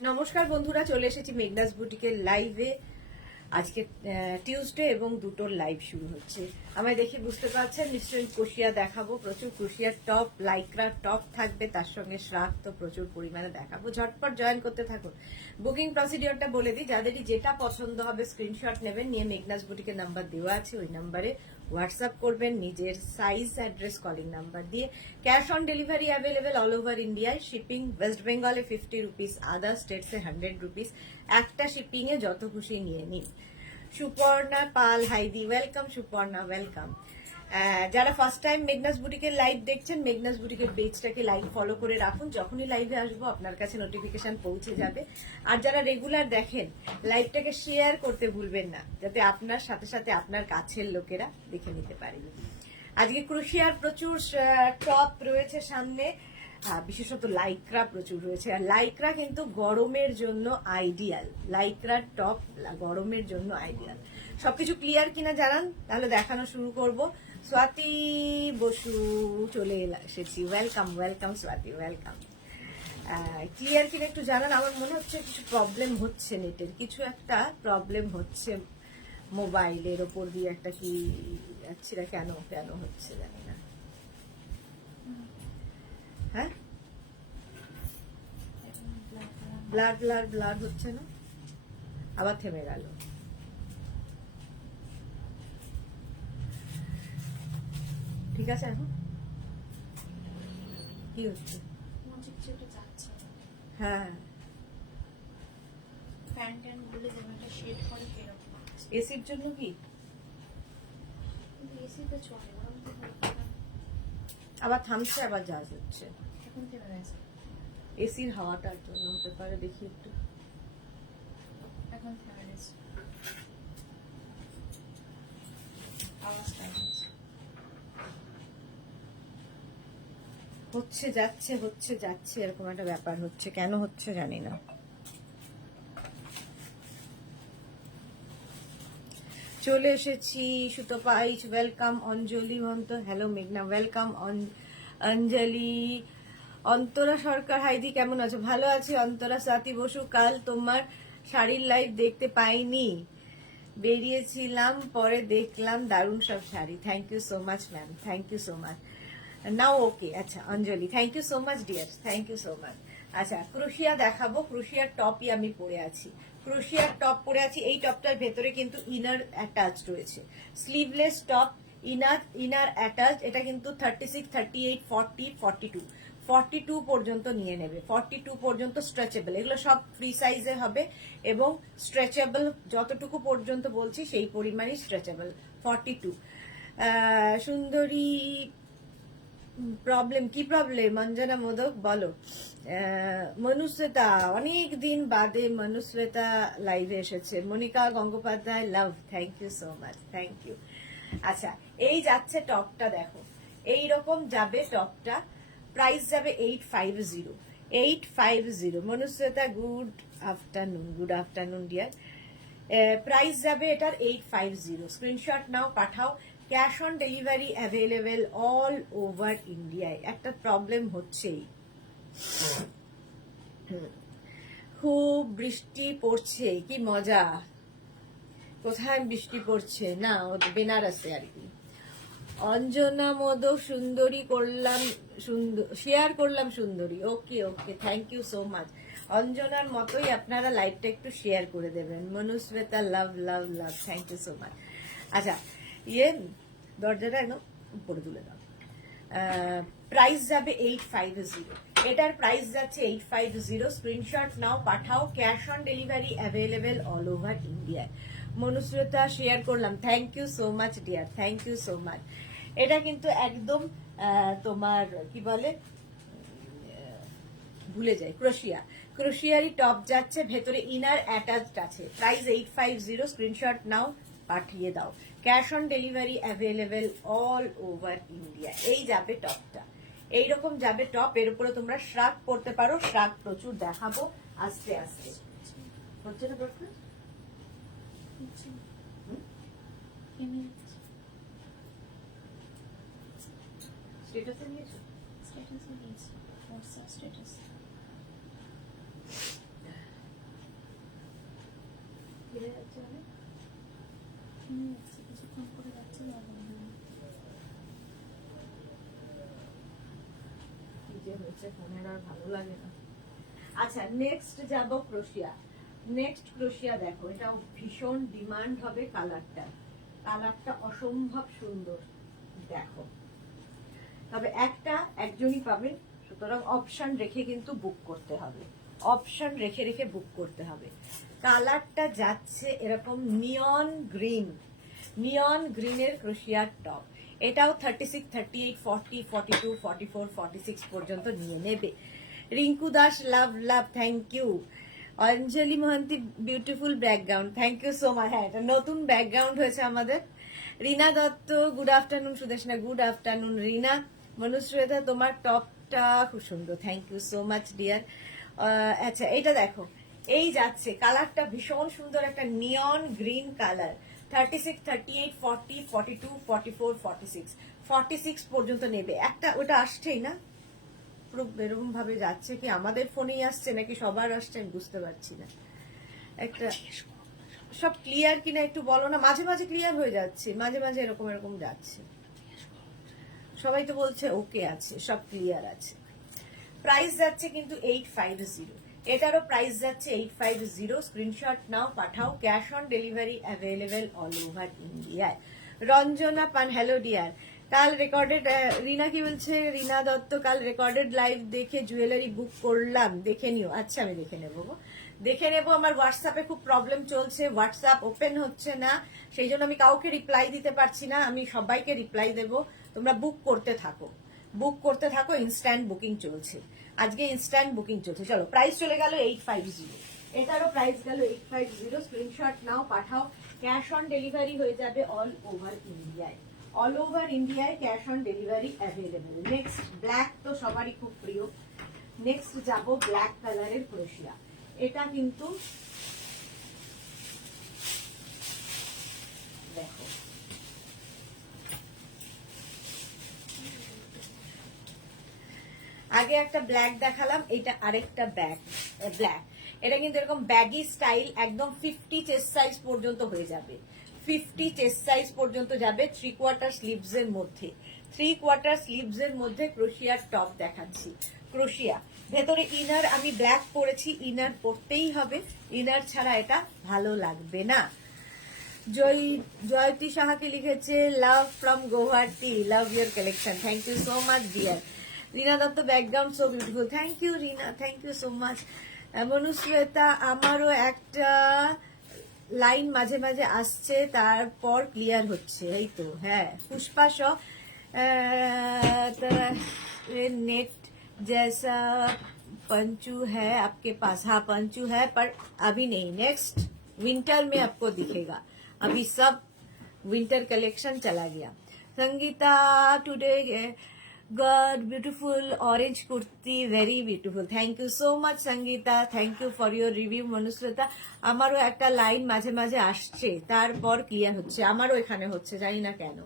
নমস্কার বন্ধুরা, চলে এসেছি মেঘনাস বুটিকের লাইভে। আজকে টিউসডে এবং দুটোর লাইভ শুরু হচ্ছে। আমায় দেখে বুঝতে পারছেন নিশ্চয়ই ক্রোশিয়া দেখাবো, প্রচুর ক্রোশিয়ার টপ, লাইক্রা টপ থাকবে, তার সঙ্গে শ্রাক তো প্রচুর পরিমাণে দেখাবো। ঝটপট জয়েন করতে থাকুন। বুকিং প্রসিডিওরটা বলে দিই, যাদেরই যেটা পছন্দ হবে স্ক্রিনশট নেবেন, নিয়ে মেঘনাস বুটিকের নাম্বার দেওয়া আছে, ওই নাম্বারে হোয়াটসঅ্যাপ করবেন নিজের সাইজ, অ্যাড্রেস, কলিং নাম্বার দিয়ে। Cash on delivery available all over ইন্ডিয়ায়। শিপিং ওয়েস্ট বেঙ্গলে 50 রুপিস, আদার স্টেটসে 100 রুপিস। একটা শিপিং এ যত খুশি নিয়ে নিন। সুপর্ণা পাল হাইদি, ওয়েলকাম সুপর্ণা, ওয়েলকাম। যারা ফার্স্ট টাইম মেঘনাস বুটিকের লাইভ দেখছেন, মেঘনাস বুটিকের পেজটাকে লাইক ফলো করে রাখুন, যখনই লাইভে আসবো আপনার কাছে নোটিফিকেশন পৌঁছে যাবে। আর যারা রেগুলার দেখেন, লাইভটাকে শেয়ার করতে ভুলবেন না, যাতে আপনার সাথে সাথে আপনার কাছের লোকেরা দেখে নিতে পারে। আজকে ক্রোশিয়ার প্রচুর টপ রয়েছে সামনে, বিশেষত লাইক্রা প্রচুর রয়েছে। আর লাইক্রা কিন্তু গরমের জন্য আইডিয়াল, লাইক্রার টপ গরমের জন্য আইডিয়াল। সবকিছু ক্লিয়ার কিনা জানান, তাহলে দেখানো শুরু করব। স্বাতি বসু চলে এসেছি, welcome welcome Swati, welcome. Clear কিনা একটু জানান। আমার মনে হচ্ছে কিছু প্রবলেম হচ্ছে, নেটের কিছু একটা প্রবলেম হচ্ছে, মোবাইলের ওপর দিয়ে একটা কি যাচ্ছি না, কেন কেন হচ্ছে জানি না। হ্যাঁ, ব্লার ব্লার ব্লার হচ্ছে না, আবার থেমে গেল। ঠিক আছে, এখন কি হচ্ছে? হ্যাঁ, এসির জন্য কি আবার থামছে, আবার যা হচ্ছে, এসির হাওয়াটার জন্য হতে পারে। দেখি একটু, হচ্ছে যাচ্ছে হচ্ছে যাচ্ছে, এরকম একটা ব্যাপার হচ্ছে, কেন হচ্ছে জানি না। চলে এসেছি সুতপাইচ, ওয়েলকাম। অঞ্জলি মন্ত, হ্যালো মেঘনা, ওয়েলকাম। অঞ্জলি। অন্তরা সরকার হাইদি, কেমন আছো? ভালো আছি অন্তরা। স্বাতি বসু, কাল তোমার শাড়ির লাইভ দেখতে পাইনি, বেরিয়েছিলাম, পরে দেখলাম দারুণ সব sari. Thank you so much ma'am, thank you so much. Now okay, আচ্ছা Anjali, thank you so much dear, thank you so much. আচ্ছা, ক্রোশিয়া দেখাবো। ক্রোশিয়ার টপই আমি পরে আছি, ক্রোশিয়ার টপ পরে আছি। এই টপটার ভেতরে কিন্তু ইনার অ্যাটাচ রয়েছে, স্লিভলেস টপ, ইনার অ্যাটাচ। এটা কিন্তু 36, 38, 40, 42, 42 পর্যন্ত নিয়ে নেবে, 42 পর্যন্ত স্ট্রেচেবল। এগুলো সব ফ্রি সাইজে হবে এবং স্ট্রেচেবল, যতটুকু পর্যন্ত বলছি সেই পরিমাণই স্ট্রেচেবল। 42। সুন্দরী, প্রবলেম কি? প্রবলেম অঞ্জনা মোদক, বলো। মনুশ্বেতা, অনেক দিন বাদে মনুশ্বেতা লাইভে এসেছে। Monika Gangopadhyay, love, thank you so much, thank you. আচ্ছা, এই যাচ্ছে টপটা, দেখো এইরকম যাবে টপটা। প্রাইস যাবে 850, 850। Manushweta, good afternoon, good afternoon dear. Price যাবে এটার 850। স্ক্রিনশট নাও, পাঠাও। Cash on delivery available all over ইন্ডিয়ায়। একটা প্রবলেম হচ্ছেই, খুব বৃষ্টি পড়ছে, কি মজা। কোথায় বৃষ্টি পড়ছে? না, বেনারসে আর কি। অঞ্জনা মোদক, সুন্দরী করলাম, শেয়ার করলাম সুন্দরী। ওকে ওকে, থ্যাংক ইউ সো মাচ। অঞ্জনার মতোই আপনারা লাইভটা একটু শেয়ার করে দেবেন। মনুশ্বেতা, লাভ love love, thank you so much. আচ্ছা, দরজাটা একদম উপরে তুলে দাও। প্রাইস যাবে 850, এটার প্রাইস যাচ্ছে 850। স্ক্রিনশট নাও, পাঠাও। Cash on delivery available all over ইন্ডিয়ায়। মনুশ্বেতা, শেয়ার করলাম, thank you so much dear, thank you so much. এটা কিন্তু একদম তোমার কি বলে, ভুলে যাই, ক্রোশিয়া, ক্রোশিয়ারই টপ যাচ্ছে, ভেতরে ইনার অ্যাটাচড আছে। প্রাইস 850। স্ক্রিনশট নাও, পাঠিয়ে দাও। Cash on delivery available all over India. এই যাবে টপটা, এইরকম যাবে টপ। এর উপরে তোমরা শ্রাক পড়তে পারো, শ্রাক প্রচুর দেখাবো আস্তে আস্তে। হচ্ছে না প্রশ্ন? স্ট্যাটাসে নিয়েছো? স্ট্যাটাসে নিয়েছি, হোয়াটসঅ্যাপ স্ট্যাটাস। ফিরে যাচ্ছে মানে কিছুক্ষণ করে যাচ্ছে কি যে হচ্ছে ফোনের আর ভালো লাগে না। আচ্ছা নেক্সট যাব ক্রোশিয়া। নেক্সট ক্রোশিয়া দেখো, এটা ভীষণ ডিমান্ড হবে কালারটা। কালারটা অসম্ভব সুন্দর দেখো, তবে একজনই পাবেন, সুতরাং অপশন রেখে কিন্তু বুক করতে হবে, অপশন রেখে রেখে বুক করতে হবে। কালারটা যাচ্ছে এরকম নিয়ন গ্রিন, নিয়ন গ্রিনের ক্রোশিয়ার টপ। এটাও 36, 38, 40, 42, 44, 46 পর্যন্ত নিয়ে নেবে। Rinku Das love love, thank you. Anjali Mohanty beautiful background, thank you so much. হ্যাঁ, এটা নতুন ব্যাকগ্রাউন্ড হয়েছে আমাদের। Rina Dutta good afternoon, Sudeshna good afternoon. Rina Manushweta তোমার টপটা খুব সুন্দর, thank you so much dear. আচ্ছা এইটা দেখো, এই যাচ্ছে কালারটা ভীষণ সুন্দর, একটা নিয়ন গ্রিন কালার। 36, 38, 40, 42, 44, 46, 46 পর্যন্ত নেবে। একটা ওটা আসছেই না, পুরো এরকম ভাবে যাচ্ছে, কি আমাদের ফোনেই আসছে নাকি সবার আসছে আমি বুঝতে পারছি না। একটা সব ক্লিয়ার কিনা একটু বলো না, মাঝে মাঝে ক্লিয়ার হয়ে যাচ্ছে, মাঝে মাঝে এরকম এরকম যাচ্ছে। সবাই তো বলছে ওকে আছে, সব ক্লিয়ার আছে। প্রাইস যাচ্ছে কিন্তু 850, এটারও প্রাইস যাচ্ছে 850। স্ক্রিনশট নাও, পাঠাও, cash on delivery available all over ইন্ডিয়ায়। রঞ্জনা পান, হ্যালো ডিয়ার। কাল রেকর্ডেড, রিনা কি বলছে, রিনা দত্ত কাল রেকর্ডেড লাইভ দেখে জুয়েলারি বুক করলাম, দেখে নিও। আচ্ছা আমি দেখে নেবো, দেখে নেবো। আমার হোয়াটসঅ্যাপে খুব প্রবলেম চলছে, হোয়াটসঅ্যাপ ওপেন হচ্ছে না, সেই জন্য আমি কাউকে রিপ্লাই দিতে পারছি না। আমি সবাইকে রিপ্লাই দেবো, তোমরা বুক করতে থাকো, বুক করতে থাকো। ইনস্ট্যান্ট বুকিং চলছে, আজকে ইনস্ট্যান্ট বুকিং চলছে। চলো প্রাইস চলে গেল 850, এটারও প্রাইস গেল 850। স্ক্রিনশট নাও, পাঠাও, ক্যাশ অন ডেলিভারি হয়ে যাবে অল ওভার ইন্ডিয়ায়, অল ওভার ইন্ডিয়ায় cash on delivery available. Next black তো সবারই খুব প্রিয়, নেক্সট যাব ব্ল্যাক কালারের ক্রোশিয়া। এটা কিন্তু দেখো, আগে একটা ব্ল্যাক দেখালাম, এটা আরেকটা ব্ল্যাক। এটা কিন্তু এরকম ব্যাগি স্টাইল, একদম 50 চেস্ট সাইজ পর্যন্ত হয়ে যাবে, 50 চেস্ট সাইজ পর্যন্ত যাবে। 3/4 স্লিভস এর মধ্যে, 3/4 স্লিভস এর মধ্যে ক্রোশিয়ার টপ দেখাচ্ছি। ক্রোশিয়া ভেতরে ইনার আমি ব্ল্যাক পরেছি, ইনার পরতেই হবে, ইনার ছাড়া এটা ভালো লাগবে না। জয়তী সাহাকে লিখেছে love from Guwahati, love your collection, thank you so much dear. Rina Dutta background so beautiful, thank you Rina, thank you so much. Manushweta আমারও একটা লাইন মাঝে মাঝে আসছে, তারপর ক্লিয়ার হচ্ছে, এই তো। হ্যাঁ পুষ্পা শ नेट जैसा पंचू है आपके पास, हाँ पंचू है पर अभी नहीं, नेक्स्ट विंटर में आपको दिखेगा, अभी सब विंटर कलेक्शन चला गया। Sangeeta today got beautiful orange kurti, very beautiful, thank you so much Sangeeta, thank you for your review. Manushweta আমারও একটা লাইন মাঝে মাঝে আসছে, তারপর ক্লিয়ার হচ্ছে, আমারও এখানে হচ্ছে, জানি না কেন,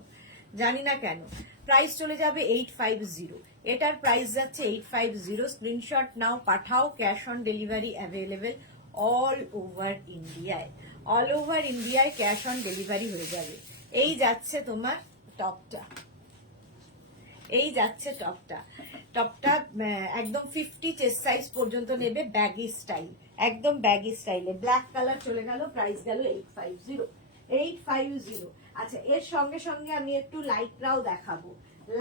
জানি না কেন। প্রাইস চলে যাবে 850, এটার প্রাইস যাচ্ছে 850। স্ক্রিনশট নাও, পাঠাও, cash on delivery available all over ইন্ডিয়ায়, অল ওভার ইন্ডিয়ায় ক্যাশ অন ডেলিভারি হয়ে যাবে। এই যাচ্ছে তোমার টপটা, এই যাচ্ছে টপটা। টপটা একদম 50 চেস্ট সাইজ পর্যন্ত নেবে, ব্যাগি স্টাইল, একদম ব্যাগি স্টাইলে। ব্ল্যাক কালার চলে গেল, প্রাইস গেল 850, 850। আচ্ছা এর সঙ্গে সঙ্গে আমি একটু লাইক্রাও দেখাবো।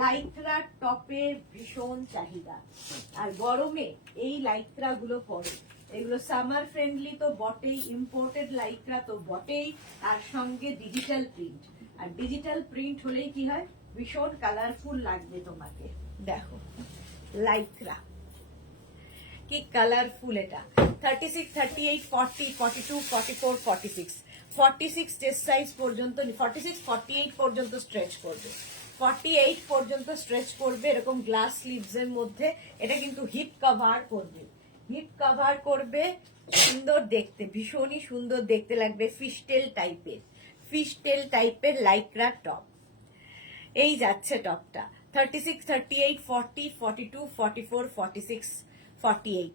লাইক্রার টপের ভীষণ চাহিদা, আর গরমে এই লাইক্রা গুলো পরে, এগুলো সামার ফ্রেন্ডলি তো বটেই, ইম্পোর্টেড লাইক্রা তো বটেই, আর সঙ্গে ডিজিটাল প্রিন্ট। আর ডিজিটাল প্রিন্ট হলেই কি হয়, ভীষণ কালারফুল লাগবে তোমাকে। দেখো লাইক্রা কি কালারফুল, এটা 36, 38, 40, 42, 44, 46, 46 চেস্ট সাইজ পর্যন্ত, 46, 48 পর্যন্ত স্ট্রেচ করবে, 48 পর্যন্ত স্ট্রেচ করবে, এরকম গ্লাস স্লিভস এর মধ্যে। এটা কিন্তু হিপ কভার করবে, হিপ কভার করবে, সুন্দর দেখতে, ভীষণই সুন্দর দেখতে লাগবে। ফিশটেল টাইপের, ফিশটেল টাইপের লাইক্রা টপ। এই যাচ্ছে টপটা 36, 38, 40, 42, 44, 46, 48।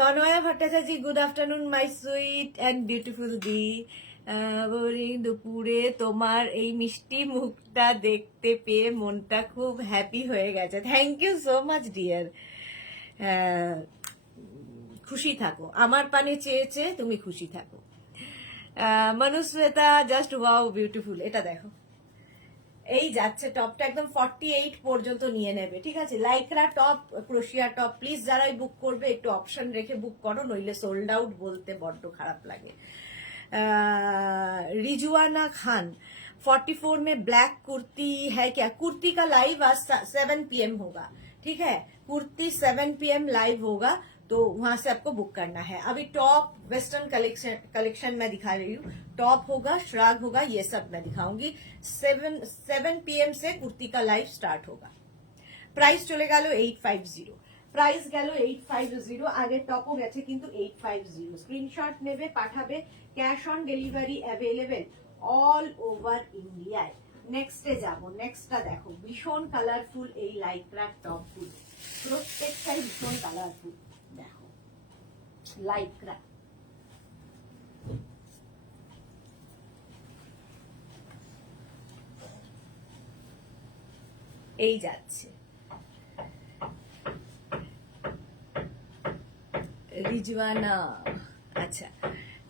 Tanaya Bhattacharya, good afternoon my sweet and beautiful দি। দুপুরে তোমার এই মিষ্টি মুখটা দেখতে পেয়ে মনটা খুব হ্যাপি হয়ে গেছে। Thank you so much dear. খুশি থাকো, আমার পানে চেয়েছে তুমি খুশি থাকো। Manushweta, just wow beautiful. এটা দেখো, এই যাচ্ছে টপটা একদম 48 পর্যন্ত নিয়ে নেবে, ঠিক আছে? লাইক্রা টপ, ক্রোশিয়া টপ, প্লিজ যারাই বুক করবে একটু অপশন রেখে বুক করো, নইলে সোল্ড আউট বলতে বড্ড খারাপ লাগে। रिजुआना खान, 44 में ब्लैक कुर्ती है क्या? कुर्ती का लाइव आज 7 PM होगा, ठीक है? कुर्ती 7 PM लाइव होगा, तो वहां से आपको बुक करना है। अभी टॉप वेस्टर्न कलेक्शन मैं दिखा रही हूँ। टॉप होगा, श्राग होगा, ये सब मैं दिखाऊंगी। 7 PM से कुर्ती का लाइव स्टार्ट होगा। प्राइस चले गেল 850, প্রাইস গেল 850। আগে টপও গেছে কিন্তু 850। স্ক্রিনশট নেবে, পাঠাবে। Cash on delivery available all over ইন্ডিয়ায়। নেক্সটে যাব। নেক্সটটা দেখো, ভীষণ কালারফুল এই লাইক্রা টপগুলো, প্রত্যেকটাই ভীষণ কালারফুল। দেখো লাইক্রা, এই যাচ্ছে রিজওয়ানা। আচ্ছা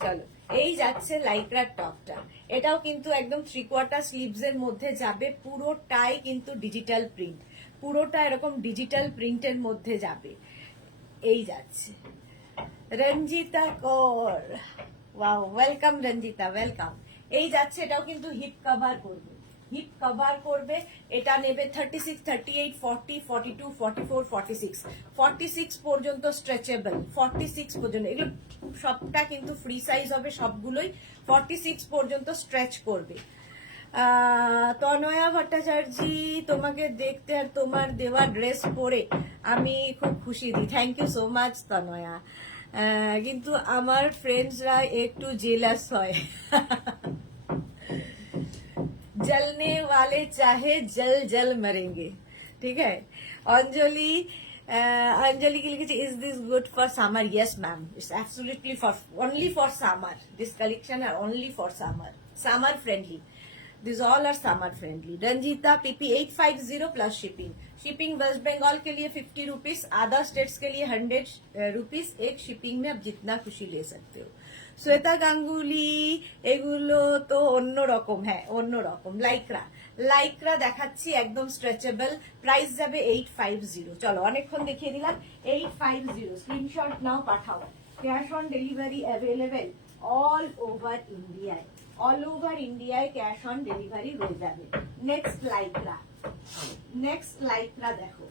চলো, এই যাচ্ছে লাইক্রা টপটা। এটাও কিন্তু একদম 3/4 স্লিভস এর মধ্যে যাবে, পুরোটাই কিন্তু ডিজিটাল প্রিন্ট, পুরোটা এরকম ডিজিটাল প্রিন্টের মধ্যে যাবে। এই যাচ্ছে রঞ্জিতা কর, ওয়াও, ওয়েলকাম রঞ্জিতা, ওয়েলকাম। এই যাচ্ছে, এটাও কিন্তু হিপ কভার করবে, হিপ কভার করবে। এটা নেবে 36, 38, 40, 42, 44, 46, 46 পর্যন্ত স্ট্রেচেবল, 46 পর্যন্ত। এগুলো সবটা কিন্তু ফ্রি সাইজ হবে, সবগুলোই 46 পর্যন্ত স্ট্রেচ করবে। তনয়া ভট্টাচার্য, তোমাকে দেখতে আর তোমার দেওয়া ড্রেস পরে আমি খুব খুশি দিই। থ্যাংক ইউ সো মাচ তনয়া। কিন্তু আমার ফ্রেন্ডসরা একটু জেলাস হয়। जलने वाले चाहे जल जल मरेंगे, ठीक है? अंजलि, अंजलि की लिखी, is this good for summer? Yes ma'am, it's absolutely for only for summer. This collection are only for summer, summer friendly. This all are summer friendly. Ranjita PP 850 plus shipping. Shipping West Bengal के लिए 50 रुपीज, अदर स्टेट्स के लिए 100 rupees. एक shipping में आप जितना खुशी ले सकते हो। শ্বেতা গাঙ্গুলি, এগুলো তো অন্যরকম, হ্যাঁ অন্যরকম। লাইক্রা, লাইক্রা দেখাচ্ছি একদম স্ট্রেচেবল। প্রাইস যাবে 850। চলো অনেকক্ষণ দেখিয়ে দিলাম। 850, স্ক্রিনশট নাও, পাঠাও। Cash on delivery available all over ইন্ডিয়ায়, অল ওভার ইন্ডিয়ায় ক্যাশ অন ডেলিভারি হয়ে যাবে। নেক্সট লাইক্রা, নেক্সট লাইক্রা দেখো,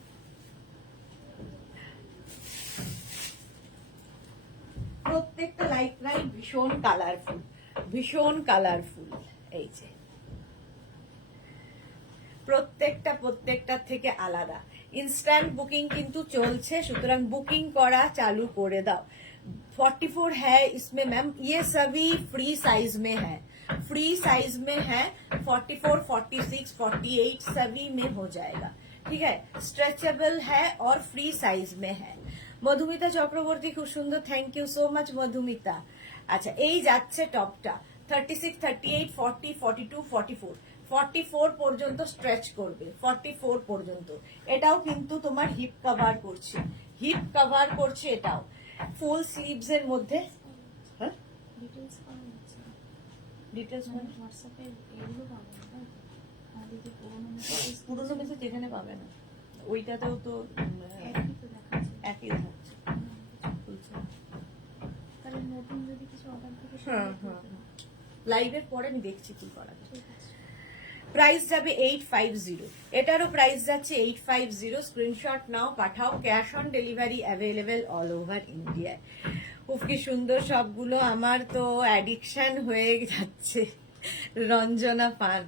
প্রত্যেকটা লাইক্রাই ভীষণ কালারফুল, ভীষণ কালারফুল। এই যে প্রত্যেকটা থেকে আলাদা। ইনস্ট্যান্ট বুকিং কিন্তু চলছে, সুতরাং বুকিং করা চালু করে দাও। 44 है इसमें मैम, ये सभी फ्री साइज में है, फ्री साइज में है। 44, 46, 48 सभी में हो जाएगा, ठीक है? स्ट्रेचेबल है और फ्री साइज में है। মধুমিতা চক্রবর্তী, খুব সুন্দর, thank you so much Madhumita. আচ্ছা, এই যাচ্ছে টপটা 36, 38, 40, 42, 44, 44 পর্যন্ত স্ট্রেচ করবে, 44 পর্যন্ত। এটাও কিন্তু তোমার হিপ কভার করছে, হিপ কভার করছে এটাও, ফুল স্লিভস এর মধ্যে। হ্যাঁ ডিটেলস হোয়াটসঅ্যাপে এগুলো পাবে না, পুরোনো মেসেজ যেখানে পাবে না, ওইটাতেও তো একই থাকছে। তাহলে নতুন যদি কিছু অর্ডার থাকে, হ্যাঁ হ্যাঁ, লাইভের পরে আমি দেখছি কি করা যায়। প্রাইস যাবে 850, এটারও প্রাইস যাচ্ছে 850। স্ক্রিনশট নাও, পাঠাও। Cash on delivery available all over ইন্ডিয়ায়। খুব কি সুন্দর সবগুলো, আমার তো অ্যাডিকশন হয়ে যাচ্ছে। রঞ্জনা পান,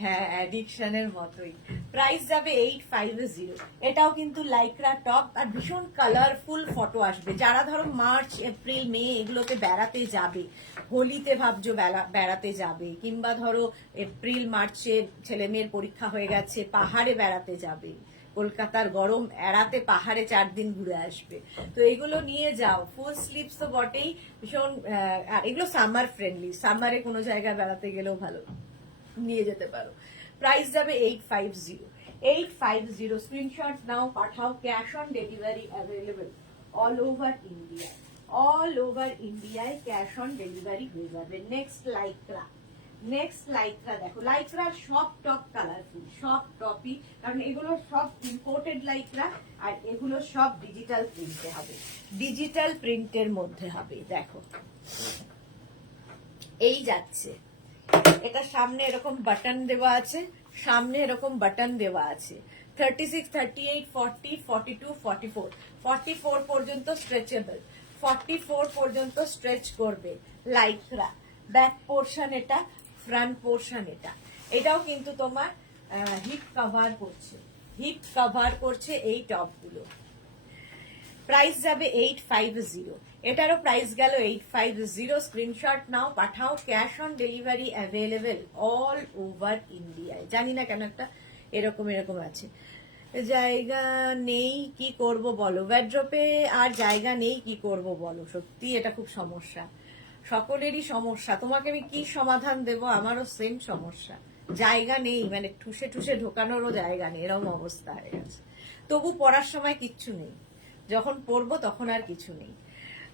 হ্যাঁ অ্যাডিকশনের মতোই। প্রাইস যাবে 850। এটাও কিন্তু লাইক্রা টপ, আর ভীষণ কালারফুল ফটো আসবে। যারা ধরো মার্চ, এপ্রিল, মে এগুলোতে বেড়াতে যাবে, হোলিতে ভাবছো বেড়াতে যাবে, কিংবা ধরো এপ্রিল মার্চে ছেলে মেয়ের পরীক্ষা হয়ে গেছে, পাহাড়ে বেড়াতে যাবে, কলকাতার গরম এড়াতে পাহাড়ে 4 দিন ঘুরে আসবে, তো এগুলো নিয়ে যাও। ফুল স্লিভস তো বটেই, ভীষণ আর এগুলো সামার ফ্রেন্ডলি, সামারে কোনো জায়গায় বেড়াতে গেলেও ভালো নিয়ে যেতে পারো। প্রাইস যাবে 850। 850 স্ক্রিনশট নাও, পাঠাও, cash on delivery available all over India. All over ইন্ডিয়ায় ক্যাশ অন ডেলিভারি হয়ে যাবে। Next Lycra. নেক্সট লাইক্রা দেখো, লাইক্রার সব টপ কালারফুল, সব টপই, কারণ এগুলো সব ইম্পোর্টেড লাইক্রা আর এগুলো সব ডিজিটাল প্রিন্টে হবে, ডিজিটাল প্রিন্টের মধ্যে হবে। দেখো এই যাচ্ছে, এটা সামনে এরকম বাটন দেওয়া আছে, সামনে এরকম বাটন দেওয়া আছে। 36, 38, 40, 42, 44, 44 পর্যন্ত স্ট্রেচেবল, 44 পর্যন্ত স্ট্রেচ করবে লাইক্রা। ব্যাক পোর্শন এটা, ফ্রন্ট পোর্শন এটা। এটাও কিন্তু তোমার হিপ কভার করছে, হিপ কভার করছে এই টপগুলো। প্রাইস যাবে 850। এটারও প্রাইস গেল 850। স্ক্রিনশট নাও, পাঠাও, cash on delivery available all over ইন্ডিয়ায়। জানি না কেন একটা এরকম এরকম আছে। জায়গা নেই কি করব বলো, ওয়ার্ড্রপে আর জায়গা নেই কি করব বলো, সত্যি এটা খুব সমস্যা, সকলেরই সমস্যা। তোমাকে আমি কি সমাধান দেব, আমারও সেম সমস্যা, জায়গা নেই, মানে ঠুসে ঠুসে ঢোকানোরও জায়গা নেই, এরকম অবস্থা হয়ে গেছে। তবু পড়ার সময় কিচ্ছু নেই, যখন পড়বো তখন আর কিছু নেই।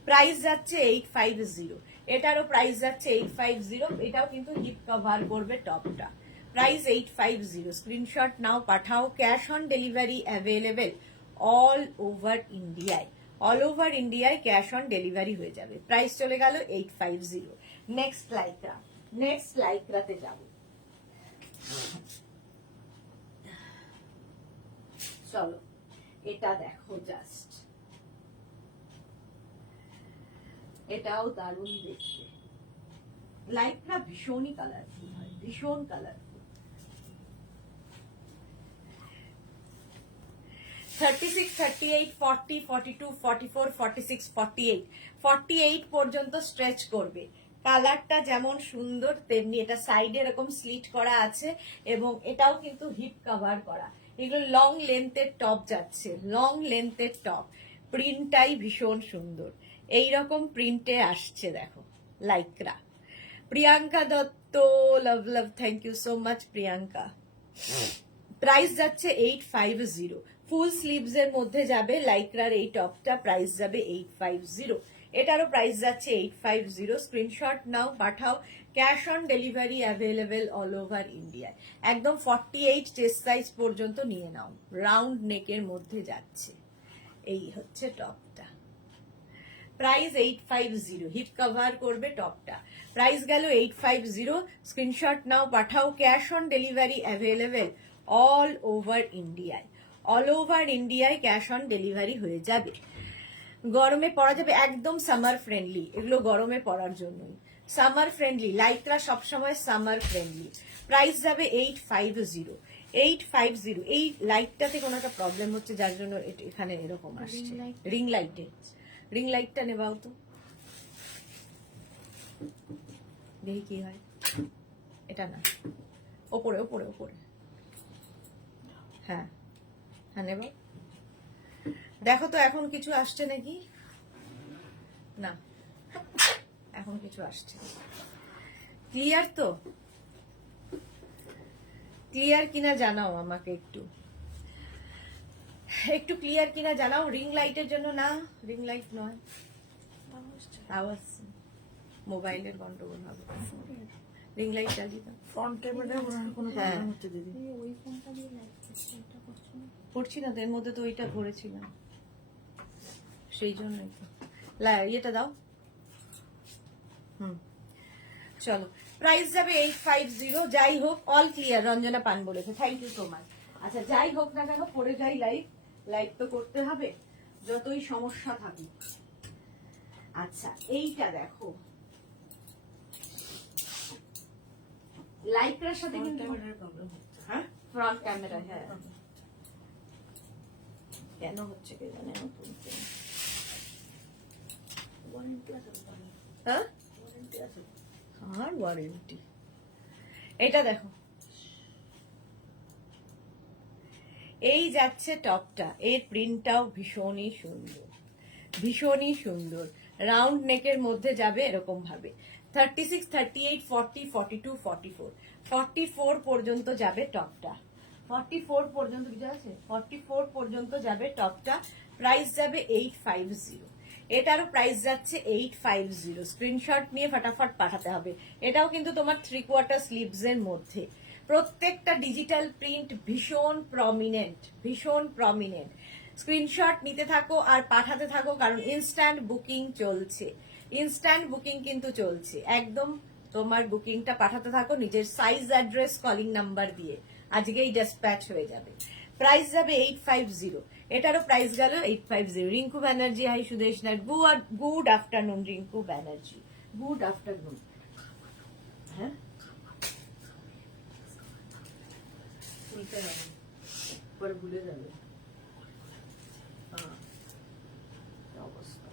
প্রাইস যাচ্ছে 850। এটারও প্রাইস যাচ্ছে 850। এটাও কিন্তু হিপ কভার করবে টপটা। প্রাইস 850। স্ক্রিনশট নাও, পাঠাও, cash on delivery available all over ইন্ডিয়ায়। অল ওভার ইন্ডিয়ায় ক্যাশ অন ডেলিভারি হয়ে যাবে। প্রাইস চলে গেল 850। Next Lycra. নেক্সট লাইক্রাতে যাব। চলো এটা দেখো, জাস্ট এটাও দারুণ দেখতে। লাইক্রা ভীষণই কালারফুল হয়, ভীষণ কালারফুল। 36, 38, 40, 42, 44, 46, 48, 48 পর্যন্ত স্ট্রেচ করবে। কালারটা যেমন সুন্দর তেমনি এটা সাইডে এরকম স্লিট করা আছে এবং এটাও কিন্তু হিপ কভার করা। এগুলো লং লেন্থের টপ যাচ্ছে, লং লেন্থের টপ। প্রিন্টটাই ভীষণ সুন্দর, এইরকম প্রিন্টে আসছে দেখো Lycra. Priyanka Dutta, love love, thank you so much Priyanka. Price যাচ্ছে 850। ফুল স্লিভস এর মধ্যে যাবে লাইক্রার এই টপটা, প্রাইস যাবে 850। এটারও প্রাইস যাচ্ছে 850। স্ক্রিনশট নাও, পাঠাও, cash on delivery available all over ইন্ডিয়ায়। একদম 48 চেস্ট সাইজ পর্যন্ত নিয়ে নাও, রাউন্ড নেকের মধ্যে যাচ্ছে। এই হচ্ছে টপটা। প্রাইস 850। হিপ কভার করবে টপটা। প্রাইস গেল 850। স্ক্রিনশট নাও, পাঠাও, cash on delivery available all over ইন্ডিয়ায়। অল ওভার ইন্ডিয়ায় ক্যাশ অন ডেলিভারি হয়ে যাবে। গরমে পরা যাবে, একদম সামার ফ্রেন্ডলি, এগুলো গরমে পরার জন্যই সামার ফ্রেন্ডলি। লাইক্রা সবসময় সামার ফ্রেন্ডলি। প্রাইস যাবে 850। 850। এই লাইটটাতে কোনো একটা প্রবলেম হচ্ছে যার জন্য এখানে এরকম আসছে। রিং লাইটে, রিং লাইটটা নেবাও তো, দেখি কি হয়। এটা না, ওপরে ওপরে ওপরে, হ্যাঁ হ্যাঁ নেব। দেখো তো এখন কিছু আসছে নাকি, না এখন কিছু আসছে। ক্লিয়ার তো, ক্লিয়ার কিনা জানাও আমাকে, একটু একটু ক্লিয়ার কিনা জানাও। রিং লাইটের জন্য না, রিং লাইট নয়, আওয়াজ মোবাইলের গন্ডগোল হবে। রিং লাইট চালিয়ে দাও। ফ্রন্ট ক্যামেরা কোনো প্রবলেম হচ্ছে দিদি? ওই ফোনটা দিয়ে লাইভ এটা করছো না? করছি না তো, এর মধ্যে তো ওইটা ভরেছিলাম, সেই জন্যই তো। ইয়েটা দাও। চলো, প্রাইস যাবে 850। যাই হোক, অল ক্লিয়ার, রঞ্জনা পান বলেছে, থ্যাংক ইউ সো মাচ। আচ্ছা যাই হোক না কেন, পরে যাই লাইভ, লাইভ তো করতে হবে যতই সমস্যা থাকুক। আচ্ছা এইটা দেখো, লাইক্রার সাথে কিন্তু প্রবলেম হচ্ছে। হ্যাঁ ফ্রন্ট ক্যামেরা, হ্যাঁ কেন হচ্ছে কে জানে। ওয়ারেন্টি আছে তো? হ্যাঁ ওয়ারেন্টি আছে? আর ওয়ারেন্টি। এটা দেখো, এই যাচ্ছে টপটা, এর প্রিন্টটাও ভীষণই সুন্দর, ভীষণই সুন্দর। রাউন্ড নেকের মধ্যে যাবে এরকম ভাবে। 36, 38, 40, 42, 44, 44 পর্যন্ত যাবে টপটা। 44 পর্যন্ত কিছু আছে, 44 পর্যন্ত যাবে টপটা। প্রাইস যাবে 850। এটারও প্রাইস যাচ্ছে 850। স্ক্রিনশট নিয়ে ফটাফট পাঠাতে হবে। এটাও কিন্তু তোমার 3/4 স্লিভস এর মধ্যে। প্রত্যেকটা ডিজিটাল প্রিন্ট ভীষণ প্রমিনেন্ট, ভীষণ প্রমিনেন্ট। স্ক্রিনশট নিতে থাকো আর পাঠাতে থাকো, কারণ ইনস্ট্যান্ট বুকিং চলছে, ইনস্ট্যান্ট বুকিং কিন্তু চলছে। একদম তোমার বুকিংটা পাঠাতে থাকো নিজের সাইজ, অ্যাড্রেস, কলিং নাম্বার দিয়ে, আজকেই ডিসপ্যাচ হয়ে যাবে। প্রাইস যাবে 850। এটারও প্রাইস গেল 850। Rinku Banerjee, hi Sudesh Nath, good afternoon Rinku Banerjee, good afternoon. হ্যাঁ, খুলতে হবে, পরে ভুলে যাবে। হ্যাঁ, কি অবস্থা।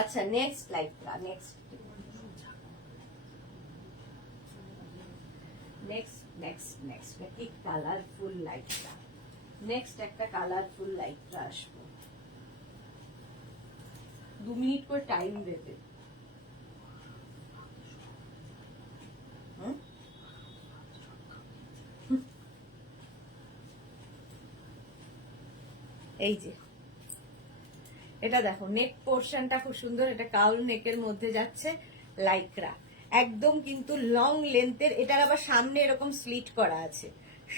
আচ্ছা, নেক্সট লাইকটা, নেক্সট নেক্সট নেক্সট নেক্সট কি কালারফুল লাইটটা। নেক্সট একটা কালারফুল লাইটটা আসবো। 2 মিনিট করে টাইম দেবে। এই যে এটা দেখো, নেক পোর্শনটা খুব সুন্দর। এটা কাউল নেকের মধ্যে যাচ্ছে, লাইক্রা, একদম কিন্তু লং লেন্থের। এটার আবার সামনে এরকম স্লিট করা আছে,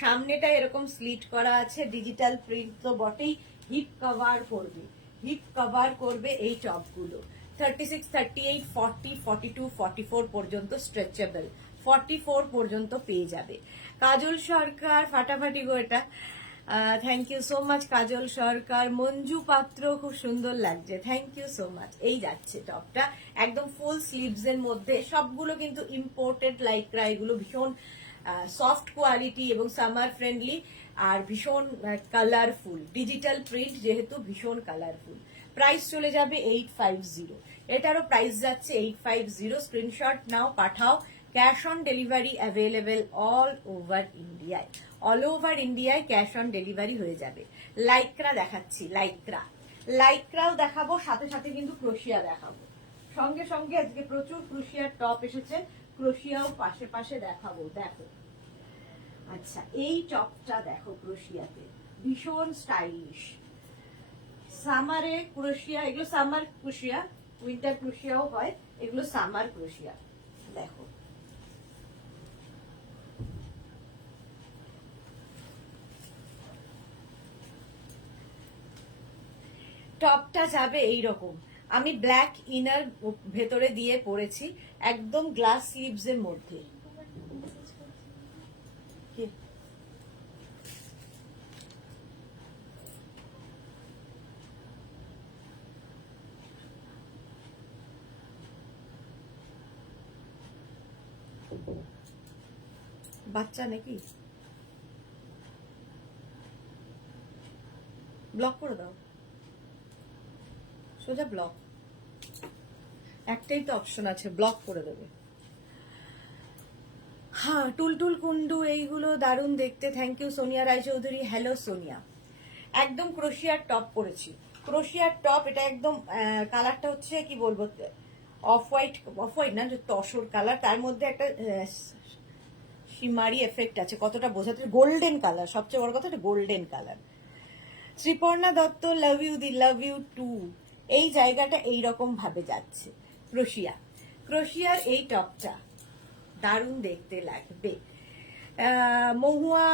সামনেটা এরকম স্লিট করা আছে। ডিজিটাল প্রিন্ট তো বটেই, হিপ কভার করবে, হিপ কভার করবে এই টপগুলো। 36, 38, 40, 42, 44 পর্যন্ত স্ট্রেচেবল, 44 পর্যন্ত পেয়ে যাবে। কাজল সরকার, ফাটাফাটি গো এটা। থ্যাংক ইউ সো মাচ কাজল সরকার। মঞ্জু পাত্র, খুব সুন্দর লাগছে, থ্যাংক ইউ সো মাচ। এই যাচ্ছে টপটা, একদম ফুল স্লিভস এর মধ্যে। সবগুলো কিন্তু ইম্পোর্টেড লাইক্রা, এগুলো ভীষণ সফট কোয়ালিটি এবং সামার ফ্রেন্ডলি, আর ভীষণ কালারফুল। ডিজিটাল প্রিন্ট যেহেতু ভীষণ কালারফুল। প্রাইস চলে যাবে 850। এটারও প্রাইস যাচ্ছে 850। স্ক্রিনশট নাও, পাঠাও। Cash on delivery available all over ইন্ডিয়ায়, অল ওভার ইন্ডিয়ায় ক্যাশ অন ডেলিভারি হয়ে যাবে। লাইক্রা দেখাচ্ছি, লাইক্রা, লাইক্রাও দেখাবো, সাথে সাথে কিন্তু ক্রোশিয়া দেখাবো। সঙ্গে সঙ্গে আজকে প্রচুর ক্রোশিয়ার টপ এসেছে, ক্রোশিয়াও পাশে পাশে দেখাবো। দেখো, আচ্ছা এই টপটা দেখো, ক্রোশিয়াতে ভীষণ স্টাইলিশ। সামারে ক্রোশিয়া, এগুলো সামার ক্রোশিয়া, উইন্টার ক্রোশিয়াও হয়, এগুলো সামার ক্রোশিয়া। দেখো টপটা যাবে এইরকম। আমি ব্ল্যাক ইনার ভেতরে দিয়ে পরেছি, একদম গ্লাস স্লিভস এর মধ্যে। বাচ্চা নাকি? ব্লক করে দাও, সোজা ব্লক। একটাই তো অপশন আছে, ব্লক করে দেবে। হ্যাঁ, টুলটুল কুন্ডু, এইগুলো দারুণ দেখতে, thank you Sonia Roychowdhury. Hello Sonia. একদম ক্রোশিয়ার টপ পরেছি, ক্রোশিয়ার টপ। এটা একদম কালারটা হচ্ছে কি বলবো, অফ হোয়াইট, অফ হোয়াইট না, তসর কালার, তার মধ্যে একটা শিমারি এফেক্ট আছে। কতটা বোঝাতে, গোল্ডেন কালার, সবচেয়ে বড় কথা এটা golden colour. Sriparna Dutta, love you দি, লাভ ইউ টু। এই জায়গাটা এইরকম ভাবে যাচ্ছে ক্রোশিয়া, ক্রোশিয়ার এই টপটা দারুণ দেখতে লাগবে। মহুয়া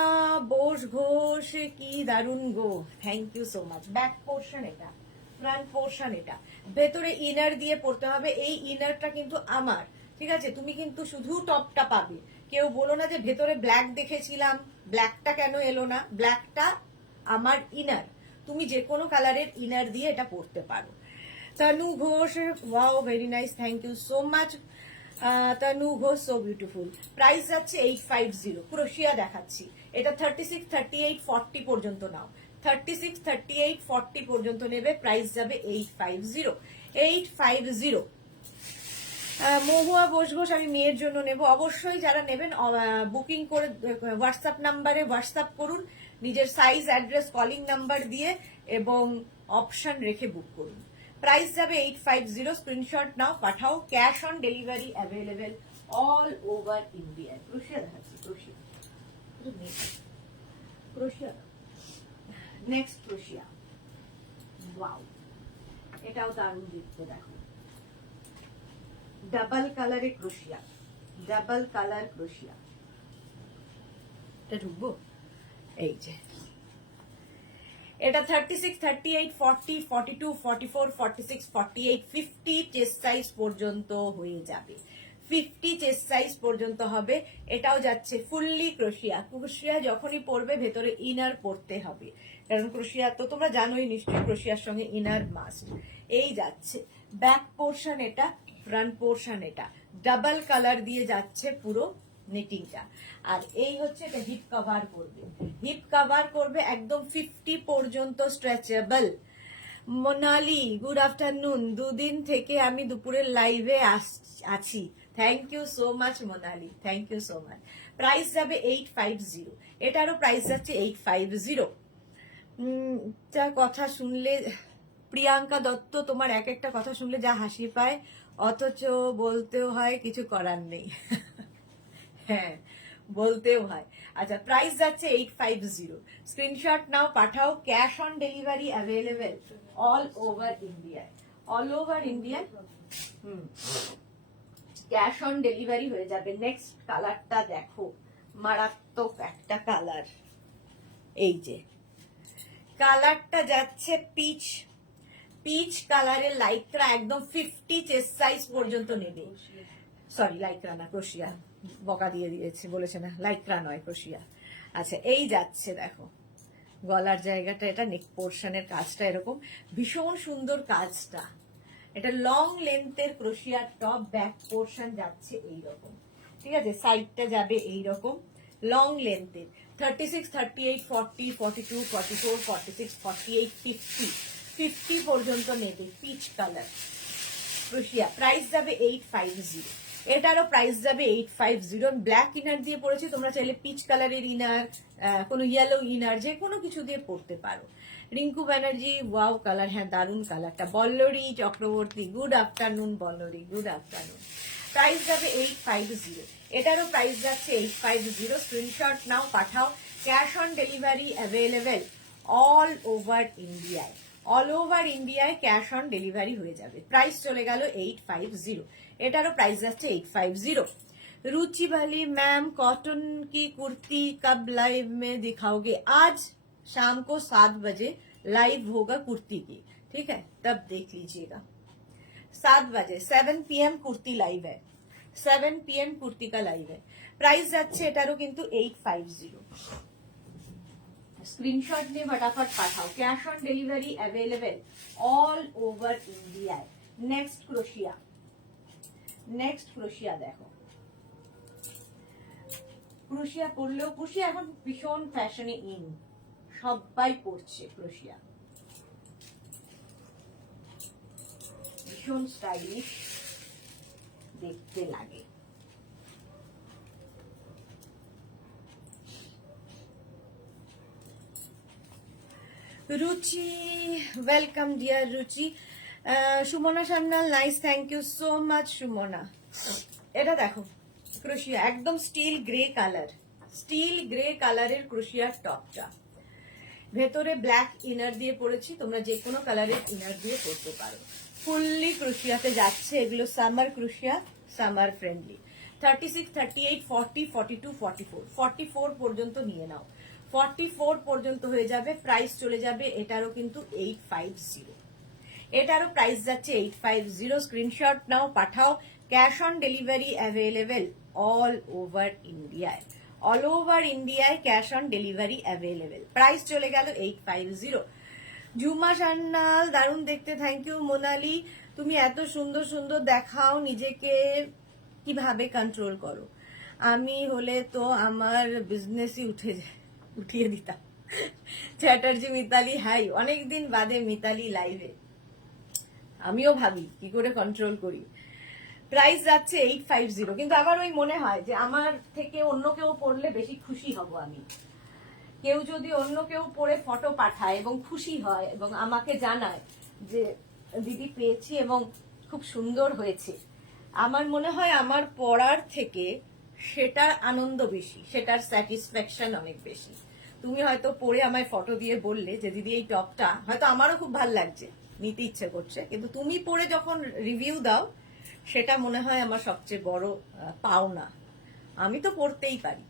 বোস ঘোষ, কি দারুণ গো, thank you so much. Back portion এটা, ফ্রন্ট পোর্শন এটা, ভেতরে ইনার দিয়ে পড়তে হবে। এই ইনারটা কিন্তু আমার, ঠিক আছে? তুমি কিন্তু শুধু টপটা পাবে, কেউ বলো না যে ভেতরে ব্ল্যাক দেখেছিলাম, ব্ল্যাকটা কেন এলো না। ব্ল্যাকটা আমার ইনার, তুমি যে কোনো কালারের ইনার দিয়ে এটা পড়তে পারো। Tanu Ghosh, wow very nice, thank you so much Tanu Ghosh, so beautiful. Price যাচ্ছে 850। ক্রোশিয়া দেখাচ্ছি, এটা 36, 38, 40 পর্যন্ত নাও। 36, 38, 40 পর্যন্ত নেবে, প্রাইস যাবে 850। 850। মহুয়া বসঘোষ আমি মেয়ের জন্য নেব। অবশ্যই যারা নেবেন বুকিং করে হোয়াটসঅ্যাপ নাম্বারে হোয়াটসঅ্যাপ করুন, নিজের সাইজ, অ্যাড্রেস, কলিং নাম্বার দিয়ে এবং অপশন রেখে বুক করুন। প্রাইস যাবে 850। স্ক্রিনশট নাও, পাঠাও। Cash on delivery available all over India. ক্রোশিয়া দেখাচ্ছি, ক্রোশিয়া, ক্রোশিয়া। নেক্সট ক্রোশিয়া, ওয়াও, এটাও দারুণ দেখতে। দেখো, ডাবল কালারে ক্রোশিয়া, ডাবল কালার ক্রোশিয়া। এটা ঢুকবো, এই যে এটা 36, 38, 40, 42, 44, 46, 48, 50 চেস্ট সাইজ পর্যন্ত হয়ে যাবে। 50 চেস্ট সাইজ পর্যন্ত হবে। এটাও যাচ্ছে ফুললি ক্রোশিয়া। ক্রোশিয়া যখনই পরবে ভেতরে ইনার পরতে হবে, কারণ ক্রোশিয়া তো তোমরা জানোই নিশ্চয়ই, ক্রোশিয়ার সঙ্গে ইনার মাস্ট। এই যাচ্ছে ব্যাক পোর্শন, এটা ফ্রন্ট পোর্শন, এটা ডাবল কালার দিয়ে যাচ্ছে পুরো নেটিংটা। আর এই হচ্ছে এটা হিপ কভার করবে, হিপ কভার করবে একদম 50 পর্যন্ত স্ট্রেচেবল। Monali, good afternoon. দুদিন থেকে আমি দুপুরের লাইভে আছি। Thank you so much Monali, thank you so much. Price যাবে 850। এটারও প্রাইস যাচ্ছে 850। যা কথা শুনলে, প্রিয়াঙ্কা দত্ত, তোমার এক একটা কথা শুনলে যা হাসি পায়, অথচ বলতেও হয় কিছু করার নেই। হ্যাঁ, বলতেও হয়। আচ্ছা, প্রাইস যাচ্ছে 850। স্ক্রিনশট নাও, পাঠাও। Cash on delivery available all over ইন্ডিয়ায়, অল ওভার ইন্ডিয়ায়। ক্যাশ অন ডেলিভারি হয়ে যাবে। নেক্সট কালারটা দেখো, মারাত্মক একটা কালার। এই যে কালারটা যাচ্ছে পিচ, পিচ কালারের লাইক্রা, একদম 50 চেস্ট সাইজ পর্যন্ত নেবে। সরি, লাইক্রা না, ক্রোশিয়া, বকা দিয়ে দিয়েছে, বলেছে না লাইক্রা নয়, ক্রোশিয়া। আচ্ছা, এই যাচ্ছে দেখো গলার জায়গাটা, এটা নেক পোর্শনের কাজটা এরকম ভীষণ সুন্দর কাজটা। এটা লং লেন্থের ক্রোশিয়া টপ, ব্যাক পোর্শন যাচ্ছে এইরকম, ঠিক আছে, সাইডটা যাবে এইরকম লং লেন্থের। 36, 38, 40, 42, 44, 46, 48, 50, 50 পর্যন্ত নেবে। পিচ কালার ক্রোশিয়া, প্রাইস যাবে 850। এটারও প্রাইস যাবে 850। ব্ল্যাক ইনার দিয়ে পড়েছি, তোমরা চাইলে পিচ কালারের ইনার, কোনো ইয়েলো ইনার, যে কোনো কিছু দিয়ে পড়তে পারো। রিঙ্কু ব্যানার্জি, ওয়াও কালার, হ্যাঁ দারুণ কালারটা। Ballari Chakraborty, good afternoon Ballari, good afternoon. Price যাবে 850। এটারও প্রাইস যাচ্ছে 850। স্ক্রিনশট নাও, পাঠাও। Cash on delivery available all over ইন্ডিয়ায়, অল ওভার ইন্ডিয়ায় ক্যাশ অন ডেলিভারি হয়ে যাবে। প্রাইস চলে গেল 850। এটারও প্রাইস যাচ্ছে 850। रुचि वाली मैम, कॉटन की कुर्ती कब लाइव में दिखाओगे? आज शाम को 7 बजे लाइव होगा कुर्ती की, ठीक है, तब देख लीजिएगा। 7 बजे 7 PM कुर्ती लाइव है, 7 PM कुर्ती का लाइव है। प्राइस যাচ্ছে এটারও কিন্তু 850। स्क्रीनशॉट ने फटाफट पाठाओ। Cash on delivery available all over India. Next क्रोशिया, नेक्स्ट क्रोशिया देखो, ক্রোশিয়া পরলেও, ক্রোশিয়া এখন ভীষণ ফ্যাশনে ইন, সবাই পরছে ক্রোশিয়া, ভীষণ স্টাইলিশ দেখতে লাগে। রুচি, welcome dear Ruchi. Sumana Sanyal, nice, thank you so much Sumana. এটা দেখো ক্রোশিয়া, একদম steel grey colour, steel grey কালারের ক্রোশিয়ার টপটা, ভেতরে ব্ল্যাক ইনার দিয়ে পড়েছি, তোমরা যে কোনো কালারের ইনার দিয়ে পরতে পারো। ফুললি ক্রোশিয়াতে যাচ্ছে এগুলো, সামার ক্রোশিয়া, সামার ফ্রেন্ডলি। 36, 38, 40, 42, 44, 44 পর্যন্ত নিয়ে নাও, 44 পর্যন্ত হয়ে যাবে। প্রাইস চলে যাবে এটারও কিন্তু 850। এটারও প্রাইস যাচ্ছে 850। স্ক্রিনশট নাও, পাঠাও। Cash on delivery available all over ইন্ডিয়ায়, অল ওভার ইন্ডিয়ায় cash on delivery available. Price চলে গেল 850। ঝুমা সান্যাল, দারুণ দেখতে, থ্যাংক ইউ। মোনালি, তুমি এত সুন্দর সুন্দর দেখাও, নিজেকে কিভাবে কন্ট্রোল করো? আমি হলে তো আমার বিজনেসই উঠিয়ে দিতাম। চ্যাটার্জি মিতালি হাই, অনেকদিন বাদে মিতালি লাইভে। আমিও ভাবি কি করে কন্ট্রোল করি। প্রাইস যাচ্ছে 850, কিন্তু আবার ওই মনে হয় যে আমার থেকে অন্য কেউ পড়লে বেশি খুশি হব আমি। কেউ যদি অন্য কেউ পড়ে ফটো পাঠায় এবং খুশি হয় এবং আমাকে জানায় যে দিদি পেয়েছি এবং খুব সুন্দর হয়েছে, আমার মনে হয় আমার পড়ার থেকে সেটার আনন্দ বেশি, সেটার স্যাটিসফ্যাকশন অনেক বেশি। তুমি হয়তো পড়ে আমায় ফটো দিয়ে বললে যে দিদি এই টপটা হয়তো আমারও খুব ভালো লাগছে, নিতে ইচ্ছে করছে, কিন্তু তুমি পড়ে যখন রিভিউ দাও সেটা মনে হয় আমার সবচেয়ে বড় পাওনা। আমি তো পড়তেই পারি।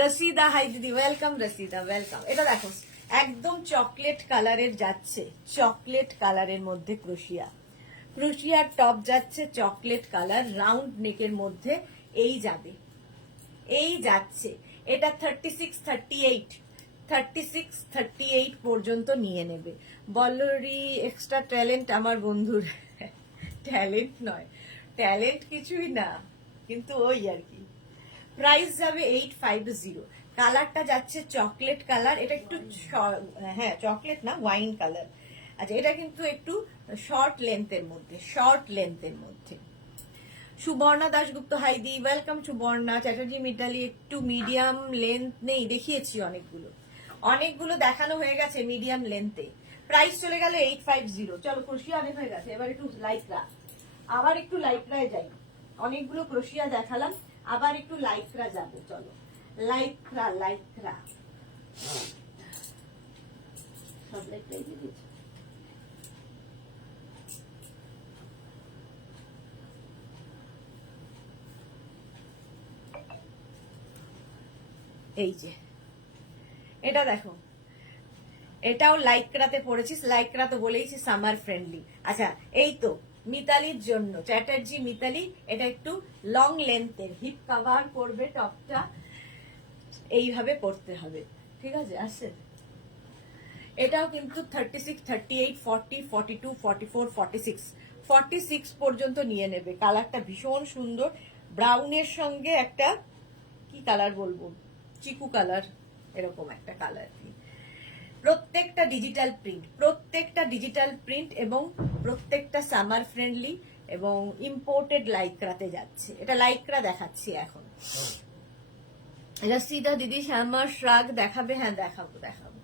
রসিদা হাই দিদি, ওয়েলকাম রসিদা, ওয়েলকাম। এটা দেখো একদম চকলেট কালারের যাচ্ছে, চকলেট কালারের মধ্যে ক্রোশিয়া, ক্রোশিয়ার টপ যাচ্ছে চকলেট কালার, রাউন্ড নেকের মধ্যে এই যাবে, এই যাচ্ছে। এটা 36-38 পর্যন্ত নিয়ে নেবে। বল্লরি এক্সট্রা ট্যালেন্ট আমার বন্ধুর, ট্যালেন্ট নয়, ট্যালেন্ট কিছুই না, কিন্তু ওই আর কি। প্রাইস যাবে 850। কালারটা যাচ্ছে চকলেট কালার, এটা একটু হ্যাঁ চকলেট না, ওয়াইন কালার। আচ্ছা, এটা কিন্তু একটু শর্ট লেন্থের মধ্যে, শর্ট লেন্থের মধ্যে। সুবর্ণা দাশগুপ্ত হাইদি, ওয়েলকাম সুবর্ণা। চ্যাটার্জি মিতালি একটু মিডিয়াম লেন্থ নেই, দেখিয়েছি অনেকগুলো দেখানো হয়ে গেছে মিডিয়াম লেন্থে। প্রাইস চলে গেল 850। চলো ক্রোশিয়া অনেক হয়ে গেছে, এবার একটু লাইকরা, আবার একটু লাইকরায় যাই। অনেকগুলো ক্রোশিয়া দেখালাম, আবার একটু লাইকরা যাবো। চলো লাইকরা, লাইকরা সব লাইকরাই দিয়ে দিচ্ছি। এই যে এটা দেখো, এটাও লাইকরাতে পড়েছিস, লাইকরা তো বলেইছি সামার ফ্রেন্ডলি। আচ্ছা, এই তো মিতালির জন্য, চ্যাটার্জি মিতালি, এটা একটু লং লেন্থের, হিপ কভার করবে টপটা, এইভাবে পড়তে হবে, ঠিক আছে? আসছে এটাও কিন্তু 36, 38, 40, 42, 44, 46, 46 পর্যন্ত নিয়ে নেবে। কালারটা ভীষণ সুন্দর, ব্রাউনের সঙ্গে একটা কি কালার বলবো, চিকু কালার, এরকম একটা কালার। প্রত্যেকটা ডিজিটাল প্রিন্ট, প্রত্যেকটা ডিজিটাল প্রিন্ট এবং প্রত্যেকটা সামার ফ্রেন্ডলি এবং ইম্পোর্টেড লাইকরাতে যাচ্ছে। এটা লাইকরা দেখাচ্ছি এখন। রসিদা দিদি শ্যামার শ্রাগ দেখাবে? হ্যাঁ দেখাবো, দেখাবো।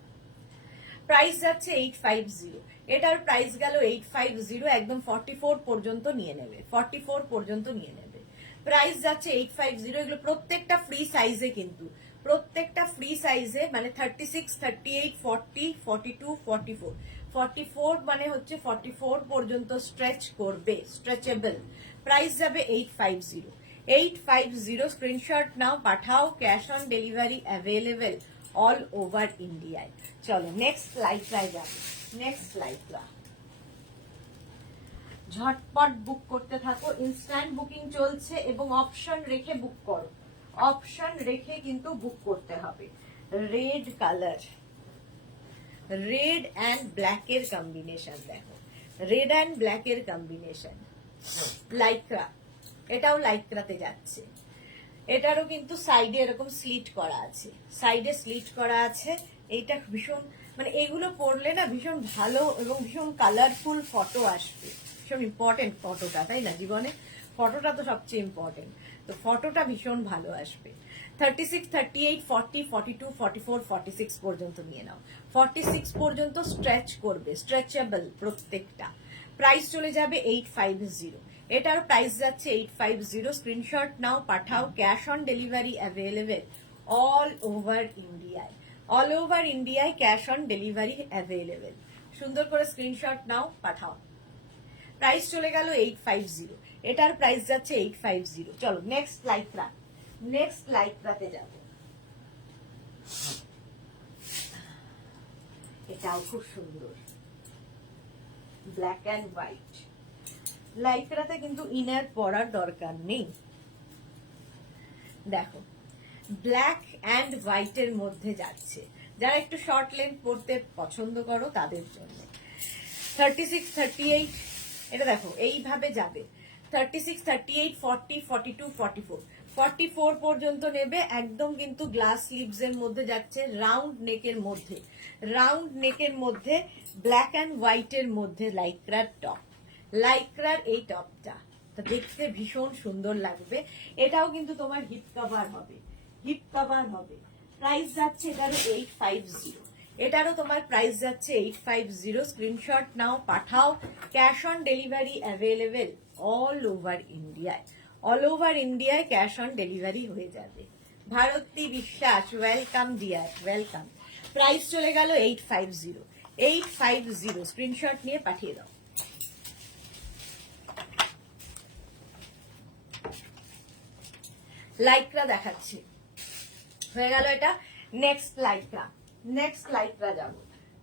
প্রাইস যাচ্ছে 850, এটার প্রাইস গেল 850, একদম 44 পর্যন্ত নিয়ে নেবে, 44 পর্যন্ত নিয়ে নেবে। প্রাইস যাচ্ছে 850। এগুলো প্রত্যেকটা ফ্রি সাইজে, কিন্তু প্রত্যেকটা ফ্রি সাইজে, মানে 36, 38, 40, 42, 44, 44 মানে হচ্ছে 44 পর্যন্ত স্ট্রেচ করবে, স্ট্রেচেবল। প্রাইস যাবে 850, 850। স্ক্রিনশট নাও, পাঠাও, cash on delivery available all over ইন্ডিয়ায়। চলো নেক্সট লাইকরায় যাবে, নেক্সট লাইকরা। ঝটপট বুক করতে থাকো, ইনস্ট্যান্ট বুকিং চলছে এবং অপশন রেখে বুক করো, অপশন রেখে কিন্তু বুক করতে হবে। Red colour, red and black এর কম্বিনেশন দেখো, রেড অ্যান্ড ব্ল্যাক এর কম্বিনেশন। লাইকরা, এটাও লাইকরাতে যাচ্ছে। এটারও কিন্তু সাইডে এরকম স্লিট করা আছে, সাইডে স্লিট করা আছে। এইটা ভীষণ, মানে এগুলো পরলে না ভীষণ ভালো এবং ভীষণ কালারফুল ফটো আসবে। ভীষণ ইম্পর্টেন্ট ফটোটা, তাই না? জীবনে ফটোটা তো সবচেয়ে ইম্পর্টেন্ট, তো ফটোটা ভীষণ ভালো আসবে। 36, 38, 40, 42, 44, 46 পর্যন্ত নিয়ে নাও। 46 পর্যন্ত স্ট্রেচ করবে, স্ট্রেচেবল প্রত্যেকটা। প্রাইস চলে যাবে 850, এটার প্রাইস যাচ্ছে 850। স্ক্রিনশট নাও, পাঠাও, cash on delivery available all over ইন্ডিয়ায়, অল ওভার ইন্ডিয়ায় ক্যাশ অন ডেলিভারি অ্যাভেলেবেল। সুন্দর করে স্ক্রিনশট নাও, পাঠাও। প্রাইস চলে গেল 850, এটার প্রাইস যাচ্ছে 850। চলো নেক্সট লাইকরা, নেক্সট লাইকরাতে যাব। এটাও খুব সুন্দর, ব্ল্যাক অ্যান্ড হোয়াইট। লাইকরাতে কিন্তু ইনার পরার দরকার নেই। দেখো ব্ল্যাক অ্যান্ড হোয়াইটের মধ্যে যাচ্ছে, যারা একটু শর্ট লেন্থ পরতে পছন্দ করো তাদের জন্য। 36, 38, এটা দেখো এইভাবে যাবে। 36, 38, 40, 42, 44, 44 পর্যন্ত নেবে। একদম কিন্তু গ্লাস স্লিভস এর মধ্যে যাচ্ছে, রাউন্ড নেকের মধ্যে, রাউন্ড নেকের মধ্যে ব্ল্যাক অ্যান্ড হোয়াইট এর মধ্যে লাইক্রার টপ। লাইক্রার এই টপটা দেখতে ভীষণ সুন্দর লাগবে। এটাও কিন্তু তোমার হিপ কভার হবে, হিপ কভার হবে। প্রাইস যাচ্ছে এটারও 850, এটারও তোমার প্রাইস যাচ্ছে 850। স্ক্রিনশট নাও, পাঠাও। Cash on delivery available all over ইন্ডিয়ায়, অল ওভার ইন্ডিয়ায় ক্যাশ অন ডেলিভারি হয়ে যাবে। ভারতী বিশ্বাস, ওয়েলকাম ডিয়ার, ওয়েলকাম। প্রাইস চলে গেল 850, 850। স্ক্রিনশট নিয়ে পাঠিয়ে দাও। লাইক্রা দেখাচ্ছি, হয়ে গেল এটা। নেক্সট লাইক্রা, নেক্সট লাইক্রা যাব।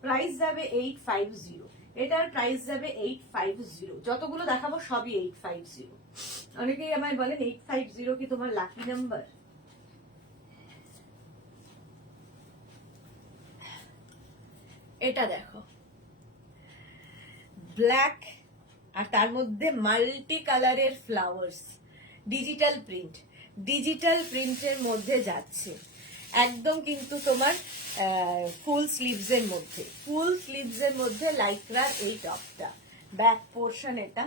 প্রাইস যাবে 850, এটার প্রাইস যাবে 850। যতগুলো দেখাবো সবই 850। অনেকেই আমায় বলেন 850 কি তোমার লাকি নাম্বার? এটা দেখো, ব্ল্যাক আর তার মধ্যে মাল্টি কালারের ফ্লাওয়ার্স, ডিজিটাল প্রিন্ট, ডিজিটাল প্রিন্টের মধ্যে যাচ্ছে। একদম কিন্তু তোমার ফুল স্লিভস এর মধ্যে, ফুল স্লিভস এর মধ্যে লাইক্রার এই টপটা। ব্যাক পোর্শন এটা,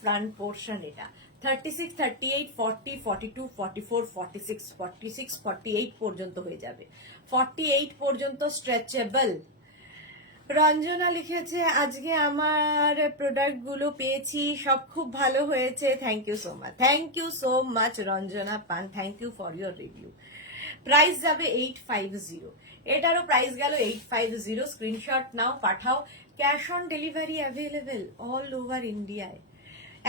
ফ্রন্ট পোর্শন এটা। 36, 38, 40, 42, 44, 46, 46, 48 পর্যন্ত হয়ে যাবে। 48 পর্যন্ত স্ট্রেচেবল। রঞ্জনা লিখেছে আজকে আমার প্রোডাক্ট গুলো পেয়েছি, সব খুব ভালো হয়েছে। Thank you so much, thank you so much Ranjana Pan, thank you for your review. Price যাবে 850, এটারও প্রাইস গেল 850। স্ক্রিনশট নাও, পাঠাও। Cash on delivery available all over ইন্ডিয়ায়।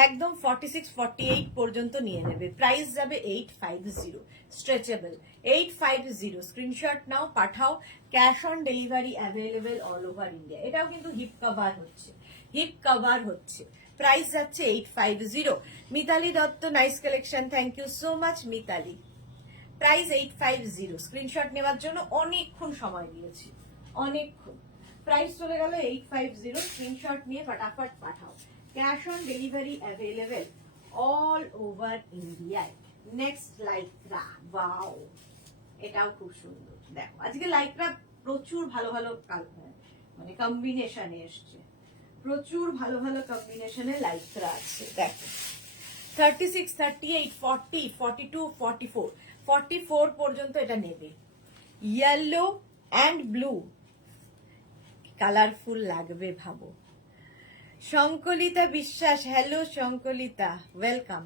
একদম 46, 48 পর্যন্ত নিয়ে নেবে। প্রাইস যাবে 850, স্ট্রেচেবল 850। স্ক্রিনশট নাও, পাঠাও। Cash on delivery available all over India. এটাও কিন্তু হিপ কভার হচ্ছে, হিপ কভার হচ্ছে। প্রাইস যাচ্ছে 850। Mitali Dutta, nice collection, thank you so much Mitali. Price 850। Screenshot নেওয়ার জন্য অনেকক্ষণ সময় দিয়েছি, অনেকক্ষণ। প্রাইস চলে গেল 850। স্ক্রিনশট নিয়ে ফটাফট পাঠাও। Cash on delivery available all over ইন্ডিয়ায়। নেক্সট লাইক্রা, ওয়াও, এটাও খুব সুন্দর। দেখো আজকে লাইক্রা প্রচুর ভালো ভালো মানে কম্বিনেশনে এসছে, প্রচুর ভালো ভালো কম্বিনেশনে লাইক্রা আছে। দেখো 36, 38, 40, 42, 44, 44 পর্যন্ত এটা নেবে। ইয়েলো অ্যান্ড ব্লু কালারফুল লাগবে ভাবো। শঙ্কলিতা বিশ্বাস, হ্যালো শঙ্কলিতা, ওয়েলকাম।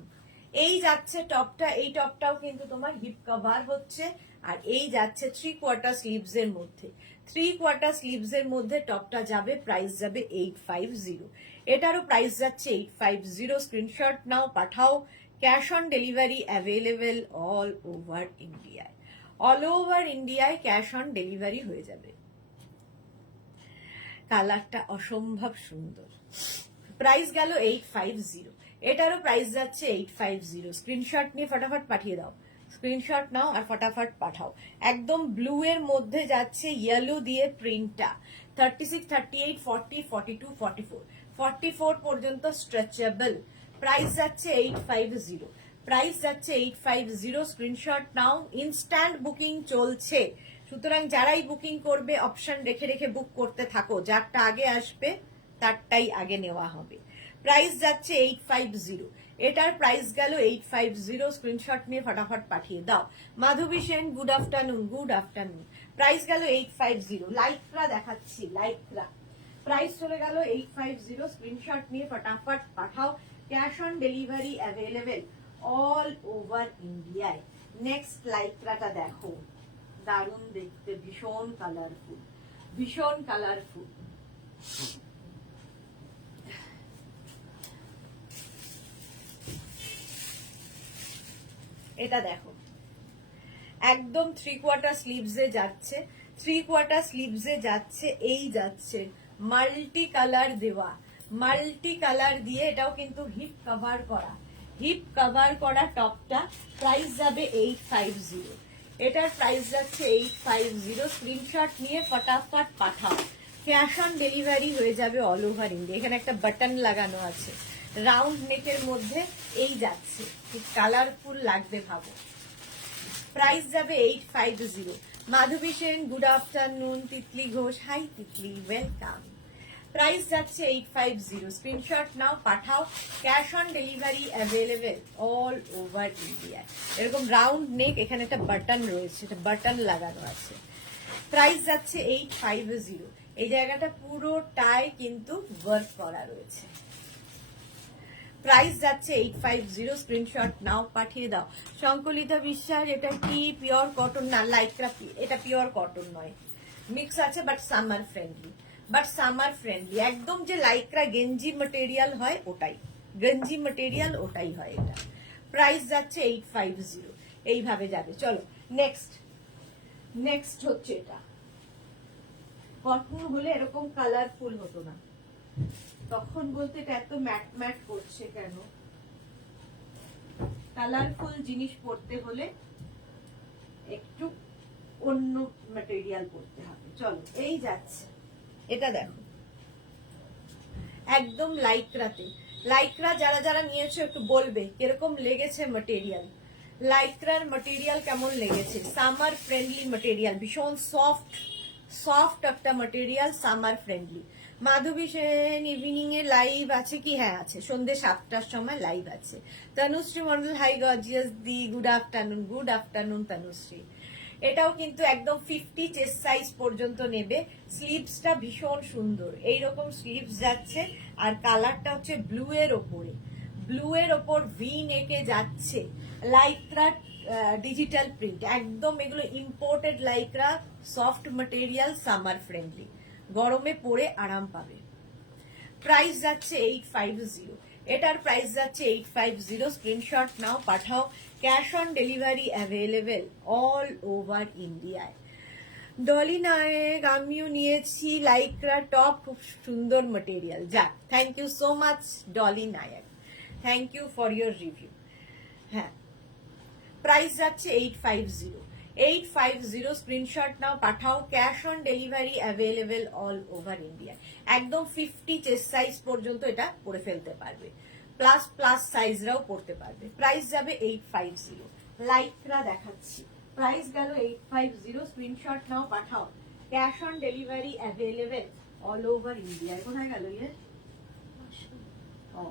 এই যাচ্ছে টপটা, এই টপটাও কিন্তু তোমার হিপ কভার হচ্ছে। আর এই যাচ্ছে 3/4 স্লিভস এর মধ্যে, 3/4 স্লিভস এর মধ্যে টপটা যাবে। প্রাইস যাবে 850, এটারও প্রাইস যাচ্ছে 850। স্ক্রিনশট নাও, পাঠাও। Cash on delivery available all over ইন্ডিয়ায়, অল ওভার ইন্ডিয়ায় ক্যাশ অন ডেলিভারি হয়ে যাবে। কালারটা অসম্ভব সুন্দর। প্রাইস গেল 850, এটারও প্রাইস যাচ্ছে 850। স্ক্রিনশট নিয়ে ফটাফট পাঠিয়ে দাও, স্ক্রিনশট নাও আর ফটাফট পাঠাও। একদম ব্লু এর মধ্যে যাচ্ছে ইয়েলো দিয়ে প্রিন্টটা। 36, 38, 40, 42, 44, 44 পর্যন্ত স্ট্রেচেবল। প্রাইস যাচ্ছে 850, প্রাইস যাচ্ছে 850। স্ক্রিনশট নাও, ইনস্ট্যান্ট বুকিং চলছে। সুতরাং যারাই বুকিং করবে অপশন রেখে রেখে বুক করতে থাকো, যারটা আগে আসবে তারটাই আগে নেওয়া হবে। প্রাইস যাচ্ছে 850, এটার প্রাইস গেল 850। স্ক্রিনশট নিয়ে ফটাফট পাঠিয়ে দাও। Madhabi Sen, good afternoon, good afternoon. Price গেল 850। লাইক্রা দেখাচ্ছি, লাইক্রা প্রাইস চলে গেল 850। স্ক্রিনশট নিয়ে ফটাফট পাঠাও। Cash on delivery available all over ইন্ডিয়ায়। নেক্সট লাইক্রাটা দেখো, দারুণ দেখতে, ভীষণ কালারফুল, ভীষণ কালারফুল। এটা দেখো, একদম 3/4 স্লিভসে যাচ্ছে, 3/4 স্লিভসে যাচ্ছে। এই যাচ্ছে মাল্টি কালার দেওয়া, মাল্টি কালার দিয়ে, এটাও কিন্তু হিপ কভার করা, হিপ কভার করা টপটা। প্রাইস যাবে 850, এটার প্রাইস যাচ্ছে 850। স্ক্রিনশট নিয়ে ফটাফট পাঠাও। ক্যাশ অন ডেলিভারি হয়ে যাবে অল ওভার ইন্ডিয়া। এখানে একটা বাটন লাগানো আছে, রাউন্ড নেকের মধ্যে এই যাচ্ছে, খুব কালারফুল লাগবে ভাবো। প্রাইস যাবে 850। Madhabi Sen good afternoon. Titli Ghosh hi Titli, welcome. Price যাচ্ছে 850। স্ক্রিনশট নাও, পাঠাও। Cash on delivery available all over India. এরকম রাউন্ড নেক, এখানে একটা বাটন রয়েছে, এটা বাটন লাগানো আছে। প্রাইস যাচ্ছে 850। এই জায়গাটা পুরোটাই কিন্তু ওয়ার্ক করা রয়েছে। প্রাইস যাচ্ছে 850। স্ক্রিনশট নাও, পাঠিয়ে দাও। শঙ্কলিতা বিশ্বাস, এটা কি পিওর কটন? না, লাইক্রা, এটা পিওর কটন নয়, মিক্স আছে, বাট সামার ফ্রেন্ডলি। একদম যে লাইক্রা গেঞ্জি ম্যাটেরিয়াল হয় ওটাই, গেঞ্জি ম্যাটেরিয়াল ওটাই হয় এটা। প্রাইস যাচ্ছে 850। এইভাবে যাবে। চলো নেক্সট হচ্ছে এটা। কটন হলে এরকম কালারফুল হতো না, তখন বলতে এটা এত ম্যাট করছে কেন? কালারফুল জিনিস পরতে হলে একটু অন্য ম্যাটেরিয়াল পরতে হবে। চলো, এই যাচ্ছে। এটা দেখো, একদম লাইক্রা যারা যারা নিয়েছো একটু বলবে কিরকম লেগেছে ম্যাটেরিয়াল। লাইক্রার ম্যাটেরিয়াল কেমন লেগেছে? সামার ফ্রেন্ডলি ম্যাটেরিয়াল, ভীষণ সফট একটা ম্যাটেরিয়াল, সামার ফ্রেন্ডলি। মাধবী সেন ইভিনিং এ লাইভ আছে কি? হ্যাঁ আছে, সন্ধ্যে 7টার সময় লাইভ আছে। তনুশ্রী মন্ডল হাই গর্জিয়াস দি, গুড আফটারনুন তনুশ্রী। এটাও কিন্তু একদম 50 চেস্ট সাইজ পর্যন্ত নেবে। স্লিভসটা ভীষণ সুন্দর, এইরকম স্লিভস যাচ্ছে। আর কালারটা হচ্ছে ব্লু এর ওপর ভি নেকে যাচ্ছে। লাইক্রা ডিজিটাল প্রিন্ট, একদম এগুলো imported Lycra, soft material, summer friendly, গরমে পরে আরাম পাবে। প্রাইস যাচ্ছে 850। এটার প্রাইস যাচ্ছে 850। স্ক্রিনশট নাও, পাঠাও। Cash on delivery available all over ইন্ডিয়ায়। ডলি নায়ক, আমিও নিয়েছি লাইক্রা টপ, খুব সুন্দর ম্যাটেরিয়াল। যাক, thank you so much Dolly Nayak, thank you for your review. হ্যাঁ, প্রাইস যাচ্ছে 850। স্ক্রিনশট নাও, পাঠাও। Cash on delivery available all over India. একদম 50 চেস্ট সাইজ পর্যন্ত এটা পরে ফেলতে পারবে, প্লাস সাইজরাও পড়তে পারবে। প্রাইস যাবে 850। লাইক্রা দেখাচ্ছি, প্রাইস গেল 850। স্ক্রিনশট নাও, পাঠাও। Cash on delivery available all over India. কোথায় গেল ইয়ে? ও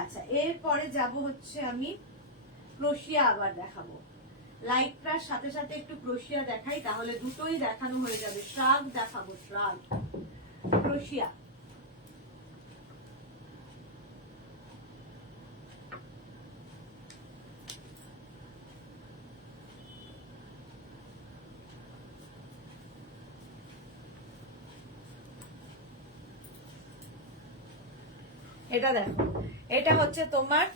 আচ্ছা, এরপরে যাব হচ্ছে আমি ক্রোশিয়া আবার দেখাবো। লাইক্রার সাথে সাথে একটু ক্রোশিয়া দেখাই, তাহলে দুটোই দেখানো হয়ে যাবে। শ্রাগ দেখাবো, শ্রাগ, ক্রোশিয়া। এটা দেখো, এটা হচ্ছে তোমার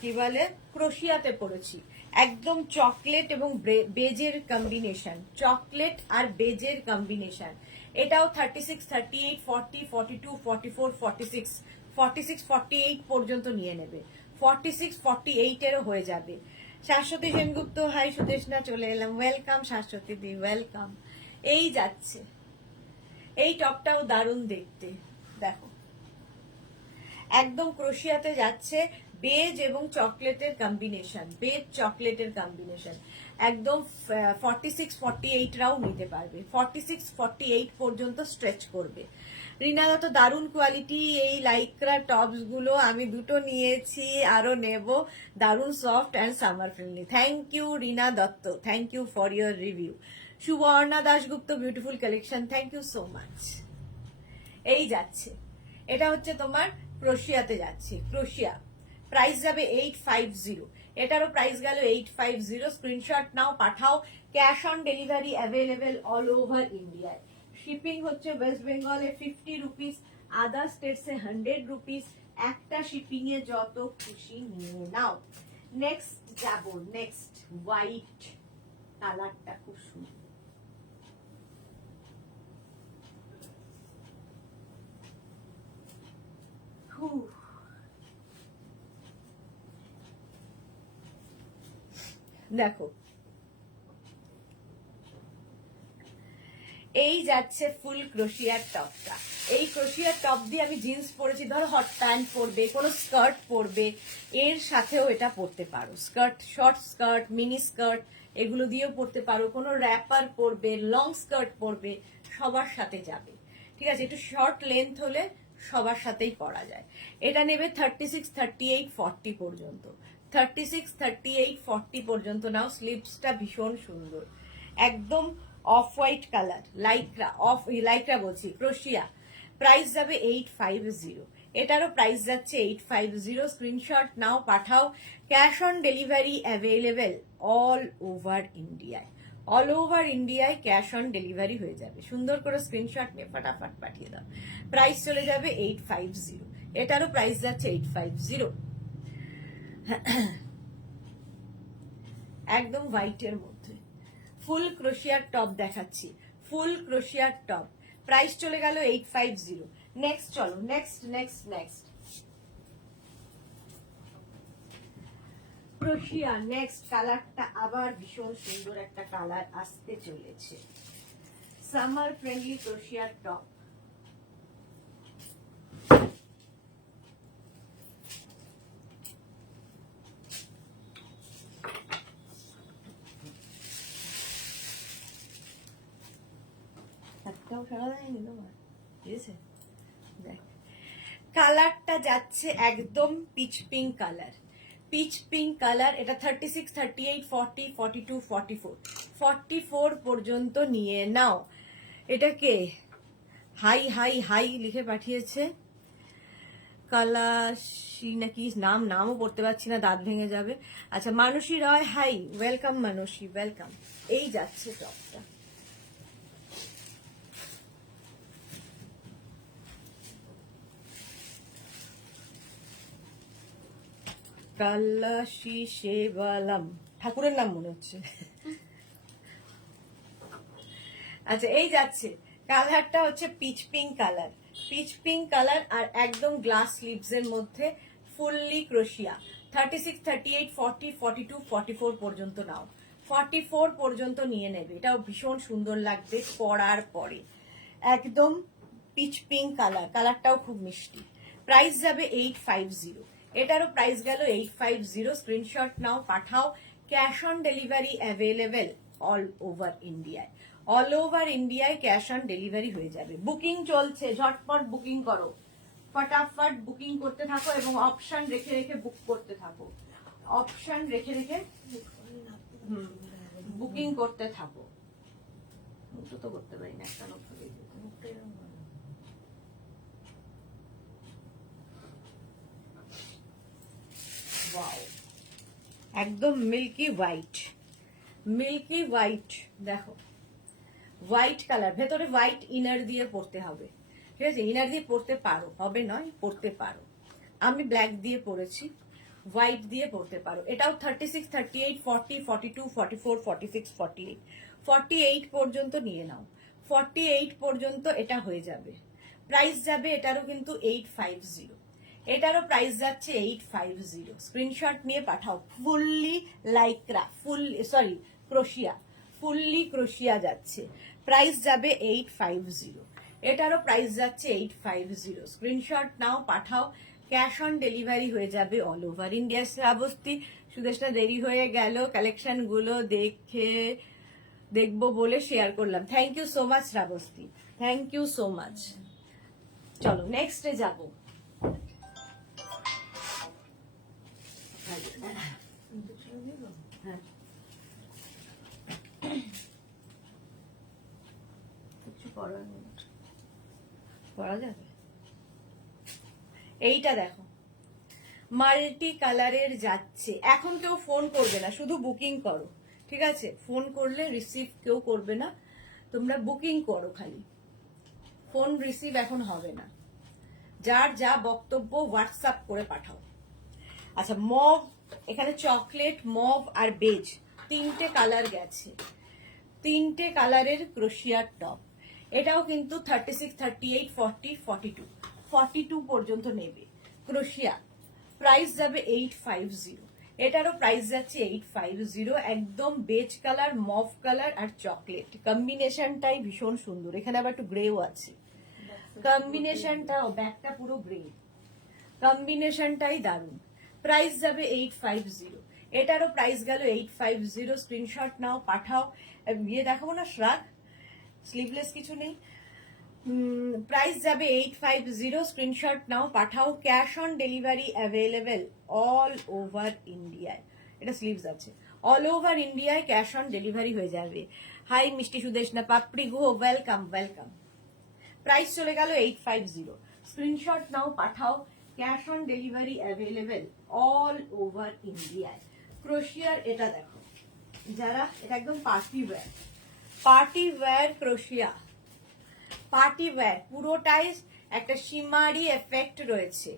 কি বলে, ক্রোশিয়াতে পড়েছি। একদম চকলেট এবং বেজের কম্বিনেশন, চকলেট আর বেজের কম্বিনেশন। এটাও 36, 38, 40, 42, 44, 46, 46, 48 পর্যন্ত নিয়ে নেবে। 46, 48 এরও হয়ে যাবে। শাশ্বতী সেনগুপ্ত হাই সুদেশনা, চলে এলাম, ওয়েলকাম শাশ্বতী দি, ওয়েলকাম। এই যাচ্ছে, এই টপটাও দারুণ দেখতে, দেখো একদম ক্রোশিয়াতে যাচ্ছে। বেজ এবং চকলেটের কম্বিনেশন, একদম 46, 48 রাও নিতে পারবে। 46, 48 পর্যন্ত স্ট্রেচ করবে। রিনা দত্ত, দারুণ কোয়ালিটি এই লাইক্রা টপস গুলো, আমি দুটো নিয়েছি, আরো নেব, দারুণ soft and summer friendly. Thank you Rina Dutta, thank you for your review. Subarna Dasgupta, beautiful collection, thank you so much. এই যাচ্ছে, এটা হচ্ছে তোমার ক্রোশিয়াতে যাচ্ছে। ক্রোশিয়া প্রাইস যাবে 850। এটারও প্রাইস গেল 850। স্ক্রিনশট নাও, পাঠাও। Cash on delivery available all over ইন্ডিয়ায়। শিপিং হচ্ছে ওয়েস্ট বেঙ্গলে 50 রুপিস, আদার স্টেটসে 100 রুপিস। একটা শিপিং এ যত খুশি নিয়ে নাও। নেক্সট যাব, নেক্সট হোয়াইট কালারটা খুব সুন্দর। দেখো, এই যাচ্ছে ফুল ক্রোশিয়ার টপটা। এই ক্রোশিয়ার টপ দিয়ে আমি জিন্স পরেছি, ধরো হট প্যান্ট পরবে, কোনো স্কার্ট পরবে, এর সাথেও এটা পরতে পারো। Skirt, short skirt, mini skirt, এগুলো দিয়েও পরতে পারো, কোনো র্যাপার পরবে, লং স্কার্ট পরবে, সবার সাথে যাবে। ঠিক আছে, একটু শর্ট লেন্থ হলে সবার সাথেই পরা যায়। এটা নেবে 36, 38, 40 পর্যন্ত। 36, 38, 40 পর্যন্ত নাও। স্লিভসটা ভীষণ সুন্দর, একদম অফ হোয়াইট কালার, লাইক্রা বলছি, ক্রোশিয়া। প্রাইস যাবে 850। এটারও প্রাইস যাচ্ছে 850। স্ক্রিনশট নাও, পাঠাও। Cash on delivery available all over ইন্ডিয়ায়। অল ওভার ইন্ডিয়ায় ক্যাশ অন ডেলিভারি হয়ে যাবে। সুন্দর করে স্ক্রিনশট নিয়ে ফটাফট পাঠিয়ে দাও। প্রাইস চলে যাবে 850। এটারও প্রাইস যাচ্ছে 850। একদম হোয়াইটের মধ্যে ফুল ক্রোশিয়ার টপ দেখাচ্ছি, ফুল ক্রোশিয়ার টপ। প্রাইস চলে গেল 850। নেক্সট চলো, নেক্সট ক্রোশিয়া। নেক্সট কালারটা আবার ভীষণ সুন্দর একটা কালার আসতে চলেছে, সামার ফ্রেন্ডলি ক্রোশিয়ার টপ। একটাও সারা দেয়নি তোমার, বুঝেছে? দেখ, কালারটা যাচ্ছে একদম pitch pink colour, peach pink colour. এটা 36, 38, 40, 42, 44, 44 পর্যন্ত নিয়ে নাও। এটাকে হাই হাই হাই লিখে পাঠিয়েছে কালাশি নাকি নামও পড়তে পারছি না, দাঁত ভেঙে যাবে। আচ্ছা, মানসী রয়, হাই, ওয়েলকাম মানসী, ওয়েলকাম। এই যাচ্ছে টপটা। কালাশি সেবালাম, ঠাকুরের নাম মনে হচ্ছে। আচ্ছা, এই যাচ্ছে কালারটা হচ্ছে peach pink colour, peach pink colour, আর একদম গ্লাস স্লিভস এর মধ্যে ফুললি ক্রোশিয়া। 36, 38, 40, 42, 44 পর্যন্ত নাও। 44 পর্যন্ত নিয়ে নেবে। এটাও ভীষণ সুন্দর লাগবে পরার পরে, একদম পিচ পিঙ্ক কালার, কালারটাও খুব মিষ্টি। প্রাইস যাবে 850। এটারও প্রাইস গেল 850। স্ক্রিনশট নাও, পাঠাও। Cash on delivery available all over ইন্ডিয়ায়। অল ওভার ইন্ডিয়ায় ক্যাশ অন ডেলিভারি হয়ে যাবে। বুকিং চলছে, ঝটপট বুকিং করো, ফটাফট বুকিং করতে থাকো এবং অপশন রেখে রেখে বুক করতে থাকো, অপশন রেখে রেখে বুকিং করতে থাকো। মুখটা তো করতে পারি না, একটা নকশা দিয়ে দিতে, মুখটা এরকম ভালো। ওয়াও, একদম মিল্কি হোয়াইট, মিল্কি হোয়াইট। দেখো, হোয়াইট কালার, ভেতরে হোয়াইট ইনার দিয়ে পরতে হবে। ঠিক আছে, ইনার দিয়ে পরতে পারো, হবে নয়, পরতে পারো। আমি ব্ল্যাক দিয়ে পরেছি, হোয়াইট দিয়ে পরতে পারো। এটাও 36, 38, 40, 42, 44, 46, 48, 48 পর্যন্ত নিয়ে নাও। 48 পর্যন্ত এটা হয়ে যাবে। প্রাইস যাবে এটারও কিন্তু 850। এটারও প্রাইস যাচ্ছে 850। স্ক্রিনশট নিয়ে পাঠাও। ফুললি লাইক্রা, ক্রোশিয়া, ফুললি ক্রোশিয়া যাচ্ছে। প্রাইস যাবে 850। এটারও প্রাইস যাচ্ছে 850। স্ক্রিনশট নাও, পাঠাও। ক্যাশ অন ডেলিভারি হয়ে যাবে অল ওভার ইন্ডিয়া। শ্রাবস্তি, সুদেশটা দেরি হয়ে গেল, কালেকশন গুলো দেখবো বলে শেয়ার করলাম। Thank you so much Shrabasti, thank you so much. চলো নেক্সটে যাবো। হ্যাঁ, কিছু করার নেই, করা যাবে। এইটা দেখো, মাল্টি কালারের যাচ্ছে। এখন কেউ ফোন করবে না, শুধু বুকিং করো। ঠিক আছে, ফোন করলে রিসিভ কেউ করবে না, তোমরা বুকিং করো খালি, ফোন রিসিভ এখন হবে না। যার যা বক্তব্য হোয়াটসঅ্যাপ করে পাঠাও। আচ্ছা, মভ, এখানে চকলেট, মভ আর বেজ, তিনটে কালার গেছে, তিনটে কালারের ক্রোশিয়ার টপ। এটাও কিন্তু 36, 38, 40, 42, 42 পর্যন্ত নেবে ক্রোশিয়া। প্রাইস যাবে 850। এটারও প্রাইস যাচ্ছে 850। একদম বেজ কালার, মভ কালার আর চকলেট কম্বিনেশনটাই ভীষণ সুন্দর। এখানে আবার একটু গ্রেও আছে, কম্বিনেশনটা, ব্যাগটা পুরো গ্রে, কম্বিনেশনটাই দারুণ। প্রাইস যাবে 850। এটারও প্রাইস গেল 850। স্ক্রিনশট নাও, পাঠাও। গিয়ে দেখাবো না শ্রাগ, স্লিভলেস কিছু নেই। প্রাইস যাবে 850। স্ক্রিনশট নাও, পাঠাও। Cash on delivery available all over ইন্ডিয়ায়। এটা স্লিভস আছে, অল ওভার ইন্ডিয়ায় ক্যাশ অন ডেলিভারি হয়ে যাবে। হাই মিষ্টি Sudeshna, Papri Guha, welcome welcome. Price চলে গেল 850। স্ক্রিনশট নাও, পাঠাও। Cash on delivery available all over ইন্ডিয়ায়। ক্রোশিয়ার এটা দেখো, যারা এটা একদম পার্টি ওয়্যার, পার্টি ওয়্যার ক্রোশিয়া, পার্টি ওয়্যার পুরোটাই একটা শিমারি এফেক্ট রয়েছে,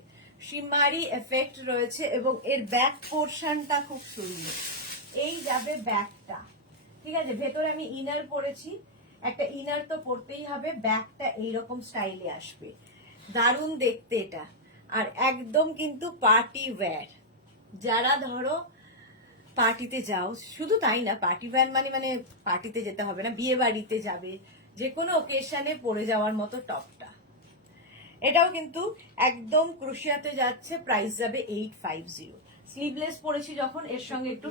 শিমারি এফেক্ট রয়েছে এবং এর ব্যাক পোর্শনটা খুব সুন্দর। এই যাবে ব্যাকটা, ঠিক আছে। ভেতরে আমি ইনার পরেছি, একটা ইনার তো পরতেই হবে। ব্যাকটা এইরকম স্টাইলে আসবে, দারুণ দেখতে এটা। আর একদম কিন্তু পার্টি ওয়্যার, যারা ধরো পার্টিতে যাও, শুধু তাই না, পার্টি ওয়্যার মানে পার্টিতে যেতে হবে না, বিয়ে বাড়িতে যাবে, যে কোনো ওকেশনে পরে যাওয়ার মতো টপটা। এটাও কিন্তু একদম ক্রোশিয়াতে যাচ্ছে, প্রাইস যাবে 850। স্লিভলেস পরেছি যখন, এর সঙ্গে একটু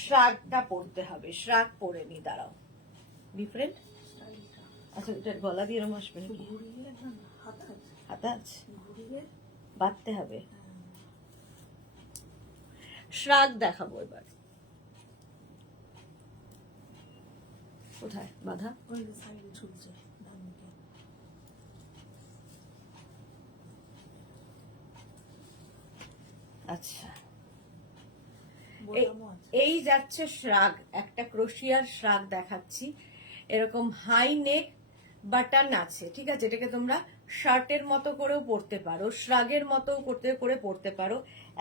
শ্রাগটা পরতে হবে। শ্রাগ পরে নি, দাঁড়াও, ডিফারেন্ট। আচ্ছা, এটা গলা দিয়ে এরকম আসবে নাকি? হাতা আছে, বাঁধতে হবে। শ্রাগ দেখাবো এবার। কোথায় বাঁধা? আচ্ছা, এই যাচ্ছে শ্রাগ, একটা ক্রোশিয়ার শ্রাগ দেখাচ্ছি। এরকম হাই নেক বাটন আছে, ঠিক আছে। এটাকে তোমরা শার্টের মতো করেও পরতে পারো, শ্রাগের মতো করে পরতে পারো।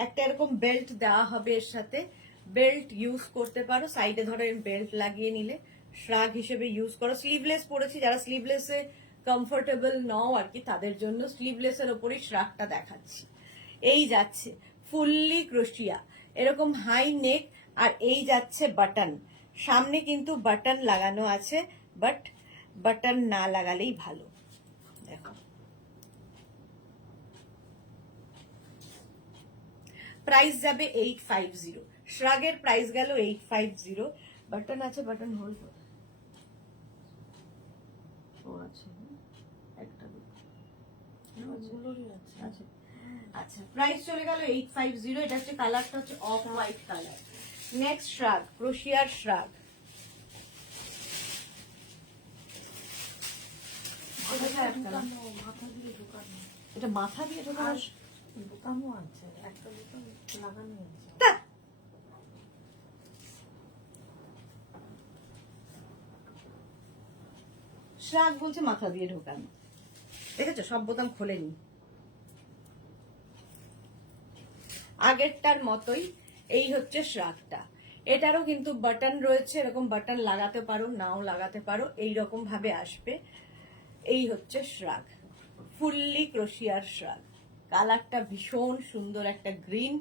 একটা এরকম বেল্ট দেওয়া হবে এর সাথে, বেল্ট ইউজ করতে পারো। সাইডে ধরো বেল্ট লাগিয়ে নিলে শ্রাগ হিসেবে ইউজ করো। স্লিভলেস পরেছি, যারা স্লিভলেসে কমফোর্টেবল নও আর কি, তাদের জন্য স্লিভলেসের ওপরই শ্রাগটা দেখাচ্ছি। এই যাচ্ছে ফুললি ক্রোশিয়া, এরকম হাই নেক। আর এই যাচ্ছে বাটন, সামনে কিন্তু বাটন লাগানো আছে, বাট বাটন না লাগালেই ভালো। দেখো, প্রাইস যাবে 850। শ্রাগের প্রাইস গেল 850। বাটন আছে, বাটন হোল ও আছে, একটা আচ্ছা আচ্ছা। প্রাইস চলে গেল 850। এটা হচ্ছে কালারটা হচ্ছে off white colour. Next shrug, ক্রোশিয়ার শ্রাগ। এটা মাথা দিয়ে ঢোকানো, বোতামও আছে, একটা বোতাম লাগানো আছে। শ্রাগ বলছে মাথা দিয়ে ঢোকানো, দেখেছো? সব বোতাম খোলেনি, আগেরটার মতোই। এই হচ্ছে শ্রাগটা, এটারও কিন্তু বাটন রয়েছে, এরকম বাটন লাগাতে পারো, নাও লাগাতে পারো, এইরকম ভাবে আসবে। এই হচ্ছে শ্রাগ, ফুললি ক্রোশিয়ার শ্রাগ। কালারটা ভীষণ সুন্দর, একটা গ্রিন।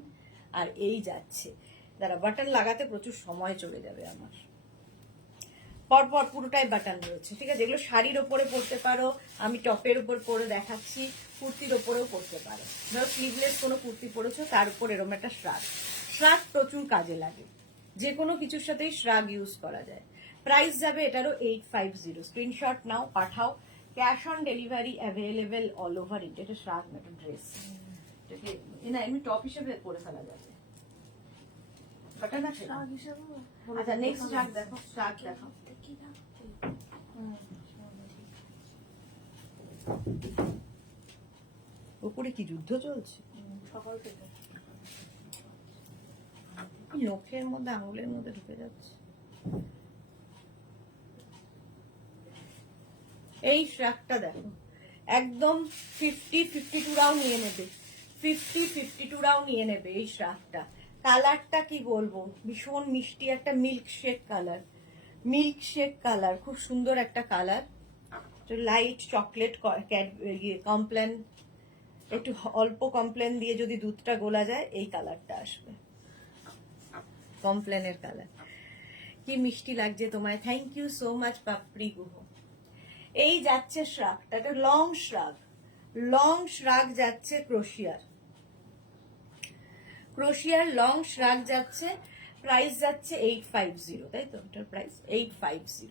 আর এই যাচ্ছে, যারা বাটন লাগাতে প্রচুর সময় চলে যাবে আমার। পরপর পুরোটাই বাটন রয়েছে, ঠিক আছে। এগুলো শাড়ির ওপরে পরতে পারো, আমি টপের উপর পরে দেখাচ্ছি, কুর্তির ওপরেও পরতে পারো। ধরো স্লিভলেস কোনো কুর্তি পরেছো, তার উপর এরকম একটা শ্রাগ। শ্রাগ প্রচুর কাজে লাগে, যে কোনো কিছুর সাথেই শ্রাগ ইউজ করা যায়। প্রাইস যাবে এটারও 850। স্ক্রিনশট নাও, পাঠাও। Cash on delivery available all over India. এটা শ্রাগ না, একটা ড্রেস, না এমনি টপ হিসেবে পরে ফেলা যাবে। বাটন আছে। আচ্ছা, নেক্সট শ্রাগ দেখো, শ্রাগ দেখো। উপরে কি যুদ্ধ চলছে? সকাল থেকে নখের মধ্যে, আঙুলের মধ্যে ঢুকে যাচ্ছে। এই শ্রাগটা দেখো, একদম 50-52 নিয়ে নেবে, 50-52 নিয়ে নেবে এই শ্রাগটা। কালারটা কি বলবো, ভীষণ মিষ্টি একটা milk shake colour, milk shake colour, খুব সুন্দর একটা কালার। লাইট চকলেট কমপ্লেন, একটু অল্প কমপ্লেন দিয়ে যদি দুধটা গোলা যায়, এই কালারটা আসবে, কমপ্লেনের কালার। কি মিষ্টি লাগছে তোমায়, থ্যাংক ইউ সো মাচ পাপড়ি গুহ। এই যাচ্ছে শ্রাগটা, এটা লং শ্রাগ, লং শ্রাগ যাচ্ছে ক্রোশিয়ার। ক্রোশিয়ার লং শ্রাগ যাচ্ছে, প্রাইস যাচ্ছে 850, তাই তো? এটার প্রাইস 850।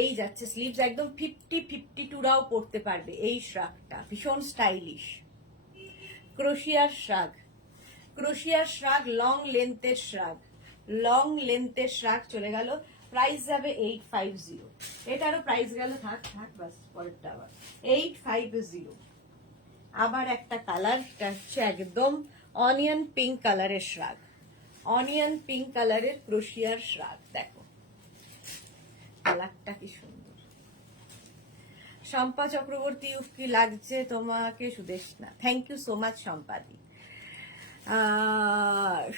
এই যাচ্ছে স্লিভস একদম 52রাও পরতে পারবে এই শ্রাগটা, ভীষণ স্টাইলিশ। ক্রোশিয়ার শ্রাগ, ক্রোশিয়ার শ্রাগ লং লেন্থের শ্রাগ, লং লেন্থের শ্রাগ চলে গেল, প্রাইস যাবে 850। এটারও প্রাইস গেল, থাক থাক বাস, পরেরটা আবার 850। আবার একটা কালার, এটা হচ্ছে একদম অনিয়ন পিঙ্ক কালারের শ্রাগ, অনিয়ন পিঙ্ক কালারের ক্রোশিয়ার শ্রাগ। দেখো কালারটা কি সুন্দর। শম্পা চক্রবর্তী, উফ কি লাগছে তোমাকে Sudeshna, thank you so much শম্পাদি।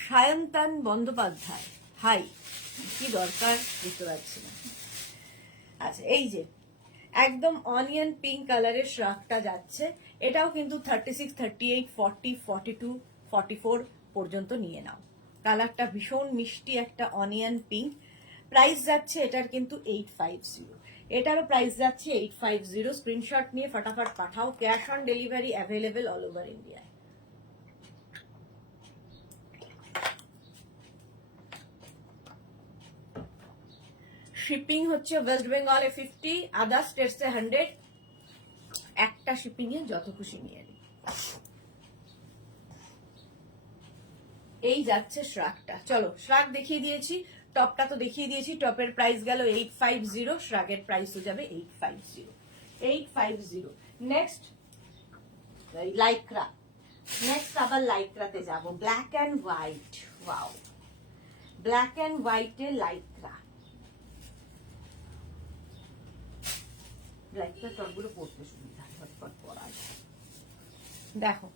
সায়ন্তান বন্দ্যোপাধ্যায়, হাই, কি দরকার বুঝতে পারছি না। আচ্ছা, এই যে একদম অনিয়ন পিঙ্ক কালারের শ্রাগটা যাচ্ছে, এটাও কিন্তু 36, 38, 40, 42, 44 পর্যন্ত নিয়ে নাও। কালারটা ভীষণ মিষ্টি একটা অনিয়ন পিঙ্ক। প্রাইস যাচ্ছে এটার কিন্তু 850, এটারও প্রাইস যাচ্ছে 850। স্ক্রিনশট নিয়ে ফটাফট পাঠাও, cash on delivery available all over ইন্ডিয়ায়। শিপিং হচ্ছে ওয়েস্ট বেঙ্গলে 50, আদার স্টেটসে 100। একটা শিপিং এ যত খুশি নিয়ে নিই। এই যাচ্ছে শ্রাগটা। চলো শ্রাগ দেখিয়ে দিয়েছি, টপটা তো দেখিয়ে দিয়েছি, টপের প্রাইস গেল 850, শ্রাগের প্রাইস তো যাবে 850, 850। নেক্সট লাইক্রা, নেক্সট আবার লাইক্রাতে যাব, black and white. Wow, black and হোয়াইটে লাইক্রা। লাইক্রা টপগুলো পরতে সুবিধা, ঝটপট পরা যায়। দেখো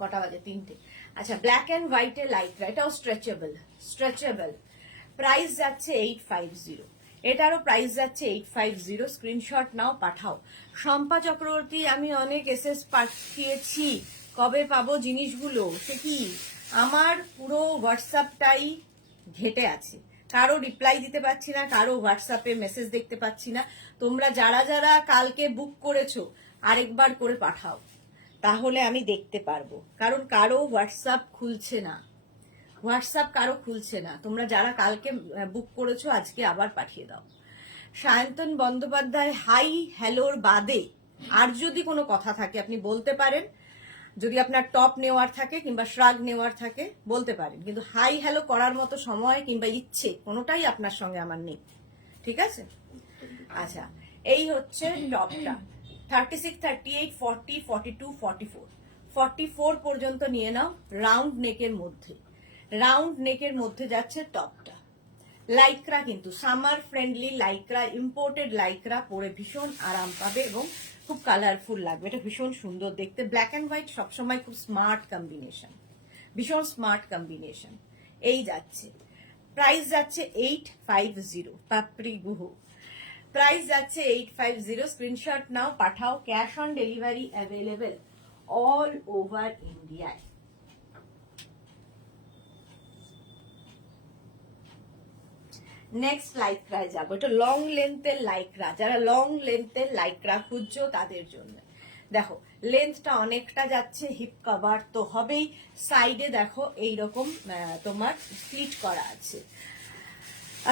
কটা বাজে, 3টে। আচ্ছা, ব্ল্যাক অ্যান্ড হোয়াইটে লাইক্রা, এটাও স্ট্রেচেবল, স্ট্রেচেবল। প্রাইস যাচ্ছে 850, এটারও প্রাইস যাচ্ছে 850। স্ক্রিনশট নাও, পাঠাও। শম্পা চক্রবর্তী, আমি অনেক এসএস পাঠিয়েছি, কবে পাবো জিনিসগুলো? সে কি, আমার পুরো হোয়াটসঅ্যাপটাই ঘেটে আছে, কারো রিপ্লাই দিতে পারছি না, কারো হোয়াটসঅ্যাপে মেসেজ দেখতে পাচ্ছি না। তোমরা যারা যারা কালকে বুক করেছো আরেকবার করে পাঠাও, তাহলে আমি দেখতে পারবো, কারণ কারো হোয়াটসঅ্যাপ খুলছে না, হোয়াটসঅ্যাপ কারো খুলছে না। তোমরা যারা কালকে বুক করেছো আজকে আবার পাঠিয়ে দাও। সায়ন্তন বন্দ্যোপাধ্যায়, হাই হ্যালোর বাদে আর যদি কোনো কথা থাকে আপনি বলতে পারেন, যদি আপনার টপ নেওয়ার থাকে কিংবা শ্রাগ নেওয়ার থাকে বলতে পারেন, কিন্তু হাই হ্যালো করার মতো সময় কিংবা ইচ্ছে কোনোটাই আপনার সঙ্গে আমার নেই, ঠিক আছে? আচ্ছা, এই হচ্ছে টপটা 36, 38, 40, 42, 44, 44 পর্যন্ত নিয়ে নাও। রাউন্ড নেকের মধ্যে, রাউন্ড নেকের মধ্যে যাচ্ছে টপটা। লাইক্রা কিন্তু summer friendly Lycra, imported Lycra, পরে ভীষণ আরাম পাবে এবং খুব কালারফুল লাগবে, এটা ভীষণ সুন্দর দেখতে। ব্ল্যাক অ্যান্ড হোয়াইট সবসময় খুব স্মার্ট কম্বিনেশন, ভীষণ স্মার্ট কম্বিনেশন। এই যাচ্ছে, প্রাইস যাচ্ছে 850, পাপড়ি গুহ, প্রাইস যাচ্ছে 850। স্ক্রিনশট নাও, পাঠাও, cash on delivery available all over ইন্ডিয়ায়। নেক্সট লাইক্রায় যাবো, এটা লং লেন্থের লাইক্রা, যারা লং লেন্থের লাইক্রা খুঁজছো তাদের জন্য। দেখো লেন্থটা অনেকটা যাচ্ছে, হিপ কভার তো হবেই, সাইডে দেখো এইরকম তোমার স্লিট করা আছে।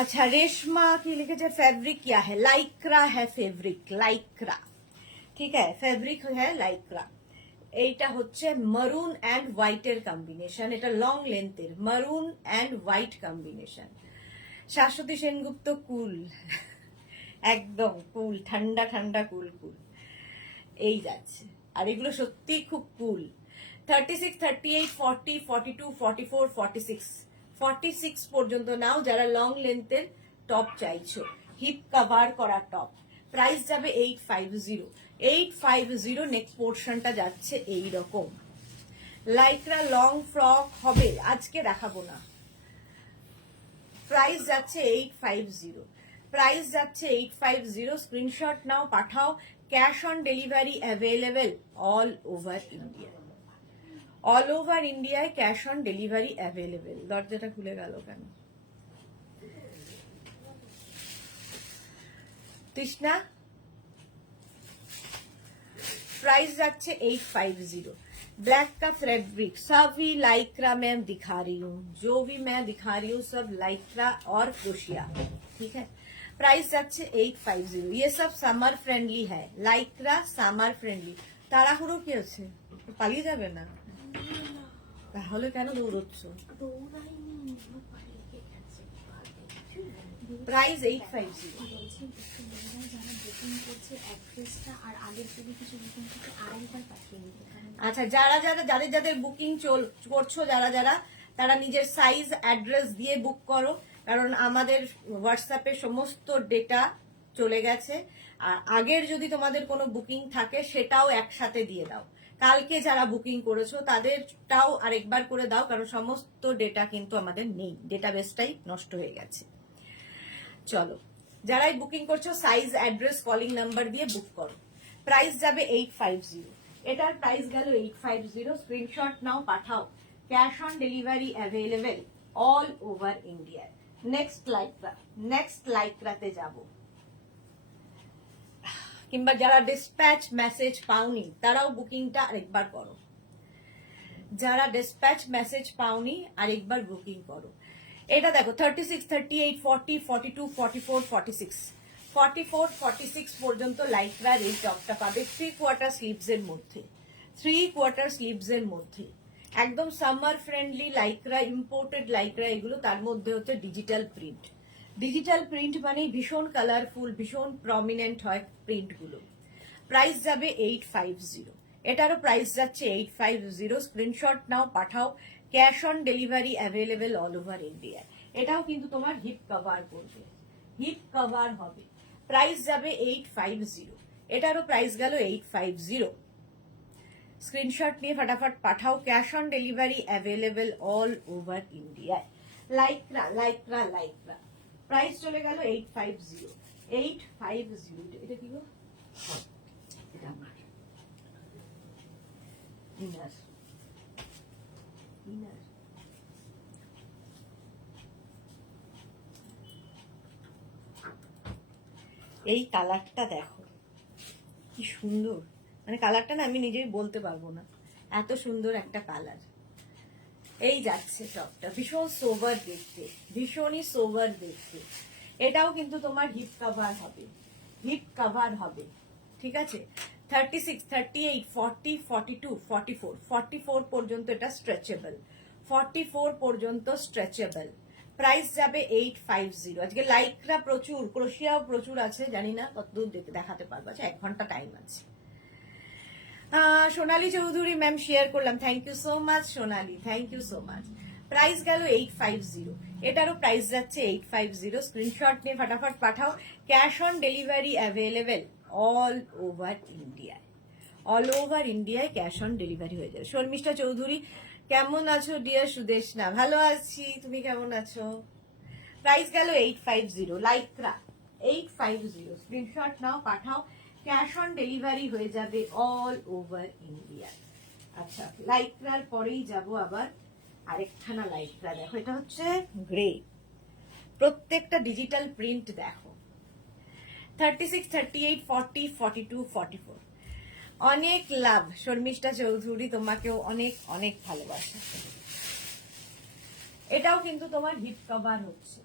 अच्छा, रेशमा की लिखे फैब्रिक क्या है? लाइक्रा है फैब्रिक, लाइक्रा, ठीक है, फैब्रिक है लाइक्रा। এইটা হচ্ছে মারুন অ্যান্ড হোয়াইটের কম্বিনেশন, এটা লং লেন্থের maroon and white combination. Shashwati Sengupta, cool, একদম কুল, ঠান্ডা ঠান্ডা কুল কুল। এই যাচ্ছে, আর এগুলো সত্যি খুব কুল। 36, 38, 40, 42, 44, 46, 46 পর্যন্ত নাও যারা লং লেন্থের টপ চাইছো, হিপ কভার করা টপ। প্রাইস যাবে 850, 850। নেক্সট পোর্শনটা যাচ্ছে এই রকম লাইক্রা লং ফ্রক হবে, আজকে দেখাবো না। প্রাইস যাচ্ছে 850, প্রাইস যাচ্ছে 850। স্ক্রিনশট নাও, পাঠাও, cash on delivery available all over India, all over ইন্ডিয়ায় ক্যাশ অন ডেলিভারি অ্যাভেলেবেল। দরজাটা খুলে গেল কেন? তৃষ্ণা, প্রাইস যাচ্ছে 850। ब्लैक का फैब्रिक सभी लाइक्रा में दिखा रही हूँ, जो भी मैं दिखा रही हूँ सब लाइक्रा और क्रोशिया, ठीक है। प्राइस যাচ্ছে 850। ये सब সামার ফ্রেন্ডলি है, লাইক্রা সামার ফ্রেন্ডলি। তাড়াহুড়ো কি আছে, পালিয়ে যাবে না? তাহলে কেন দৌড়চ্ছ? দৌড়াইনি, ও পালিয়ে গেছে। প্রাইস 850। বলছি বন্ধুরা যারা বুকিং করছে অ্যাড্রেসটা আর আগের যদি কিছু বুকিং করতে আরেকবার পাঠিয়ে দিতে পারেন। আচ্ছা, যাদের যাদের বুকিং করছো, যারা তারা নিজের সাইজ অ্যাড্রেস দিয়ে বুক করো, কারণ আমাদের হোয়াটসঅ্যাপে সমস্ত ডেটা চলে গেছে। আর আগের যদি তোমাদের কোনো বুকিং থাকে সেটাও একসাথে দিয়ে দাও। কালকে যারা বুকিং করেছো তাদেরটাও আরেকবার করে দাও, কারণ সমস্ত ডেটা কিন্তু আমাদের নেই, ডেটাবেসটাই নষ্ট হয়ে গেছে। চলো, যারাই বুকিং করছো সাইজ অ্যাড্রেস কলিং নাম্বার দিয়ে বুক করো। প্রাইস যাবে 850। এটার প্রাইস গেল 850। স্ক্রিনশট নাও, পাঠাও। Cash on delivery available all over India. Next লাইক্রাতে যাব। কিংবা যারা ডিসপ্যাচ মেসেজ পাওনি তারাও বুকিংটা আরেকবার করো। যারা ডিসপ্যাচ মেসেজ পাওনি আরেকবার বুকিং করো। এটা দেখো 36, 38, 40, 42, 44, 46, 44, 46 পর্যন্ত লাইক্রার এই টপটা পাবে 3 কোয়ার্টার স্লিভস এর মধ্যে, 3 কোয়ার্টার স্লিভস এর মধ্যে। একদম summer friendly Lycra, imported Lycra এগুলো। তার মধ্যে হচ্ছে ডিজিটাল প্রিন্ট। ডিজিটাল প্রিন্ট মানে ভীষণ কালারফুল, ভীষণ প্রমিনেন্ট হয় প্রিন্টগুলো। প্রাইস যাবে 850। এটারও প্রাইস যাচ্ছে 850। স্ক্রিনশট নাও, পাঠাও। Cash on delivery available all over India. এটাও কিন্তু তোমার হিপ কভার করবে, হিপ কভার হবে। প্রাইস যাবে 850। এটারও প্রাইস গেল 850। স্ক্রিনশট নিয়ে ফটাফট পাঠাও। Cash on delivery available all over India. Lycra Lycra Lycra. Price চলে গেল 850। 850। এটা কি গো? এটা আমার ইনার। এই কালারটা দেখো কি সুন্দর, মানে কালারটা না আমি নিজেই বলতে পারবো না, এত সুন্দর একটা কালার। এই যাচ্ছে টপটা, ভীষণ সোবার দেখতে, ভীষণই সোবার দেখতে। এটাও কিন্তু তোমার হিপ কভার হবে, হিপ কভার হবে, ঠিক আছে। 36, 38, 40, 42, 44, 44 পর্যন্ত এটা স্ট্রেচেবল, 44 পর্যন্ত স্ট্রেচেবল। প্রাইস যাবে 850। আজকে লাইকরা প্রচুর, ক্রোশিয়াও প্রচুর আছে, জানি না কতদূর দেখাতে পারবো। আচ্ছা, 1 ঘন্টা টাইম আছে। সোনালী চৌধুরী ম্যাম শেয়ার করলাম, thank you so much Sonali, thank you so much. Price গেল 850। এটারও প্রাইস যাচ্ছে 850। স্ক্রিনশট নিয়ে ফটাফট পাঠাও। Cash on delivery available all over India. All over ইন্ডিয়ায় ক্যাশ অন ডেলিভারি হয়ে যাবে। শর্মিষ্ঠা চৌধুরী কেমন আছো ডিয়ার সুদেশনা? ভালো আছি, তুমি কেমন আছো? প্রাইস গেল 850। লাইক্রা 850। স্ক্রিনশট নাও, পাঠাও। ক্যাশ অন ডেলিভারি হয়ে যাবে অল ওভার ইন্ডিয়া। আচ্ছা, লাইক্রার পরেই যাব আবার আরেকখানা লাইক্রা। দেখো, এটা হচ্ছে গ্রে, প্রত্যেকটা ডিজিটাল প্রিন্ট দেখো। 36, 38, 40, 42, 44। অনেক লাভ শর্মিষ্ঠা চৌধুরী, তোমাকেও অনেক অনেক ভালোবাসা। এটাও কিন্তু তোমার হিপ কভার হচ্ছে,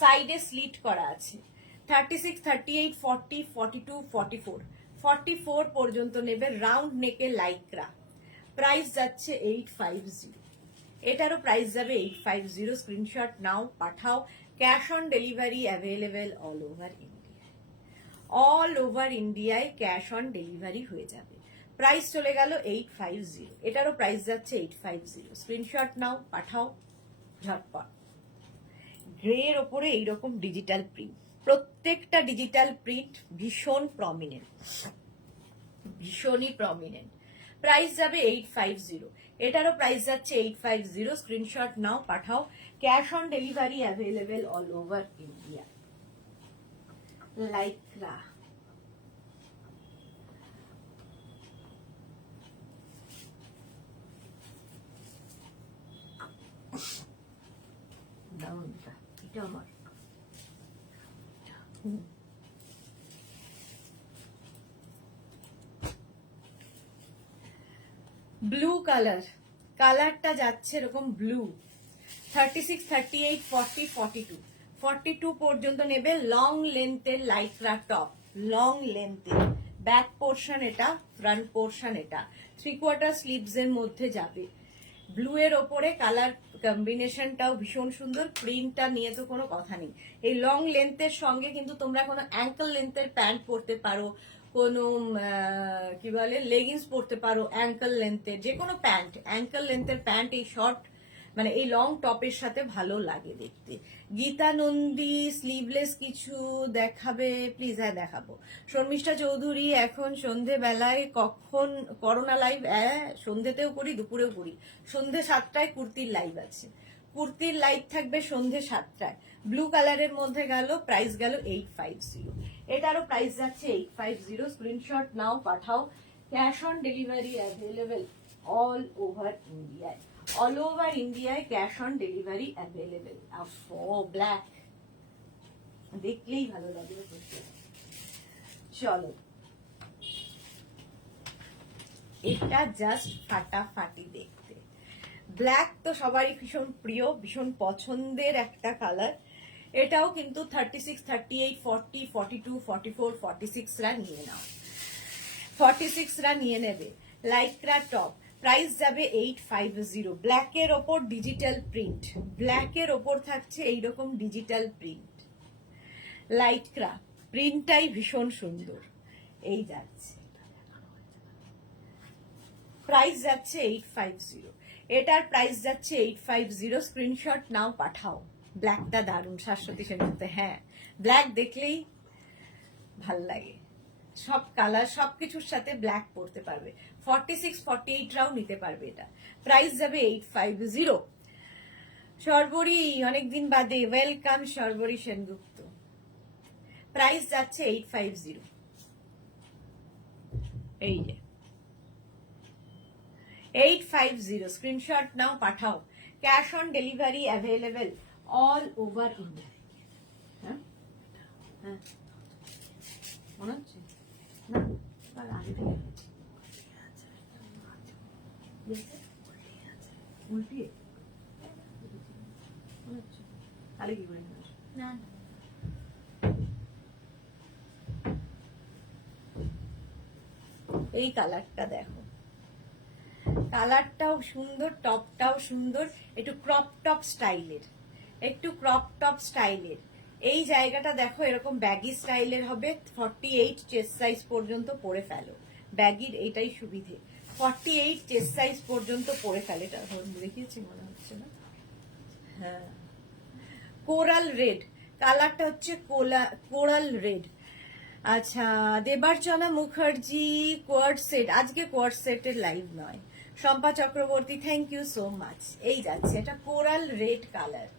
সাইডে স্লিট করা আছে। 36, 38, 40, 42, 44, 44 পর্যন্ত নেবে। রাউন্ড নেকে লাইক্রা। প্রাইস যাচ্ছে 850। এটারও প্রাইস যাবে 850। স্ক্রিনশট নাও, পাঠাও। Cash on delivery available all over India. All over ইন্ডিয়ায় ক্যাশ অন ডেলিভারি হয়ে যাবে। প্রাইস চলে গেল 850। এটারও প্রাইস যাচ্ছে 850। স্ক্রিনশট নাও, পাঠাও ঝটপট। গ্রের ওপরে এইরকম ডিজিটাল প্রিন্ট, প্রত্যেকটা ডিজিটাল প্রিন্ট ভীষণ প্রমিনেন্ট, ভীষণই প্রমিনেন্ট। প্রাইস যাবে 850। এটারও প্রাইস যাচ্ছে 850। স্ক্রিনশট নাও, পাঠাও। Cash on delivery available all over India. Lycra দারুণটা, এটা আমার ব্লু কালার, কালারটা যাচ্ছে এরকম ব্লু। 36, 38, 40, 42, 42 পর্যন্ত নেবে। লং লেন্থের লাইক্রা টপ, লং লেন্থের, ব্যাক পোর্শন এটা, ফ্রন্ট পোর্শন এটা, 3/4 স্লিভস এর মধ্যে যাবে। ব্লু এর ওপরে কালার কম্বিনেশনটাও ভীষণ সুন্দর, প্রিন্টটা নিয়ে তো কোনো কথা নেই। এই লং লেন্থের সঙ্গে কিন্তু তোমরা কোনো অ্যাঙ্কল লেন্থের প্যান্ট পরতে পারো, কোনো কি বলে লেগিংস পরতে পারো অ্যাঙ্কল লেন্থের, যে কোনো প্যান্ট, অ্যাঙ্কল লেন্থের প্যান্ট এই শর্ট মানে এই লং টপের সাথে ভালো লাগে দেখতে। গীতা নন্দী স্লিভলেস কিছু দেখাবে প্লিজ? হ্যাঁ দেখাবো। শর্মিষ্ঠা চৌধুরী এখন সন্ধে বেলায় কখন করোনা লাইভ? হ্যাঁ সন্ধেতেও করি, দুপুরেও করি। সন্ধে 7টায় কুর্তির লাইভ আছে, কুর্তির লাইভ থাকবে সন্ধে 7টায়। ব্লু কালারের মধ্যে গেল, প্রাইস গেল 850। এটারও প্রাইস যাচ্ছে 850। স্ক্রিনশট নাও, পাঠাও। Cash on delivery available all over ইন্ডিয়ায়, অল ওভার ইন্ডিয়ায় cash on delivery available. Black দেখলেই ভালো লাগবে। চলো, এটা জাস্ট ফাটাফাটি দেখতে। ব্ল্যাক তো সবারই ভীষণ প্রিয়, ভীষণ পছন্দের একটা কালার। এটাও কিন্তু 36, 38, 40, 42, 44, 46 রা নিয়ে নাও, 46 রা নিয়ে নেবে। লাইক্রা টপ, প্রাইস যাবে 850। ব্ল্যাকের ওপর ডিজিটাল প্রিন্ট, ব্ল্যাকের ওপর থাকছে এইরকম ডিজিটাল প্রিন্ট। লাইক্রা প্রিন্টটাই ভীষণ সুন্দর। এই যাচ্ছে, প্রাইস যাচ্ছে 850। এটার প্রাইস যাচ্ছে 850। স্ক্রিনশট নাও, পাঠাও। ব্ল্যাকটা দারুণ, শাশ্বতী সেনগুপ্তে। হ্যাঁ ব্ল্যাক দেখলেই ভাল লাগে, সব কালার সবকিছুর সাথে ব্ল্যাক পরতে পারবে। 46, 48 রাও নিতে পারবে। এটা প্রাইস যাবে 850। সর্বরী অনেকদিন বাদে, ওয়েলকাম সর্বরী সেনগুপ্ত। প্রাইস যাচ্ছে 850। এই যে 850। স্ক্রিনশট নাও, পাঠাও। Cash on delivery available all over India. হ্যাঁ হ্যাঁ মনে হচ্ছে না, তার আগে থেকে উল্টিয়ে মনে হচ্ছে তাহলে কি করে নেবে? না এই কালারটা দেখো, কালারটাও সুন্দর, টপটাও সুন্দর, একটু ক্রপ টপ স্টাইলের, একটু ক্রপ টপ স্টাইলের। এই জায়গাটা দেখো এরকম ব্যাগি স্টাইলের হবে। 48 চেস্ট সাইজ পর্যন্ত পরে ফেলো, ব্যাগির এটাই সুবিধে। 48 চেস্ট সাইজ পর্যন্ত পরে ফেলে। এটা দেখিয়েছি মনে হচ্ছে না? হ্যাঁ, কোরাল রেড কালারটা হচ্ছে, কোরাল রেড। আচ্ছা, দেবার্চনা মুখার্জি কোয়ার্ড সেট, আজকে কোয়ার্ড সেটের লাইভ নয়। Shampa Chakraborty thank you so much. এই যাচ্ছে, এটা কোরাল রেড কালার।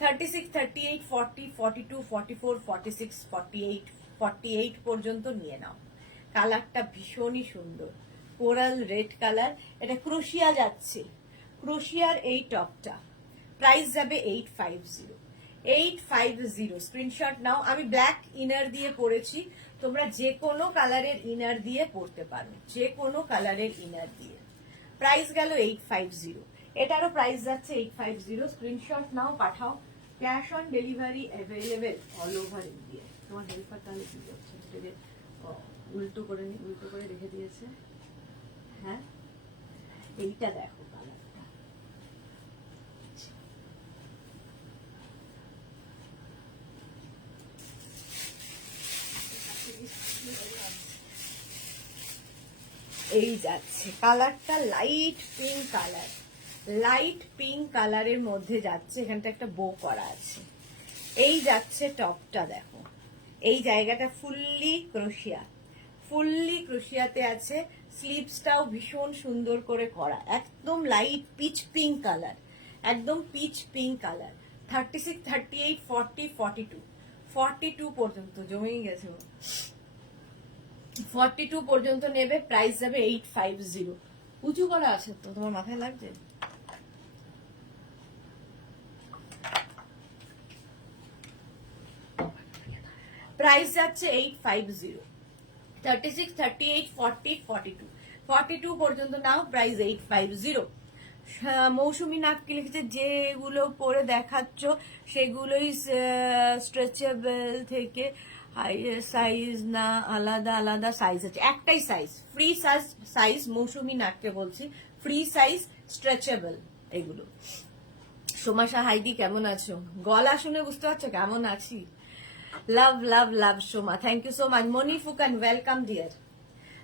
36, 38, 40, 42, 44, 46, 48, 48 পর্যন্ত নিয়ে নাও। কালারটা ভীষণই সুন্দর, কোরাল রেড কালার। এটা ক্রোশিয়া যাচ্ছে, ক্রোশিয়ার এই টপটা। প্রাইস যাবে 850। 850। স্ক্রিনশট নাও। আমি ব্ল্যাক ইনার দিয়ে পরেছি, তোমরা যে কোনো কালারের ইনার দিয়ে পরতে পারো, যে কোনো কালারের ইনার দিয়ে। প্রাইস গেল 850। এটারও প্রাইস যাচ্ছে 850। স্ক্রিনশট নাও, পাঠাও। Cash on delivery available all over India. তোমার হেল্পার তাহলে কি করছে? এটাকে উল্টো করে উল্টো করে রেখে দিয়েছে। হ্যাঁ এইটা দেখো কালারটা, এই যাচ্ছে কালারটা light pink colour, light pink কালারের মধ্যে যাচ্ছে। এখানটা একটা বো করা আছে। এই যাচ্ছে টপটা দেখো, এই জায়গাটা ফুললি ক্রোশিয়া, ফুললি ক্রোশিয়াতে আছে। স্লিভসটাও ভীষণ সুন্দর করে করা, একদম লাইট পিচ পিঙ্ক কালার, একদম পিচ পিঙ্ক কালার। 36, 38, 40, 42, 42 পর্যন্ত জমেই গেছে। 42 পর্যন্ত নেবে, প্রাইস যাবে 850। উঁচু করা আছে তো, তোমার মাথায় লাগছে? প্রাইস যাচ্ছে 850। 36, 38, 40, 42, 42 পর্যন্ত নাও, প্রাইস 850। মৌসুমী নাককে লিখেছে যেগুলো পরে দেখাচ্ছ সেগুলোই স্ট্রেচেবল থেকে সাইজ না আলাদা আলাদা সাইজ আছে? একটাই সাইজ, ফ্রি সাইজ মৌসুমী নাককে বলছি, ফ্রি সাইজ স্ট্রেচেবল এগুলো। সোমাশা হাইদি কেমন আছো? গলা শুনে বুঝতে পারছো কেমন আছি? Love love love Soma, thank you so much. Moni Phukan, welcome dear.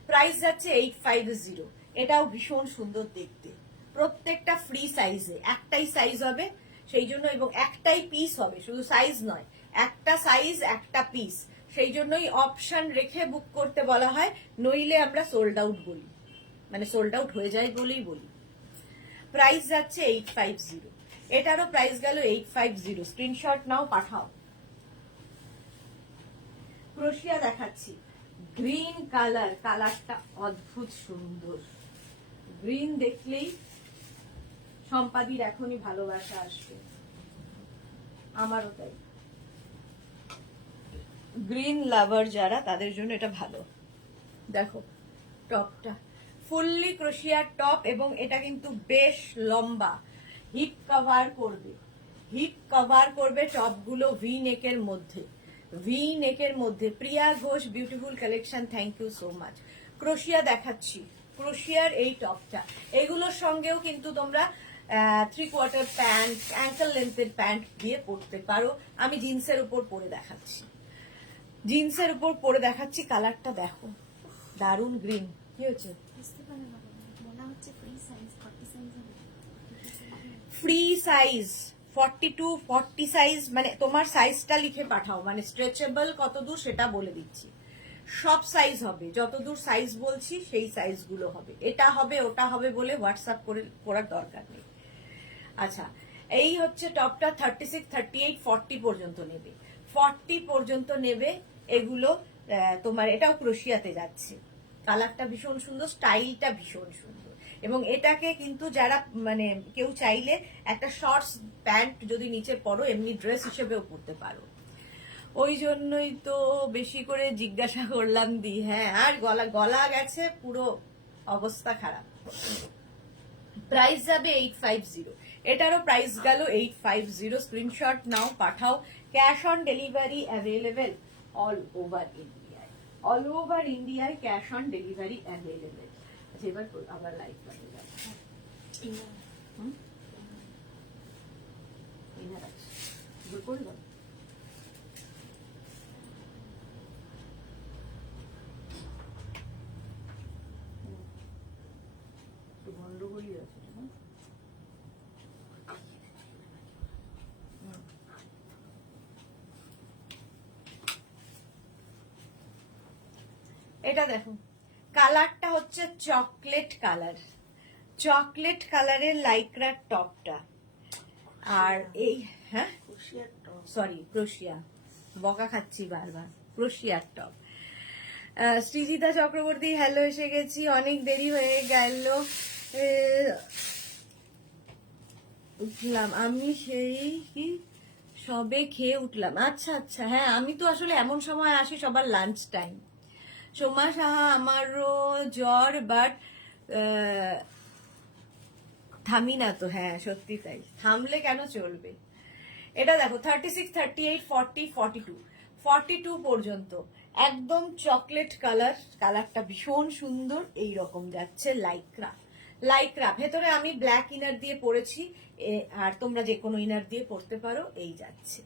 Price যাচ্ছে 850। এটাও ভীষণ সুন্দর দেখতে, প্রত্যেকটা ফ্রি সাইজে, একটাই সাইজ হবে সেই জন্য, এবং একটাই পিস হবে, শুধু সাইজ নয়, একটা সাইজ একটা পিস, সেই জন্যই অপশন রেখে বুক করতে বলা হয়, নইলে আমরা সোল্ড আউট বলি, মানে সোল্ড আউট হয়ে যায় বলেই বলি। প্রাইস যাচ্ছে 850, এটারও প্রাইস গেল 850। স্ক্রিনশট নাও, পাঠাও। ক্রোশিয়া দেখাচ্ছি, গ্রিন কালার, কালারটা অদ্ভুত সুন্দর, গ্রিন দেখলেই সম্পাদির এখনই ভালোবাসা আসবে, আমারও তাই। গ্রিন লাভার যারা, তাদের জন্য এটা ভালো। দেখো টপটা ফুললি ক্রোশিয়ার টপ, এবং এটা কিন্তু বেশ লম্বা, হিপ কভার করবে, হিপ কভার করবে টপগুলো ভি নেকের মধ্যে, ভি নেকের মধ্যে। Priya Ghosh, beautiful collection, thank you so much. ক্রোশিয়া দেখাচ্ছি, ক্রোশিয়ার এই টপটা, এগুলোর সঙ্গেও কিন্তু তোমরা 3/4 প্যান্ট, অ্যাঙ্কেল লেন্থের প্যান্ট দিয়ে পরতে পারো। আমি জিন্সের উপর পরে দেখাচ্ছি, জিন্সের উপর পরে দেখাচ্ছি। কালারটা দেখো, দারুন গ্রিন। কি হচ্ছে? বুঝতে পারলাম না, বলা হচ্ছে ফ্রি সাইজ 40 সাইজ হবে। ফ্রি সাইজ 42, 40 সাইজ, মানে তোমার সাইজটা লিখে পাঠাও, মানে স্ট্রেচেবল কতদূর সেটা বলে দিচ্ছি। সব সাইজ হবে, যতদূর সাইজ বলছি সেই সাইজগুলো হবে, এটা হবে ওটা হবে বলে হোয়াটসঅ্যাপ করে করার দরকার নেই। আচ্ছা, এই হচ্ছে টপটা, 36, 38, 40 পর্যন্ত নেবে, 40 পর্যন্ত নেবে এগুলো। তোমার এটাও ক্রোশিয়াতে যাচ্ছে, কালারটা ভীষণ সুন্দর, স্টাইলটা ভীষণ সুন্দর, এবং এটাকে কিন্তু যারা মানে কেউ চাইলে একটা শর্টস প্যান্ট যদি নিচে পরো, এমনি ড্রেস হিসেবেও পরতে পারো। ওই জন্যই তো বেশি করে জিজ্ঞাসা করলাম দি। হ্যাঁ, আর গলা গলা গেছে, পুরো অবস্থা খারাপ। প্রাইস যাবে 850, এটারও প্রাইস গেল 850। স্ক্রিনশট নাও, পাঠাও। Cash on delivery available all over ইন্ডিয়ায়, অল ওভার ইন্ডিয়ায় ক্যাশ অন ডেলিভারি অ্যাভেলেবেল। আচ্ছা, এবার আবার লাইভ পাঠিয়ে যাবে। করলাম গন্ডগোলই আছে না? এটা দেখো, কালারটা হচ্ছে চকলেট কালার, চকলেট কালারের লাইক্রার টপটা। আর এই হ্যাঁ, ক্রোশিয়ার টপ, সরি ক্রোশিয়া, বকা খাচ্ছি বারবার, ক্রোশিয়ার টপ। সৃজিতা চক্রবর্তী, হ্যালো, এসে গেছি, অনেক দেরি হয়ে গেল, উঠলাম আমি, সেই কি সবে খেয়ে উঠলাম। আচ্ছা আচ্ছা, হ্যাঁ, আমি তো আসলে এমন সময় আসি সবার লাঞ্চ টাইম। সোমা সাহা, আমারও জ্বর, বাট থামি না তো। হ্যাঁ সত্যি তাই, থামলে কেন চলবে। এটা দেখো 36, 38, 40, 42, 42 পর্যন্ত একদম চকলেট কালার, কালারটা ভীষণ সুন্দর, এই রকম যাচ্ছে লাইক্রা, লাইক্রা। ভেতরে আমি ব্ল্যাক ইনার দিয়ে পরেছি, আর তোমরা যে কোনো ইনার দিয়ে পরতে পারো, এই যাচ্ছে।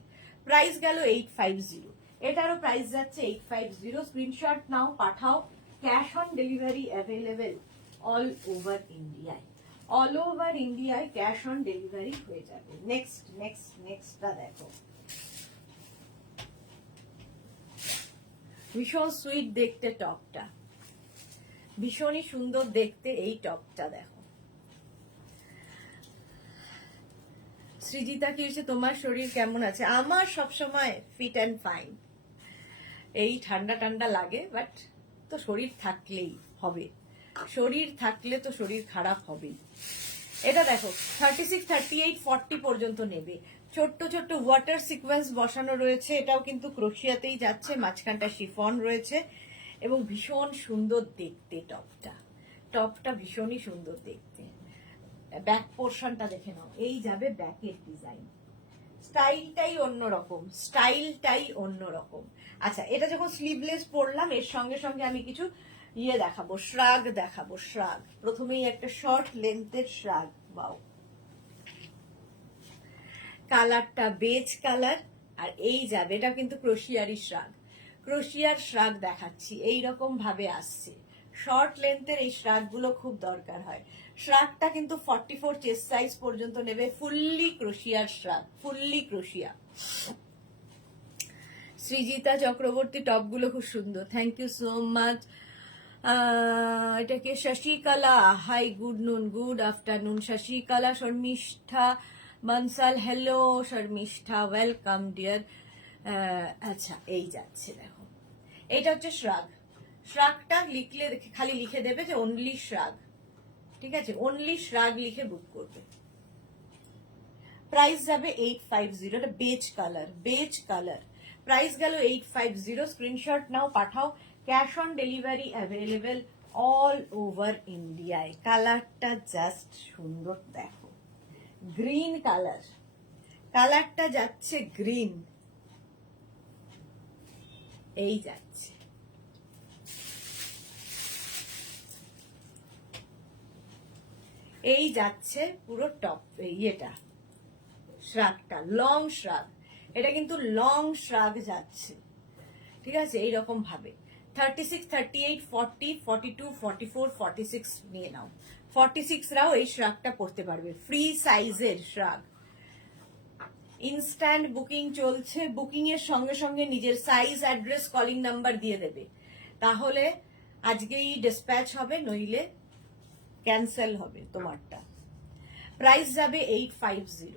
প্রাইস গেল 850, এটারও প্রাইস যাচ্ছে 850। স্ক্রিনশট নাও, পাঠাও। Cash on delivery available all over ইন্ডিয়ায়, অল ওভার ইন্ডিয়ায় ক্যাশ অন ডেলিভারি হয়ে যাবে। নেক্সট নেক্সট নেক্সটটা দেখো, ভীষণ সুইট দেখতে টপটা, ভীষণই সুন্দর দেখতে এই টপটা দেখো। সৃজিতা কি হচ্ছে, তোমার শরীর কেমন আছে? আমার সবসময় ফিট অ্যান্ড ফাইন, এই ঠান্ডা ঠান্ডা লাগে, বাট তো শরীর থাকলেই হবে, শরীর থাকলে তো শরীর খারাপ হবেই। এটা দেখো 36, 38, 40 পর্যন্ত নেবে, ছোট্ট ছোট্ট ওয়াটার সিকোয়েন্স বসানো রয়েছে, এটাও কিন্তু ক্রোশিয়াতেই যাচ্ছে, মাঝখানটা শিফন রয়েছে, এবং ভীষণ সুন্দর দেখতে টপটা, টপটা ভীষণই সুন্দর দেখতে। ব্যাক পোর্শনটা দেখে নাও, এই যাবে ব্যাকের ডিজাইন, স্টাইলটাই অন্যরকম, স্টাইলটাই অন্যরকম। আচ্ছা, এটা যখন স্লিভলেস পরলাম, এর সঙ্গে সঙ্গে আমি কিছু দেখাবো, শ্রাগ দেখাবো। শ্রাগ প্রথমেই একটা শর্ট লেন্থের শ্রাগ। বাও, কালারটা বেজ কালার, আর এই যাবে, এটা কিন্তু ক্রোশিয়ারই শ্রাগ, ক্রোশিয়ার শ্রাগ দেখাচ্ছি, এইরকম ভাবে আসছে। শর্ট লেন্থের এই শ্রাগ গুলো খুব দরকার হয়। শ্রাগটা কিন্তু 44 চেস্ট সাইজ পর্যন্ত নেবে, ফুললি ক্রোশিয়ার শ্রাগ, ফুললি ক্রোশিয়া। সৃজিতা চক্রবর্তী, টপগুলো খুব সুন্দর, থ্যাংক ইউ সো মাচ। এটাকে Shashikala, hi good noon, good afternoon Shashikala. Sharmistha Bansal, hello Sharmistha, welcome dear. আচ্ছা, এই যাচ্ছে, দেখো এইটা হচ্ছে শ্রাগ। শ্রাগটা লিখলে খালি লিখে দেবে যে অনলি শ্রাগ, ঠিক আছে, অনলি শ্রাগ লিখে বুক করবে। প্রাইস যাবে 850, এটা beige colour, beige colour. Price গেল 850, স্ক্রিনশট নাও, পাঠাও। Cash on delivery available all over ইন্ডিয়ায়। কালারটা জাস্ট সুন্দর, দেখো গ্রিন কালার, কালারটা যাচ্ছে গ্রিন, এই যাচ্ছে। এই যাচ্ছে পুরো টপ, ইয়েটা শ্রাগটা লং শ্রাগ, এটা কিন্তু লং শ্রাগ যাচ্ছে, ঠিক আছে, এইরকম ভাবে। 36, 38, 40, 42, 44, 46 নিয়ে নাও। 46 রাও এই শ্রাগটা পরতে পারবে, ফ্রি সাইজের শ্রাগ। ইনস্ট্যান্ট বুকিং চলছে, বুকিং এর সঙ্গে সঙ্গে নিজের সাইজ, অ্যাড্রেস, কলিং নাম্বার দিয়ে দেবে, তাহলে আজকেই ডিসপ্যাচ হবে, নইলে ক্যান্সেল হবে তোমারটা। প্রাইস যাবে 850,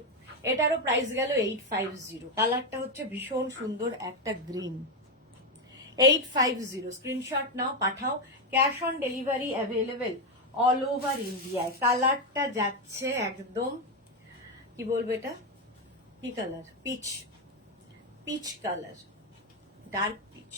এটারও প্রাইস গেল 850। কালারটা হচ্ছে ভীষণ সুন্দর একটা গ্রিন। 850, স্ক্রিনশট নাও, পাঠাও। Cash on delivery available all over ইন্ডিয়ায়। কালারটা যাচ্ছে একদম, কি বলবো, এটা কি colour, peach, peach colour, dark peach.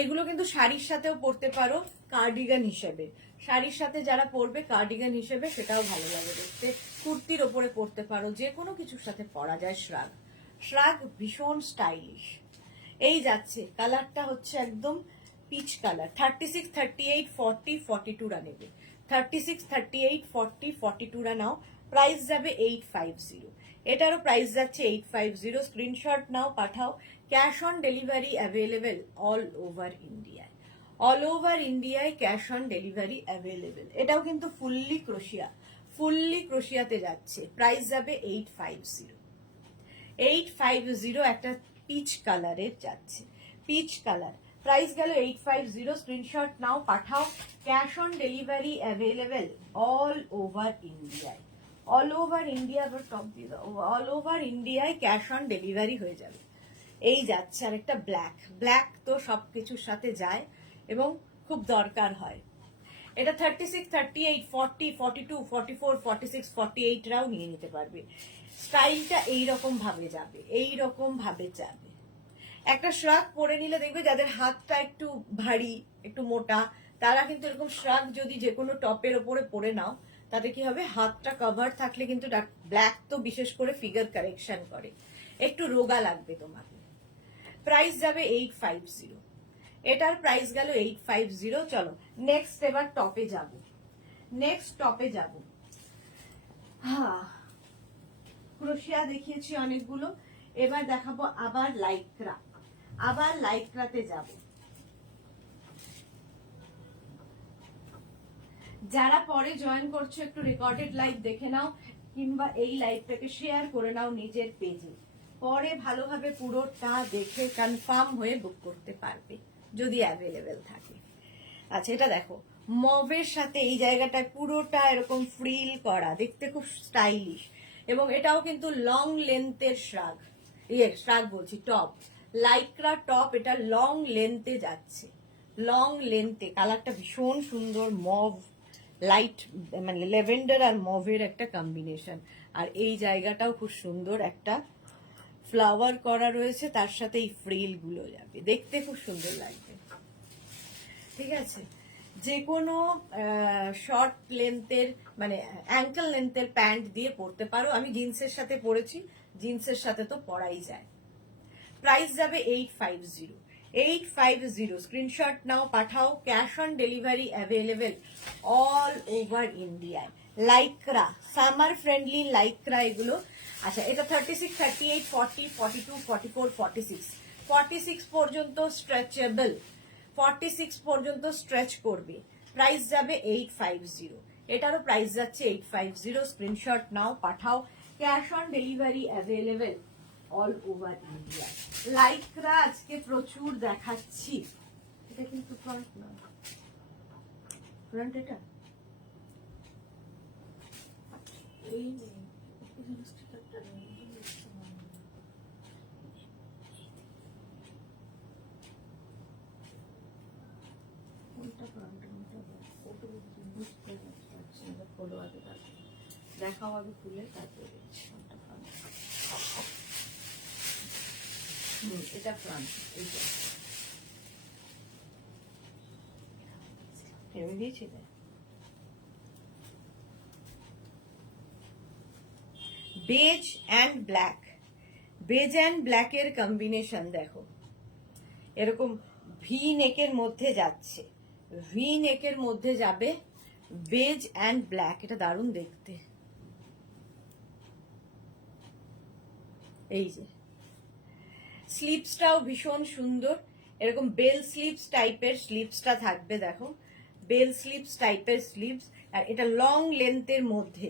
এগুলো কিন্তু শাড়ির সাথেও পরতে পারো, কার্ডিগান হিসেবে। শাড়ির সাথে যারা পরবে কার্ডিগান হিসেবে, সেটাও ভালো লাগে দেখতে। কুর্তির ওপরে পরতে পারো, যে কোনো কিছুর সাথে পরা যায় শ্রাগ। শ্রাগ ভীষণ স্টাইলিশ। এই যাচ্ছে, কালারটা হচ্ছে একদম পিচ কালার। 36, 38, 40, 42 রা নেবে। 36, 38, 40, 42 রা নাও। প্রাইস যাবে 850, এটারও প্রাইস যাচ্ছে 850। স্ক্রিনশট নাও, পাঠাও। Cash on delivery available all over ইন্ডিয়ায়, অল ওভার ইন্ডিয়ায় ক্যাশ অন ডেলিভারি অ্যাভেলেবেল। এটাও কিন্তু ফুললি ক্রোশিয়া, ফুললি ক্রোশিয়াতে যাচ্ছে। প্রাইস যাবে 850, 850। একটা পিচ কালারের যাচ্ছে, পিচ কালার। প্রাইস গেল 850, স্ক্রিনশট নাও, পাঠাও। Cash on delivery available all over ইন্ডিয়ায়, অল ওভার ইন্ডিয়া, টপ দিয়ে দাও, অল ওভার ইন্ডিয়ায় ক্যাশ অন ডেলিভারি হয়ে যাবে। এই যাচ্ছে আর একটা ব্ল্যাক, ব্ল্যাক তো সবকিছুর সাথে যায় এবং খুব দরকার হয়। এটা 36, 38, 40, 42, 44, 46, 48 রাও নিয়ে নিতে পারবে। স্টাইলটা এইরকম ভাবে যাবে, এইরকম ভাবে যাবে। একটা শ্রাগ পরে নিলে দেখবে যাদের হাতটা একটু ভারী, একটু মোটা, তারা কিন্তু এরকম শ্রাগ যদি যে কোনো টপের ওপরে পরে নাও, তাতে কি হবে, হাতটা কভার থাকলে কিন্তু ব্ল্যাক তো বিশেষ করে ফিগার কারেকশন করে, একটু রোগা লাগবে তোমাকে। প্রাইস যাবে 850, এটার প্রাইস গেল 850। চলো নেক্সট, এবার টপে যাব, নেক্সট টপে যাব। হ্যাঁ, ক্রোশিয়া দেখিয়েছি অনেকগুলো, এবার দেখাবো আবার লাইক্রা, আবার লাইক্রাতে যাব। যারা পরে জয়েন করছো একটু রেকর্ডেড লাইভ দেখে নাও, কিংবা এই লাইভটাকে শেয়ার করে নাও নিজের পেজে, পরে ভালোভাবে পুরোটা দেখে কনফার্ম হয়ে বুক করতে পারবে যদি অ্যাভেলেবেল থাকে। আচ্ছা, এটা দেখো, মভের সাথে এই জায়গাটা পুরোটা এরকম ফ্রিল করা, দেখতে খুব স্টাইলিশ। এবং এটাও কিন্তু লং লেন্থের শ্রাগ, শ্রাগ বলছি, টপ, লাইক্রা টপ। এটা লং লেন্থে যাচ্ছে, লং লেন্থে। কালারটা ভীষণ সুন্দর, মভ লাইট, মানে ল্যাভেন্ডার আর মভের একটা কম্বিনেশন। আর এই জায়গাটাও খুব সুন্দর একটা ফ্লাওয়ার করা রয়েছে, তার সাথে এই ফ্রিল গুলো যাবে, দেখতে খুব সুন্দর লাগবে। ঠিক আছে, যে কোনো শর্ট লেন্থের মানে অ্যাঙ্কেল লেন্থের প্যান্ট দিয়ে পরতে পারো। আমি জিন্সের সাথে পরেছি, জিন্সের সাথে তো পরাই যায়। প্রাইস যাবে 850। 850 স্ক্রিনশট নাও, পাঠাও। Cash on delivery available all over ইন্ডিয়ায়। লাইক্রা, সামার ফ্রেন্ডলি লাইক্রা এগুলো। আচ্ছা, এটা 36, 38, 40, 42, 44, 46, 46 পর্যন্ত স্ট্রেচেবল, 46 পর্যন্ত স্ট্রেচ করবে। প্রাইস যাবে 850। এটারও প্রাইস যাচ্ছে 850। স্ক্রিনশট নাও, পাঠাও। Cash on delivery available all over India. Lycra আজকে প্রচুর দেখাচ্ছি। এটা কিন্তু ফ্রন্ট না, ফ্রন্ট এটা এই নেই, এই স্টিকারটা নেই, কোনটা ফ্রন্ট কোনটা ব্যাক ওটা বুঝতে পারছি না। খোলো আগে, তারপর দেখাও আগে খুলে, তারপরে কোনটা ফ্রন্ট। এটা ফ্রন্ট, এইটা ভেবে দিয়েছিলে। Beige and black, beige and ব্ল্যাকের কম্বিনেশন দেখো, এরকম ভি নেকের মধ্যে যাচ্ছে, ভি নেকের মধ্যে যাবে বেজ অ্যান্ড ব্ল্যাক। এটা দারুণ দেখতে। এই যে স্লিপসটাও ভীষণ সুন্দর, এরকম বেল স্লিপস টাইপের স্লিপসটা থাকবে, দেখো বেল স্লিপস টাইপের স্লিপস। আর এটা লং লেন্থের মধ্যে,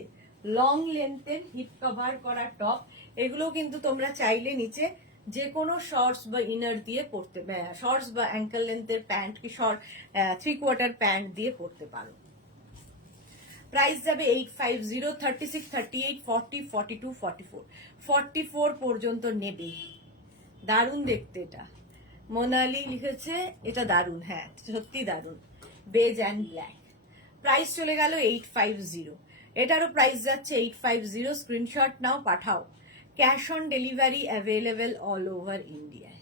লং লেন্থের হিপ কভার করা টপ। এগুলো কিন্তু তোমরা চাইলে নিচে যে কোনো শর্টস বা ইনার দিয়ে পরতে, শর্টস বা অ্যাঙ্কেল লেন্থের প্যান্ট কি শর্ট 3/4 প্যান্ট দিয়ে পরতে পারো। প্রাইস যাবে 850। 36, 38, 40, 42, 44, 44 পর্যন্ত নেবে। দারুণ দেখতে এটা, মোনালি লিখেছে, এটা দারুণ, হ্যাঁ সত্যি দারুণ। Beige and black. প্রাইস চলে গেল 850। এটারও প্রাইস যাচ্ছে 850। স্ক্রিনশট নাও, পাঠাও। Cash on delivery available all over ইন্ডিয়ায়।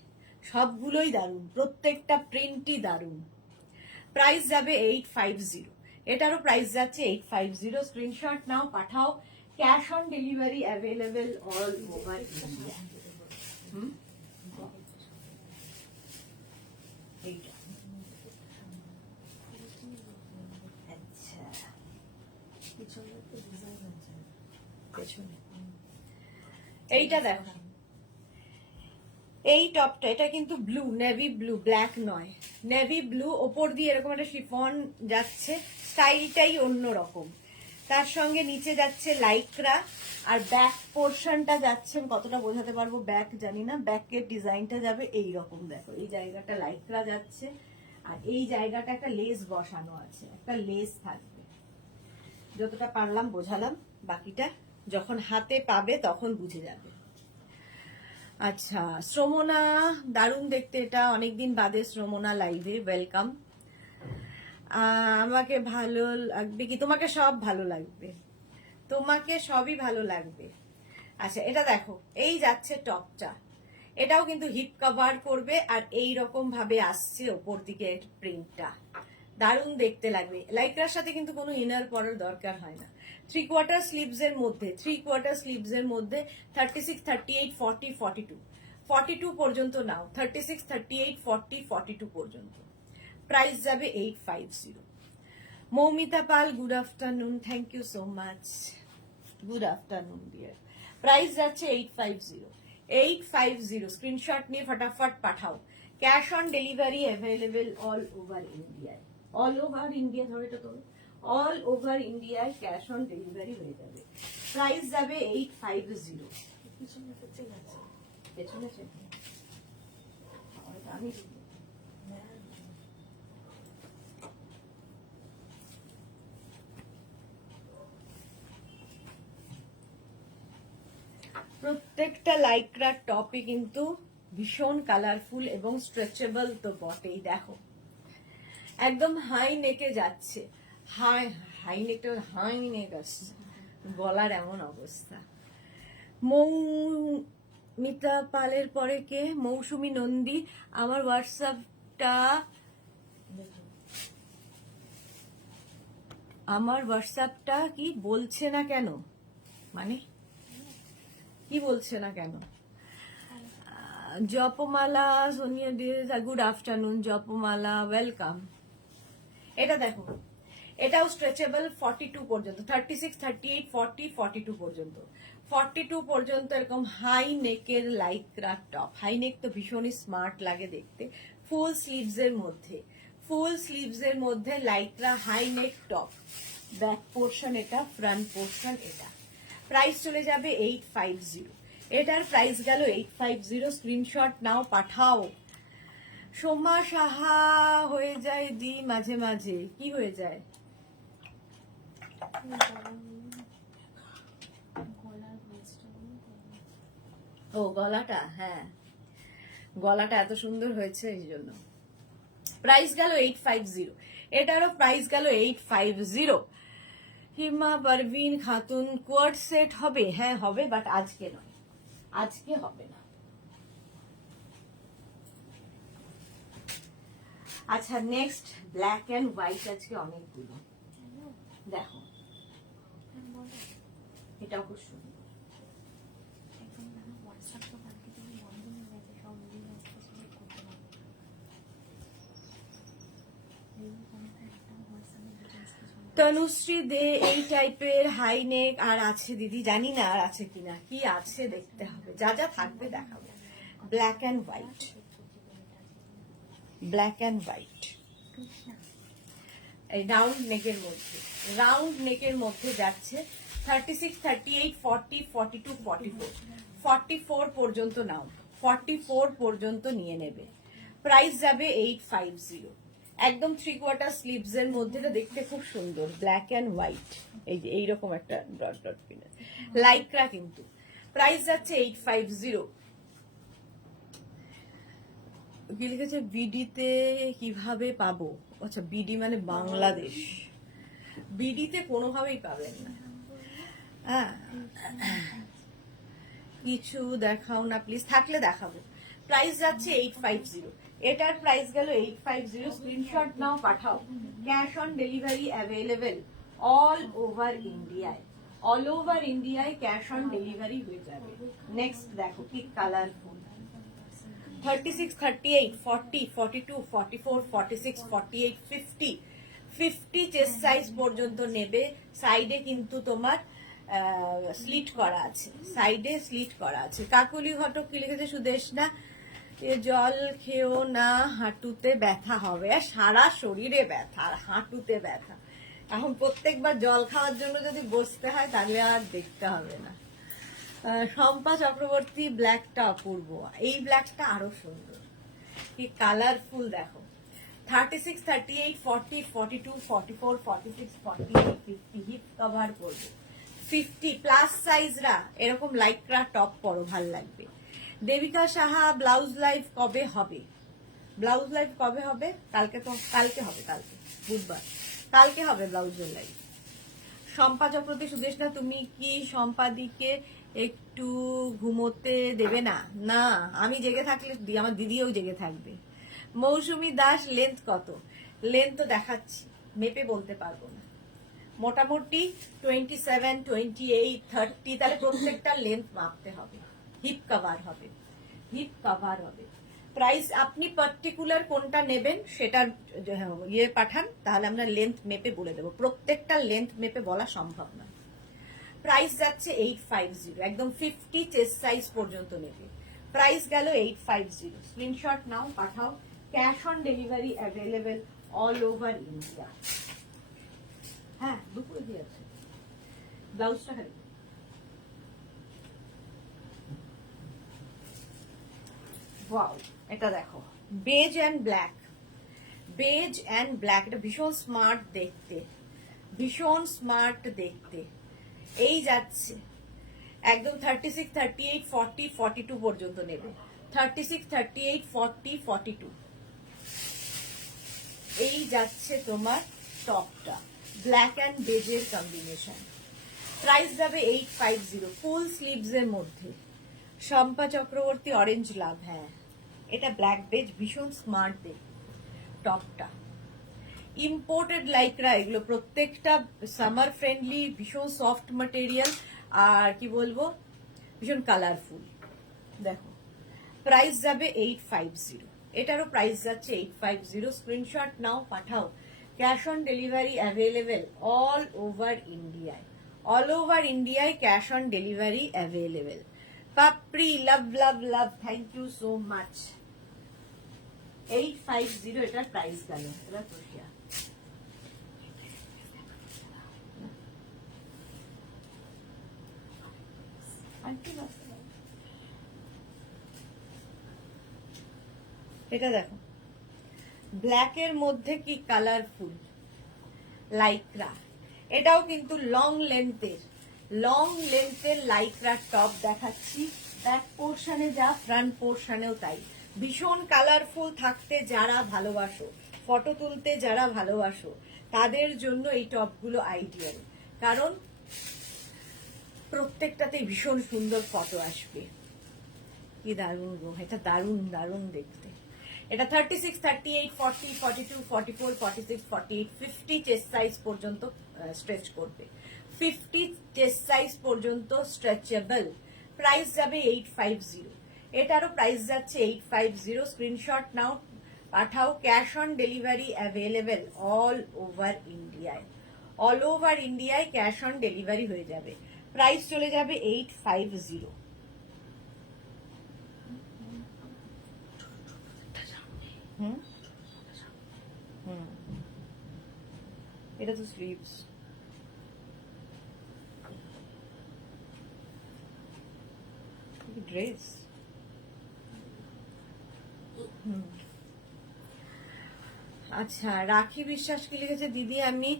সবগুলোই দারুণ, প্রত্যেকটা প্রিন্টই দারুণ। প্রাইস যাবে 850। এটারও প্রাইস যাচ্ছে 850। স্ক্রিনশট নাও, পাঠাও। Cash on delivery available all over India. এইটা আচ্ছা, পিছনে একটা ডিজাইন আছে, পেছনে এইটা দেখো, এই টপটা, এটা কিন্তু ব্লু, নেভি ব্লু, ব্ল্যাক নয়, নেভি ব্লু। ওপর দিয়ে এরকম একটা শিফন যাচ্ছে, স্টাইলটাই অন্যরকম। তার সঙ্গে নিচে যাচ্ছে লাইক্রা, আর ব্যাক পোর্শনটা যাচ্ছে, আমি কতটা বোঝাতে পারবো ব্যাক জানি না, ব্যাকের ডিজাইনটা যাবে এই রকম। দেখো এই জায়গাটা লাইক্রা যাচ্ছে, আর এই জায়গাটা একটা লেস বসানো আছে, একটা লেস থাকবে। যতটা পারলাম বোঝালাম, বাকিটা যখন হাতে পাবে তখন বুঝে যাবে। আচ্ছা, শ্রমনা দারুণ দেখতে, এটা অনেকদিন বাদে শ্রমনা লাইভে, ওয়েলকাম। আমাকে ভালো লাগবে কি, তোমাকে সব ভালো লাগবে, তোমাকে সবই ভালো লাগবে। আচ্ছা, এটা দেখো, এই যাচ্ছে টপটা, এটাও কিন্তু হিপ কভার করবে, আর এই রকম ভাবে আসছে ওপর দিকে প্রিন্টটা, দারুণ দেখতে লাগবে। লাইক্রার সাথে কিন্তু কোনো ইনার পরার দরকার হয় না। 3/4 স্লিভস এর মধ্যে, 3/4 স্লিভস এর মধ্যে 36, 38, 40, 42, 42 পর্যন্ত নাও, 36, 38, 40, 42 পর্যন্ত। প্রাইস যাবে 850। Moumita Pal, good afternoon, thank you so much, good afternoon dear. Price যাচ্ছে 850। 850 স্ক্রিনশট নিয়ে ফটাফট পাঠাও। Cash on delivery available all over ইন্ডিয়ায়, অল ওভার ইন্ডিয়া, ধরে এটা তো অল ওভার ইন্ডিয়ায় ক্যাশ অন ডেলিভারি হয়ে যাবে। প্রাইস যাবে 850। পিছনে একটা চেন আছে, পেছনে চেক আমি প্রত্যেকটা লাইক্রা টপই কিন্তু ভীষণ কালারফুল এবং স্ট্রেচেবল তো বটেই। দেখো একদম হাই নেকে যাচ্ছে, হাই হাই নেকটা হাই নেক আসছে, গলার এমন অবস্থা। মিতা পালের পরে কে? মৌসুমী নন্দী। আমার হোয়াটসঅ্যাপটা কি বলছে না কেন? মানে কি বলছে না কেন? জপমালা সোনিয়া ডিজ, গুড আফটারনুন জপমালা, ওয়েলকাম। এটা দেখো, এটাও স্ট্রেচেবল 42 পর্যন্ত, 36, 38, 40, 42 পর্যন্ত। 42 পর্যন্ত এরকম হাই নেকের লাইক্রা টপ। হাই নেক তো ভীষণই স্মার্ট লাগে দেখতে। ফুল স্লিভস এর মধ্যে, ফুল স্লিভস এর মধ্যে lycra high neck top. Back portion এটা, ফ্রন্ট পোর্শন এটা। প্রাইস চলে যাবে 850। এটার প্রাইস গেল 850। স্ক্রিনশট নাও, পাঠাও। সোমা সাহা হয়ে যায় দি মাঝে মাঝে। কি হয়ে যায়? ও গলাটা, হ্যাঁ গলাটা এত সুন্দর হয়েছে এই জন্য। প্রাইস গেল 850। এটারও প্রাইস গেল 850। হিমা পারভিন খাতুন, কোয়ার্ড সেট হবে? হ্যাঁ হবে, বাট আজকে নয়, আজকে হবে না। আচ্ছা নেক্সট ব্ল্যাক এন্ড হোয়াইট, আজকে অনেকগুলো দেখো। এটাও খুব সুন্দর। তনুশ্রী দে এই টাইপের হাই নেক আর আছে দিদি, জানি না আর আছে কিনা, কি আছে দেখতে হবে, যা যা থাকবে দেখাবো। Black and white, black and white, এই রাউন্ড নেকের মধ্যে, রাউন্ড নেকের মধ্যে যাচ্ছে 36, 38, 40, 42, 44, 44 পর্যন্ত নাও, 44 পর্যন্ত নিয়ে নেবে। প্রাইস যাবে 850। একদম 3/4 স্লিভস এর মধ্যে, এটা দেখতে খুব সুন্দর, ব্ল্যাক এন্ড হোয়াইট। এই যে এইরকম একটা ডট ডট পিন, লাইক্রা কিন্তু। প্রাইস যাচ্ছে 850। কি লিখেছে বিডিতে কিভাবে পাবো? আচ্ছা বিডি মানে বাংলাদেশ, বিডিতে কোনোভাবেই পাবেন না। হ্যাঁ কিছু দেখাও না প্লিজ, থাকলে দেখাবো। প্রাইস যাচ্ছে 850। এটার প্রাইস গেল 850। স্ক্রিনশট নাও, পাঠাও। Cash on delivery available all over ইন্ডিয়ায়, অল ওভার ইন্ডিয়ায় ক্যাশ অন ডেলিভারি হয়ে যাবে। নেক্সট দেখো কি কালারফুল, 36, 38, 40, 42, 44, 46, 48, 50, 50 চেস্ট সাইজ পর্যন্ত নেবে। সাইডে কিন্তু তোমার স্লিট করা আছে, সাইডে স্লিট করা আছে। কাকুলি ঘটক কি লিখেছে? সুদেশনা, এ জল খেও না, হাঁটুতে ব্যথা হবে। আর সারা শরীরে ব্যথা আর হাঁটুতে ব্যথা। এখন প্রত্যেকবার জল খাওয়ার জন্য যদি বসতে হয় তাহলে আর দেখতে হবে না। শম্পা চক্রবর্তী, ব্ল্যাকটা অপূর্ব। এই ব্ল্যাকটা আরো সুন্দর, কি কালারফুল দেখো। 36, 38, 40, 42, 44, 46, 48, 50 হিপ কভার করবে। 50 প্লাস সাইজরা এরকম লাইক্রা টপ পরো, ভাল লাগবে। দেবিকা সাহা, ব্লাউজ লাইভ কবে হবে? ব্লাউজ লাইভ কবে হবে? কালকে তো, কালকে হবে, কালকে বুধবার, কালকে হবে ব্লাউজের লাইভ। শম্পা চক্রবর্তী, সুদেশনা তুমি কি সম্পাদিকে একটু ঘুমোতে দেবে না? না, আমি জেগে থাকলে আমার দিদিও জেগে থাকবে। মৌসুমী দাস, লেন্থ কত? লেন্থ তো দেখাচ্ছি, মেপে বলতে পারবো না। মোটামুটি 27, 28, 30, তাহলে প্রত্যেকটা লেন্থ মাপতে হবে। হিপ কভার হবে, হিপ কভার হবে। প্রাইস আপনি পার্টিকুলার কোনটা নেবেন সেটা ইয়ে পাঠান, তাহলে আমরা লেন্থ মেপে বলে দেবো। প্রত্যেকটা লেন্থ মেপে বলা সম্ভব না। প্রাইস যাচ্ছে 850, একদম 50 চেস্ট সাইজ পর্যন্ত নেবে। প্রাইস গেল 850। স্ক্রিনশট নাও, পাঠাও। Cash on delivery available all over India. হ্যাঁ দুপুরে দিয়ে আছে ব্লাউজটা খালি। ওয়াও, এটা দেখো, beige and black, beige and black. এটা ভীষণ স্মার্ট দেখতে, ভীষণ স্মার্ট দেখতে। এই যাচ্ছে একদম 36, 38, 40, 42 পর্যন্ত নেবে। 36, 38, 40, 42 এই যাচ্ছে তোমার টপটা, ব্ল্যাক এন্ড বেজের কম্বিনেশন। প্রাইস যাবে 850। ফুল স্লিভস এর মধ্যে, শম্পা চক্রবর্তী অরেঞ্জ লাভ, হ্যাঁ এটা ব্ল্যাক বেজ, ভীষণ স্মার্ট দেখ টপটা। ইম্পোর্টেড লাইক্রা, এগুলো প্রত্যেকটা সামার ফ্রেন্ডলি, ভীষণ সফট ম্যাটেরিয়াল, আর কি বলবো ভীষণ কালারফুল। দেখো প্রাইস যাবে 850, এটারও প্রাইস যাচ্ছে 850। স্ক্রিনশট নাও, পাঠাও। Cash on delivery available all over ইন্ডিয়ায়, অল ওভার ইন্ডিয়ায় cash on delivery available. Papri love love love, thank you so much. 850 এটার প্রাইস গেল। এটা ক্রোশিয়া, এটা দেখো ব্ল্যাক এর মধ্যে কি কালারফুল লাইক্রা। এটাও কিন্তু লং লেন্থের লাইক্রা টপ দেখাচ্ছি। ব্যাক পোর্শনে যা, ফ্রন্ট পোর্শনেও তাই। ভীষণ কালারফুল থাকতে যারা ভালোবাসো, ফটো তুলতে যারা ভালোবাসো, তাদের জন্য এই টপগুলো আইডিয়াল, কারণ প্রত্যেকটাতেই ভীষণ সুন্দর ফটো আসবে। কি দারুণ গো, এটা দারুণ দারুণ দেখতে। এটা 36, 38, 40, 42, 44, 46, 48, 50 চেস্ট সাইজ পর্যন্ত স্ট্রেচ করবে। 50 চেস্ট সাইজ পর্যন্ত স্ট্রেচেবল। প্রাইস যাবে 850, এটারও প্রাইস যাচ্ছে 850। স্ক্রিনশট নাও, পাঠাও। Cash on delivery available all over ইন্ডিয়ায়, অল ওভার ইন্ডিয়ায় ক্যাশ অন ডেলিভারি হয়ে যাবে। প্রাইস চলে যাবে 850। এটা তো স্লিভস। ড্রেস। আচ্ছা, রাখি বিশ্বাস কি লিখেছে, দিদি আমি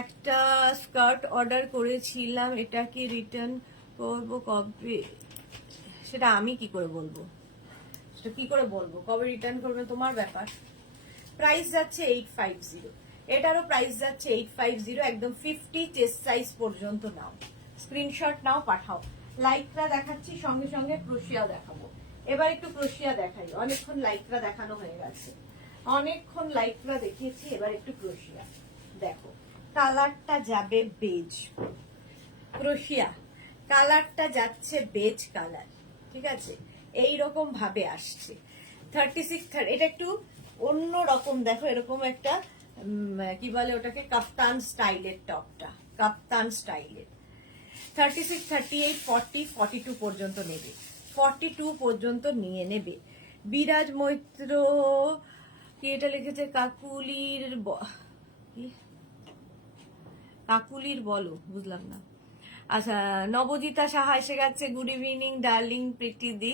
একটা স্কার্ট অর্ডার করেছিলাম, এটা কি রিটার্ন করবো কবে? সেটা আমি কি করে বলবো, সেটা কি করে বলবো কবে রিটার্ন করবে, তোমার ব্যাপার। প্রাইস যাচ্ছে 850, এটারও প্রাইস যাচ্ছে 850। একদম 50 চেস্ট সাইজ পর্যন্ত নাও। স্ক্রিনশট নাও, পাঠাও। লাইক্রা দেখাচ্ছি, সঙ্গে সঙ্গে ক্রোশিয়া দেখাবো। এবার একটু ক্রোশিয়া দেখাই, অনেকক্ষণ লাইক্রা দেখানো হয়ে গেছে, অনেকক্ষণ লাইক্রা দেখিয়েছি, এবার একটু ক্রোশিয়া দেখো। কালারটা যাবে বেজ, ক্রোশিয়া কালারটা যাচ্ছে বেজ কালার, ঠিক আছে, এইরকম ভাবে আসছে। 36, এটা একটু অন্য রকম, দেখো এরকম একটা কি বলে ওটাকে, কাপ্তান স্টাইলের টপটা, কাপ্তান স্টাইলের। 36, 38, 40, 42 পর্যন্ত নেবে, 42 পর্যন্ত নিয়ে নেবে। বিরাজ মৈত্র কি এটা লিখেছে, কাকুলির বলো, বুঝলাম না। আচ্ছা, নবজিতা সাহা এসে গেছে। গুড ইভিনিং ডার্লিং প্রীতি দি,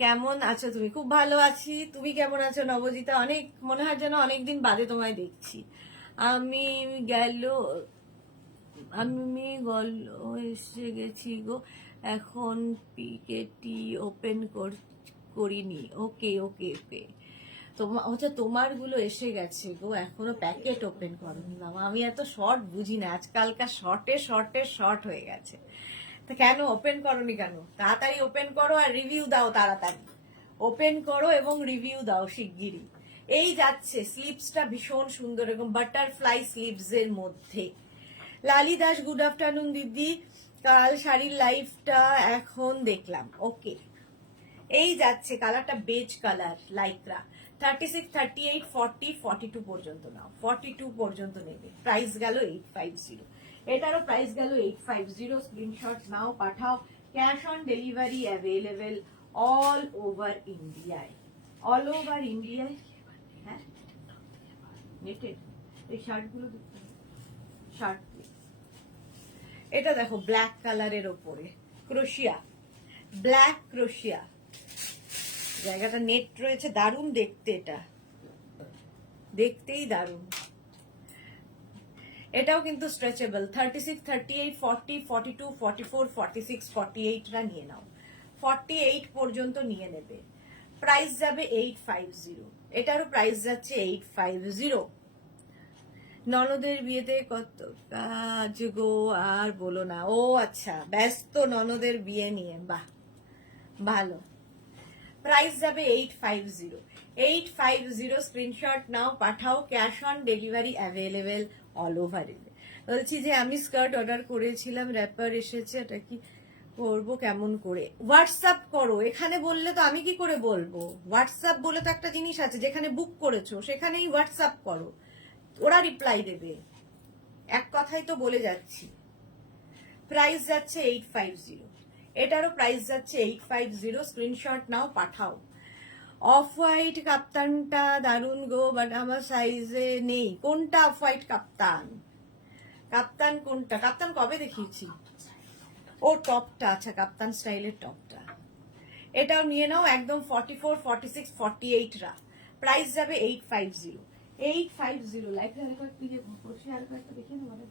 কেমন আছো তুমি? খুব ভালো আছি, তুমি কেমন আছো নবজিতা? অনেক মনে হয় যেন অনেকদিন বাদে তোমায় দেখছি। আমি এসে গেছি গো, এখন পিকেটি ওপেন করিনি। ওকে ওকে ওকে, তোমার গুলো এসে গেছে গো, এখনো প্যাকেট ওপেন করনি বাবা। আমি এত শর্ট বুঝি না, আজকালকার শর্ট হয়ে গেছে। তা কেন ওপেন করনি কেন? তাড়াতাড়ি ওপেন করো আর রিভিউ দাও, তাড়াতাড়ি ওপেন করো এবং রিভিউ দাও শিগগিরই। এই যাচ্ছে, স্লিভসটা ভীষণ সুন্দর, এরকম বাটারফ্লাই স্লিভস এর মধ্যে। লালি দাস, গুড আফটারনুন দিদি, কাল শাড়ির লাইভটা এখন দেখলাম। ওকে, এই যাচ্ছে, কালারটা বেজ কালার লাইক্রা। 36, 38, 40, 42 পর্যন্ত নাও, 42 পর্যন্ত নেবে। প্রাইস গেল 850, এটারও প্রাইস গেল 850। স্ক্রিনশট নাও, পাঠাও। Cash on delivery available all over ইন্ডিয়ায়, অল ওভার ইন্ডিয়ায়। হ্যাঁ, নেটেড এই শার্টগুলো, শার্ট। এটা দেখো ব্ল্যাক কালারের ওপরে ক্রোশিয়া, ব্ল্যাক ক্রোশিয়া, জায়গাটা নেট রয়েছে, দারুণ দেখতে, এটা দেখতেই দারুণ। এটাও কিন্তু স্ট্রেচেবল। 36, 38, 40, 42, 44, 46, 48 রা নিয়ে নাও, 48 পর্যন্ত নিয়ে নেবে। প্রাইস যাবে 850, এটারও প্রাইস যাচ্ছে 850। ননদের বিয়েতে কত কাজ গো, আর বলো না। ও আচ্ছা, ব্যস্ত ননদের বিয়ে নিয়ে, বাহ ভালো। প্রাইস যাবে 850। 850 স্ক্রিনশট নাও, পাঠাও। Cash on delivery available all over India. বলছি যে আমি স্কার্ট অর্ডার করেছিলাম, র্যাপার এসেছে, এটা কি করবো কেমন করে? হোয়াটসঅ্যাপ করো। এখানে বললে তো আমি কি করে বলবো? হোয়াটসঅ্যাপ বলে তো একটা জিনিস আছে, যেখানে বুক করেছো সেখানেই হোয়াটসঅ্যাপ করো, ওরা রিপ্লাই দেবে। এক কথাই তো বলে যাচ্ছি। প্রাইস যাচ্ছে 850, এটারও প্রাইস যাচ্ছে 850। স্ক্রিনশট নাও, পাঠাও। অফ হোয়াইট কাপ্তানটা দারুন গো, বাট আমার সাইজে নেই। কোনটা অফ হোয়াইট কাপ্তান? কাপ্তান কোনটা? কাপ্তান কবে দেখিয়েছি? ও টপটা, আচ্ছা কাপ্তান স্টাইলের টপটা। এটাও নিয়ে নাও, একদম 44, 46, 48 রা। প্রাইস যাবে 850। 850 লাইক হালকা একটু যে বসে হালকা একটা দেখে না মানে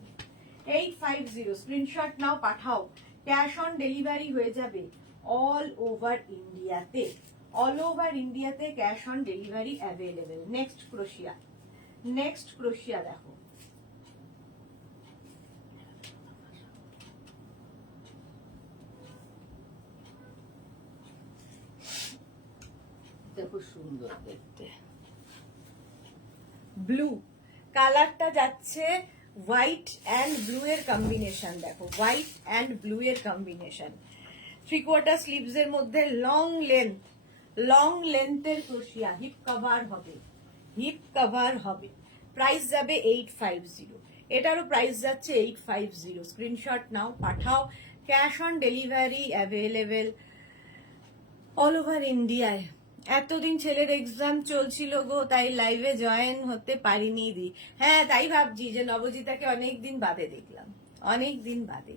850 স্ক্রিনশট নাও, পাঠাও। ক্যাশ অন ডেলিভারি হয়ে যাবে অল ওভার ইন্ডিয়াতে। অল ওভার ইন্ডিয়াতে cash on delivery available. Next ক্রোশিয়া। নেক্সট ক্রোশিয়া দেখো, দেখো সুন্দর দেখতে। ব্লু কালারটা যাচ্ছে হোয়াইট অ্যান্ড ব্লু এর কম্বিনেশন। দেখো হোয়াইট অ্যান্ড ব্লু এর কম্বিনেশন। 3/4 স্লিভস এর মধ্যে লং লেন্থের ক্রোশিয়া। হিপ কভার হবে, হিপ কভার হবে। প্রাইস যাবে 850। এটারও প্রাইস যাচ্ছে 850। স্ক্রিনশট নাও, পাঠাও। Cash on delivery available all over ইন্ডিয়ায়। এতদিন ছেলের এক্সাম চলছিল গো, তাই লাইভে জয়েন হতে পারিনি দি। হ্যাঁ, তাই ভাবছি যে নবজিতাকে অনেকদিন বাদে দেখলাম, অনেকদিন বাদে।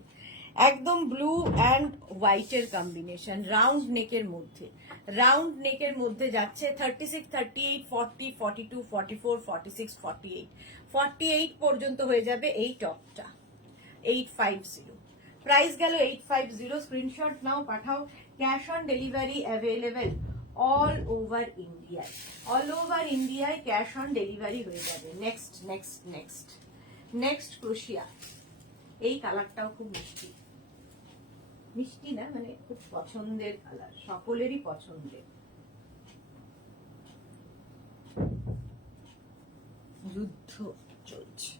একদম ব্লু অ্যান্ড হোয়াইটের কম্বিনেশন, রাউন্ড নেকের মধ্যে। রাউন্ড নেকের মধ্যে যাচ্ছে 36, 38, 40, 42, 44, 46, 48। 48 পর্যন্ত হয়ে যাবে এই টপটা। 850 প্রাইস গেল 850। স্ক্রিনশট নাও, পাঠাও। Cash on delivery available all over ইন্ডিয়ায়। অল ওভার ইন্ডিয়ায় ক্যাশ অন ডেলিভারি হয়ে যাবে। নেক্সট নেক্সট নেক্সট নেক্সট ক্রোশিয়া। এই কালারটাও খুব মিষ্টি, মিষ্টি না মানে খুব পছন্দের কালার, সকলেরই পছন্দের। যুদ্ধ চলছে।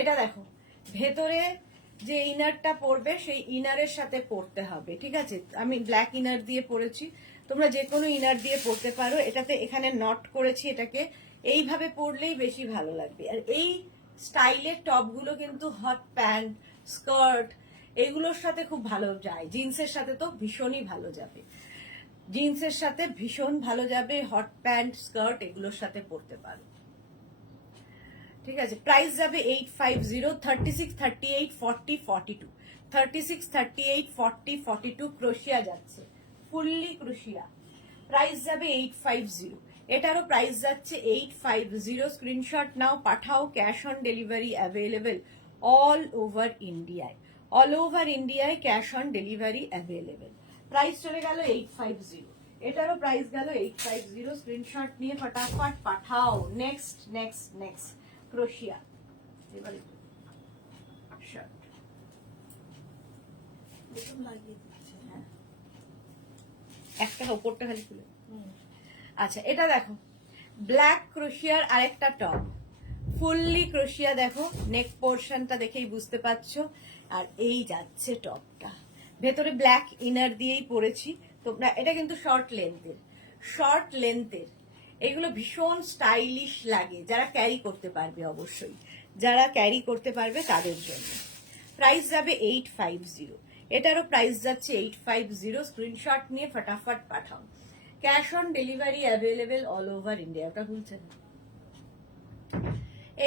এটা দেখো, ভেতরে যে ইনারটা পরবে সেই ইনারের সাথে পরতে হবে, ঠিক আছে? আমি ব্ল্যাক ইনার দিয়ে পরেছি, তোমরা যে কোনো ইনার দিয়ে পরতে পারো। এটাতে এখানে নট করেছি, এটাকে এইভাবে পরলেই বেশি ভালো লাগবে। আর এই স্টাইলের টপগুলো কিন্তু হট প্যান্ট, স্কার্ট এগুলোর সাথে খুব ভালো যায়। জিন্সের সাথে তো ভীষণই ভালো যাবে, জিন্সের সাথে ভীষণ ভালো যাবে। হট প্যান্ট, স্কার্ট এগুলোর সাথে পরতে পারো, ঠিক আছে? প্রাইস যাবে 850। 36, 38, 40, 42। 36, 38, 40, 42 ক্রোশিয়া যাচ্ছে, ফুললি ক্রোশিয়া। প্রাইস যাবে 850। এটারও প্রাইস যাচ্ছে 850। স্ক্রিনশট নাও, পাঠাও। Cash on delivery available all over ইন্ডিয়ায়। অল ওভার ইন্ডিয়ায় cash on delivery available. Price চলে গেল 850। এটারও প্রাইস গেল 850। স্ক্রিনশট নিয়ে ফটাফট পাঠাও। নেক্সট নেক্সট নেক্সট ক্রোশিয়া। এবারে শার্ট লাগিয়ে দিচ্ছে। হ্যাঁ, একটা ওপরটা খালি খুলে। আচ্ছা, এটা দেখো ব্ল্যাক ক্রোশিয়ার আরেকটা টপ, ফুললি ক্রোশিয়া। দেখো নেক পোর্শনটা দেখেই বুঝতে পারছো। আর এই যাচ্ছে টপটা, ভেতরে ব্ল্যাক ইনার দিয়েই পরেছি তোমরা। এটা কিন্তু শর্ট লেন্থের, শর্ট লেন্থের। এগুলো ভীষণ স্টাইলিশ লাগে, যারা ক্যারি করতে পারবে, অবশ্যই যারা ক্যারি করতে পারবে তাদের জন্য। প্রাইস যাবে 850। এটারও প্রাইস যাচ্ছে 850। স্ক্রিনশট নিয়ে ফটাফট পাঠাও। Cash on delivery available all over India. ওটা ভুলছে না।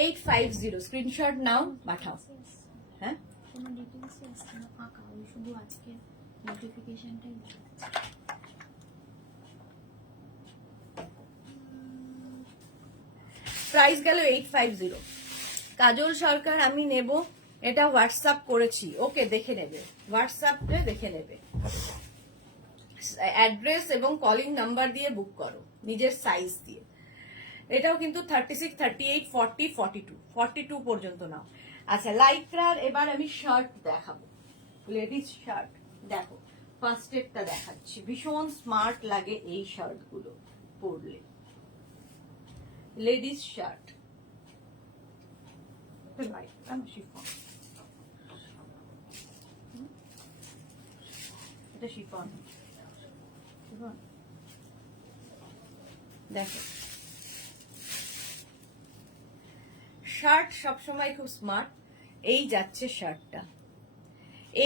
850 স্ক্রিনশট নাও, পাঠাও। হ্যাঁ, কোনো ডিটেলস আসছে না, ফাঁকা। ওই শুধু আজকে নোটিফিকেশনটাই দেখাচ্ছে। প্রাইস গেল 850। কাজল সরকার আমি নেব, এটা হোয়াটসঅ্যাপ করেছি, ওকে দেখে নেবে, হোয়াটসঅ্যাপে দেখে নেবে। অ্যাড্রেস এবং কলিং নাম্বার দিয়ে বুক করো, নিজের সাইজ দিয়ে। এটাও কিন্তু 36, 38, 40, 42, 42 পর্যন্ত নাও। আচ্ছা, লাইক্রার এবার আমি শার্ট দেখাবো, লেডিস শার্ট। দেখো ফার্স্টেরটা দেখাচ্ছি, ভীষণ স্মার্ট লাগে এই শার্ট গুলো পরলে, লেডিস শার্ট, শিফন, এটা শিফন, দেখো শার্ট সবসময় খুব স্মার্ট। এই যাচ্ছে শার্টটা,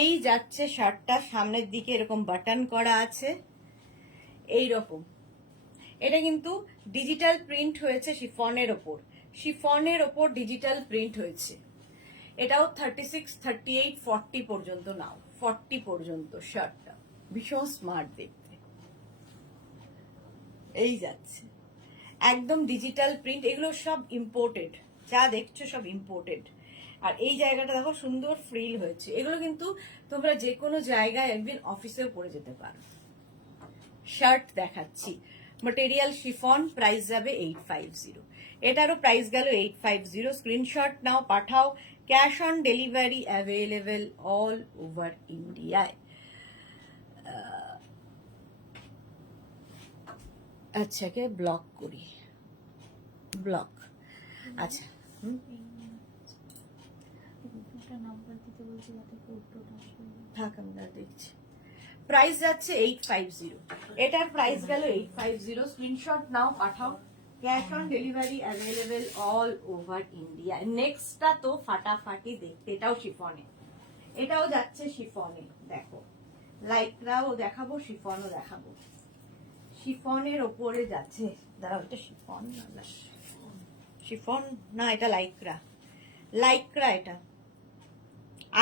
এই যাচ্ছে শার্টটা, সামনের দিকে এরকম বাটন করা আছে এই রকম। এটা কিন্তু ডিজিটাল প্রিন্ট হয়েছে শিফনের ওপর, শিফনের ওপর ডিজিটাল প্রিন্ট হয়েছে। এটাও 36, 38, 40 পর্যন্ত নাও, 40 পর্যন্ত শার্টটা, ভীষণ স্মার্ট দেখতে। এই যাচ্ছে একদম ডিজিটাল প্রিন্ট, এগুলো সব ইম্পোর্টেড, যা দেখছো সব ইম্পোর্টেড। আর এই জায়গাটা দেখো সুন্দর ফ্রিল হয়েছে, এগুলো কিন্তু তোমরা যে কোনো জায়গায় একদিন অফিসেও পরে যেতে পারো। শার্ট দেখাচ্ছি, ম্যাটেরিয়াল শিফন, প্রাইস যাবে 850, এটারও প্রাইস গেল 850। স্ক্রিনশট নাও, পাঠাও, cash on delivery available all over ইন্ডিয়ায়। আচ্ছা, কে ব্লক করি, ব্লক, আচ্ছা নাম্বার দিতে বলছি যাতে কোডটা আসবে। থাক আমি দেখছি। প্রাইস যাচ্ছে 850, এটার প্রাইস গেল 850। স্ক্রিনশট নাও, পাঠাও, cash on delivery available all over India. নেক্সটটা তো ফাটাফাটি দেখতে, এটাও শিফনে, এটাও যাচ্ছে শিফনে। দেখো লাইকরাও দেখাবো, শিফনও দেখাবো। শিফনের ওপরে যাচ্ছে, দাঁড়াও এটা শিফন না, শিফন না এটা লাইকরা, লাইকরা এটা,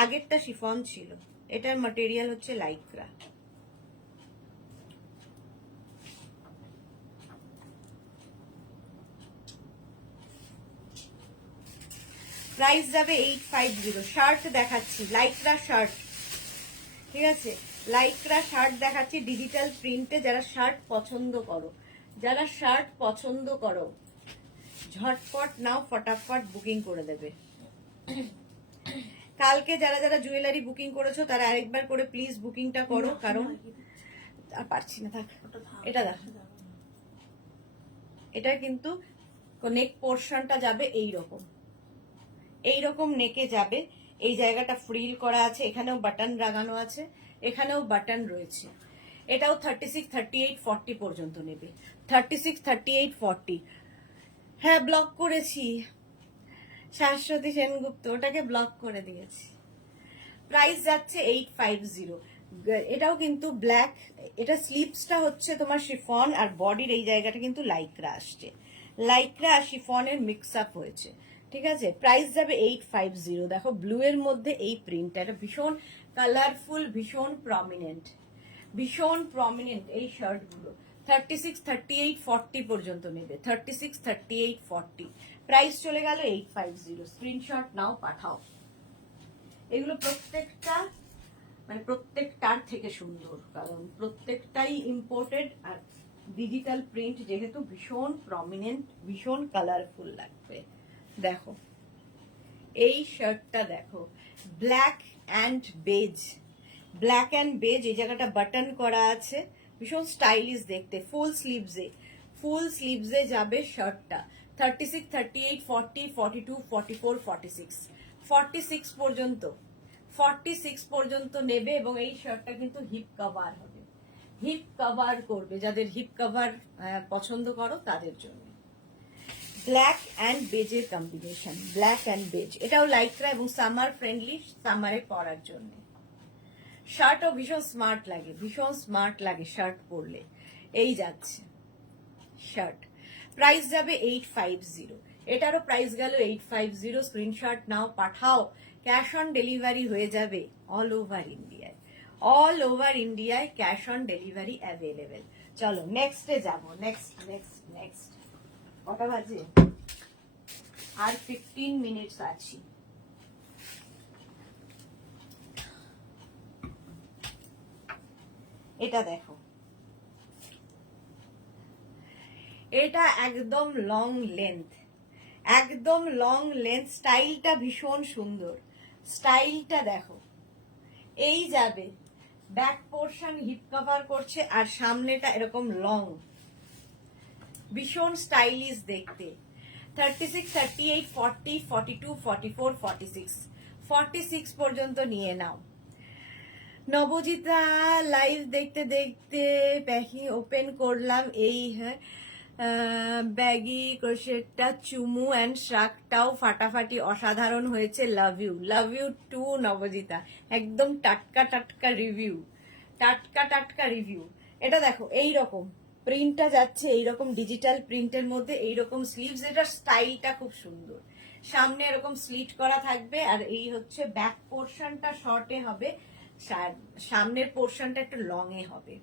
আগেরটা শিফন ছিল, এটার ম্যাটেরিয়াল হচ্ছে লাইকরা। প্রাইস যাবে 850। শার্ট দেখাচ্ছি, লাইকরা শার্ট, ঠিক আছে, লাইকরা শার্ট দেখাচ্ছি ডিজিটাল প্রিন্টে। যারা শার্ট পছন্দ করো, যারা শার্ট পছন্দ করো, ঝটপট নাও, ফটাফট বুকিং করে দেবে। কালকে যারা যারা জুয়েলারি বুকিং করেছো তারা আরেকবার করে প্লিজ বুকিংটা করো, কারণ আর পারছি না, থাক। এটা দেখো, এটা কিন্তু নেক পোর্শনটা যাবে এইরকম, এইরকম নেকে যাবে। এই জায়গাটা ফ্রিল করা আছে, এখানেও বাটন লাগানো আছে, এখানেও বাটন রয়েছে। এটাও 36, 38, 40 পর্যন্ত নেবে, 36, 38, 40। হ্যাঁ ব্লক করেছি, শাশ্বতী সেনগুপ্ত, ওটাকে ব্লক করে দিয়েছি। প্রাইস যাচ্ছে 850। এটাও কিন্তু ব্ল্যাক, এটা স্লিপসটা হচ্ছে তোমার শিফন, আর বডির এই জায়গাটা কিন্তু লাইকরা আসছে, লাইকরা আর শিফনের মিক্স আপ হয়েছে, ঠিক আছে। প্রাইস যাবে 850। দেখো ব্লু এর মধ্যে এই প্রিন্টটা, এটা ভীষণ কালারফুল, ভীষণ প্রমিনেন্ট, ভীষণ প্রমিনেন্ট এই শার্টগুলো। 36, 38, 40 পর্যন্ত নেবে, 36, 38, 40। প্রাইস চলে গেল 850। স্ক্রিনশট নাও, পাঠাও। এগুলো প্রত্যেকটা মানে প্রত্যেকটার থেকে সুন্দর, কারণ প্রত্যেকটাই ইম্পোর্টেড, আর ডিজিটাল প্রিন্ট যেহেতু ভীষণ প্রমিনেন্ট, ভীষণ কালারফুল লাগবে। দেখো এই শার্টটা দেখো, black and beige, black and beige, এই জায়গাটা বাটন করা আছে, ভীষণ স্টাইলিশ দেখতে। ফুল স্লিভসে, ফুল স্লিভসে যাবে শার্টটা। 36, 38, 40, 42, 44, 46, 46 পর্যন্ত, 46 পর্যন্ত নেবে। এবং এই শার্টটা কিন্তু হিপ কভার হবে, হিপ কভার করবে, যাদের হিপ কভার পছন্দ করো তাদের জন্য। ব্ল্যাক অ্যান্ড বেজের কম্বিনেশন, ব্ল্যাক অ্যান্ড বেজ, এটাও লাইকরা এবং সামার ফ্রেন্ডলি, সামারে পরার জন্য। শার্টও ভীষণ স্মার্ট লাগে, ভীষণ স্মার্ট লাগে শার্ট পরলে। এই যাচ্ছে শার্ট, প্রাইস যাবে 850। এটারও প্রাইস গেল 850। স্ক্রিনশট নাও, পাঠাও, ক্যাশ অন ডেলিভারি হয়ে যাবে অল ওভার ইন্ডিয়ায়, অল ওভার ইন্ডিয়ায় ক্যাশ অন ডেলিভারি অ্যাভেলেবেল। চলো নেক্সটে যাবো, নেক্সট নেক্সট নেক্সট। কটা বাজে? আর 15 মিনিটস আছি। এটা দেখো, এটা একদম লং লেন্থ, একদম লং লেন্থ, স্টাইলটা ভীষণ সুন্দর, স্টাইলটা দেখো। এই যাবে ব্যাক পোর্শন হিপ কভার করছে আর সামনেটা এরকম লং, ভীষণ স্টাইলিশ দেখতে। 36, 38, 40, 42, 44, 46, 46 পর্যন্ত নিয়ে নাও। নবজিতা লাইভ দেখতে দেখতে প্যাকিং ওপেন করলাম, এই হ্যাঁ ব্যাগি ক্রোশেটটা চুমু অ্যান্ড শাকটাও ফাটাফাটি অসাধারণ হয়েছে, লাভ ইউ টু নবজিতা। একদম টাটকা টাটকা রিভিউ, টাটকা টাটকা রিভিউ। এটা দেখো এই রকম প্রিন্টটা যাচ্ছে, এইরকম ডিজিটাল প্রিন্টের মধ্যে এইরকম স্লিভস, এটার স্টাইলটা খুব সুন্দর। সামনে এরকম স্লিট করা থাকবে আর এই হচ্ছে ব্যাক পোর্শনটা শর্টে হবে, সামনের পোর্শনটা একটু লং এ হবে,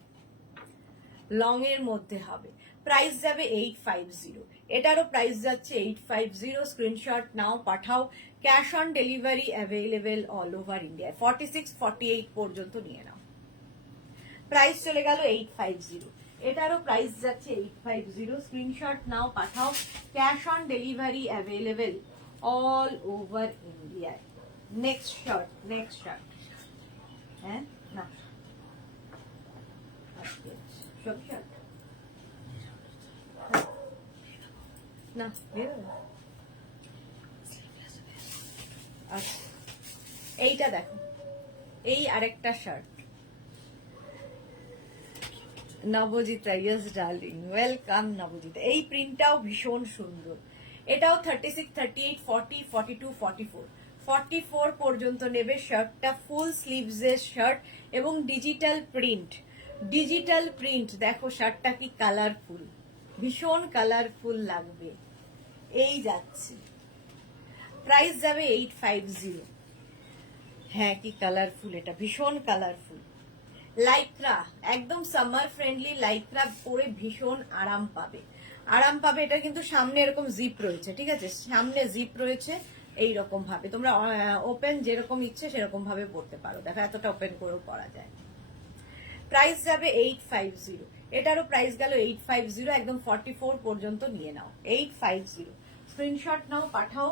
লং এর মধ্যে হবে। প্রাইস যাবে 850, এটারও প্রাইস যাচ্ছে 850। স্ক্রিনশট নাও, পাঠাও। Cash on delivery available all over India. 46, 48 পর্যন্ত নিয়ে নাও। প্রাইস চলে গেল 850, এটারও প্রাইস যাচ্ছে 850। স্ক্রিনশট নাও, পাঠাও। Cash on delivery available all over India. Next short, next short. হ্যাঁ না সব শর্ট না, আচ্ছা এইটা দেখো, এই আরেকটা shirt. Nabajita, yes darling, welcome Nabajita. এই প্রিন্টটাও ভীষণ সুন্দর, এটাও 36, 38, 40, 42, 44, 44 পর্যন্ত নেবে। শার্টটা ফুল স্লিভস এর শার্ট এবং ডিজিটাল প্রিন্ট, ডিজিটাল প্রিন্ট। দেখো শার্টটা কি কালারফুল, ভীষণ কালারফুল লাগবে। এই যাচ্ছে, প্রাইস যাবে 850। হ্যাঁ কি কালারফুল, এটা ভীষণ কালারফুল। লাইক্রা, একদম সামার ফ্রেন্ডলি লাইক্রা, পরে ভীষণ আরাম পাবে, আরাম পাবে। এটা কিন্তু সামনে এরকম জিপ রয়েছে, ঠিক আছে, সামনে জিপ রয়েছে। এইরকম ভাবে তোমরা ওপেন যেরকম ইচ্ছে সেরকম ভাবে পড়তে পারো। দেখো এতটা ওপেন করেও পরা যায়। প্রাইস যাবে 850, এটারও প্রাইস গেল 850। একদম 44 পর্যন্ত নিয়ে নাও, 850। স্ক্রিনশট নাও, পাঠাও।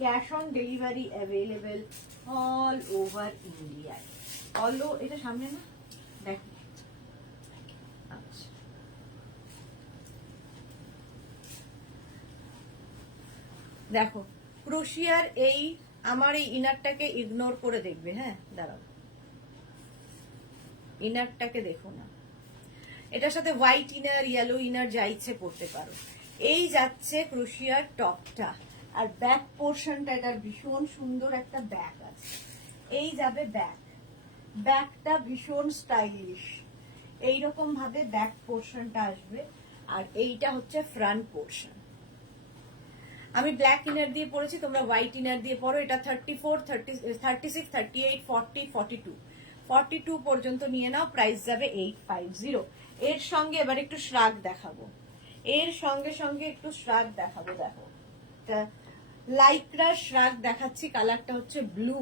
Cash on delivery available all over India. এটা সামনে না, দেখো আচ্ছা দেখো ক্রোশিয়ার এই আমার এই ইনারটাকে ইগনোর করে দেখবে। হ্যাঁ দাঁড়াও, ইনারটাকে দেখো না, এটার সাথে হোয়াইট ইনার, ইয়েলো ইনার যা ইচ্ছে পড়তে পারো। এই যাচ্ছে ক্রোশিয়ার টপটা, আর ব্যাক পোর্শনটা এটার ভীষণ সুন্দর একটা ব্যাক আছে। এই যাবে ব্যাক, ব্যাকটা ভীষণ স্টাইলিশ, এইরকম ভাবে ব্যাক পোর্শনটা আসবে। আর এইটা হচ্ছে ফ্রন্ট পোর্শন। আমি ব্ল্যাক ইনার দিয়ে পরেছি, তোমরা হোয়াইট ইনার দিয়ে পরো। এটা 34, 36, 38, 40, 42, 42 পর্যন্ত নিয়ে নাও। প্রাইস যাবে 850। এর সঙ্গে এবার একটু শ্রাগ দেখাবো, এর সঙ্গে সঙ্গে একটু শ্রাগ দেখাবো। দেখো লাইক্রা শ্রাগ দেখাচ্ছি, কালারটা হচ্ছে ব্লু,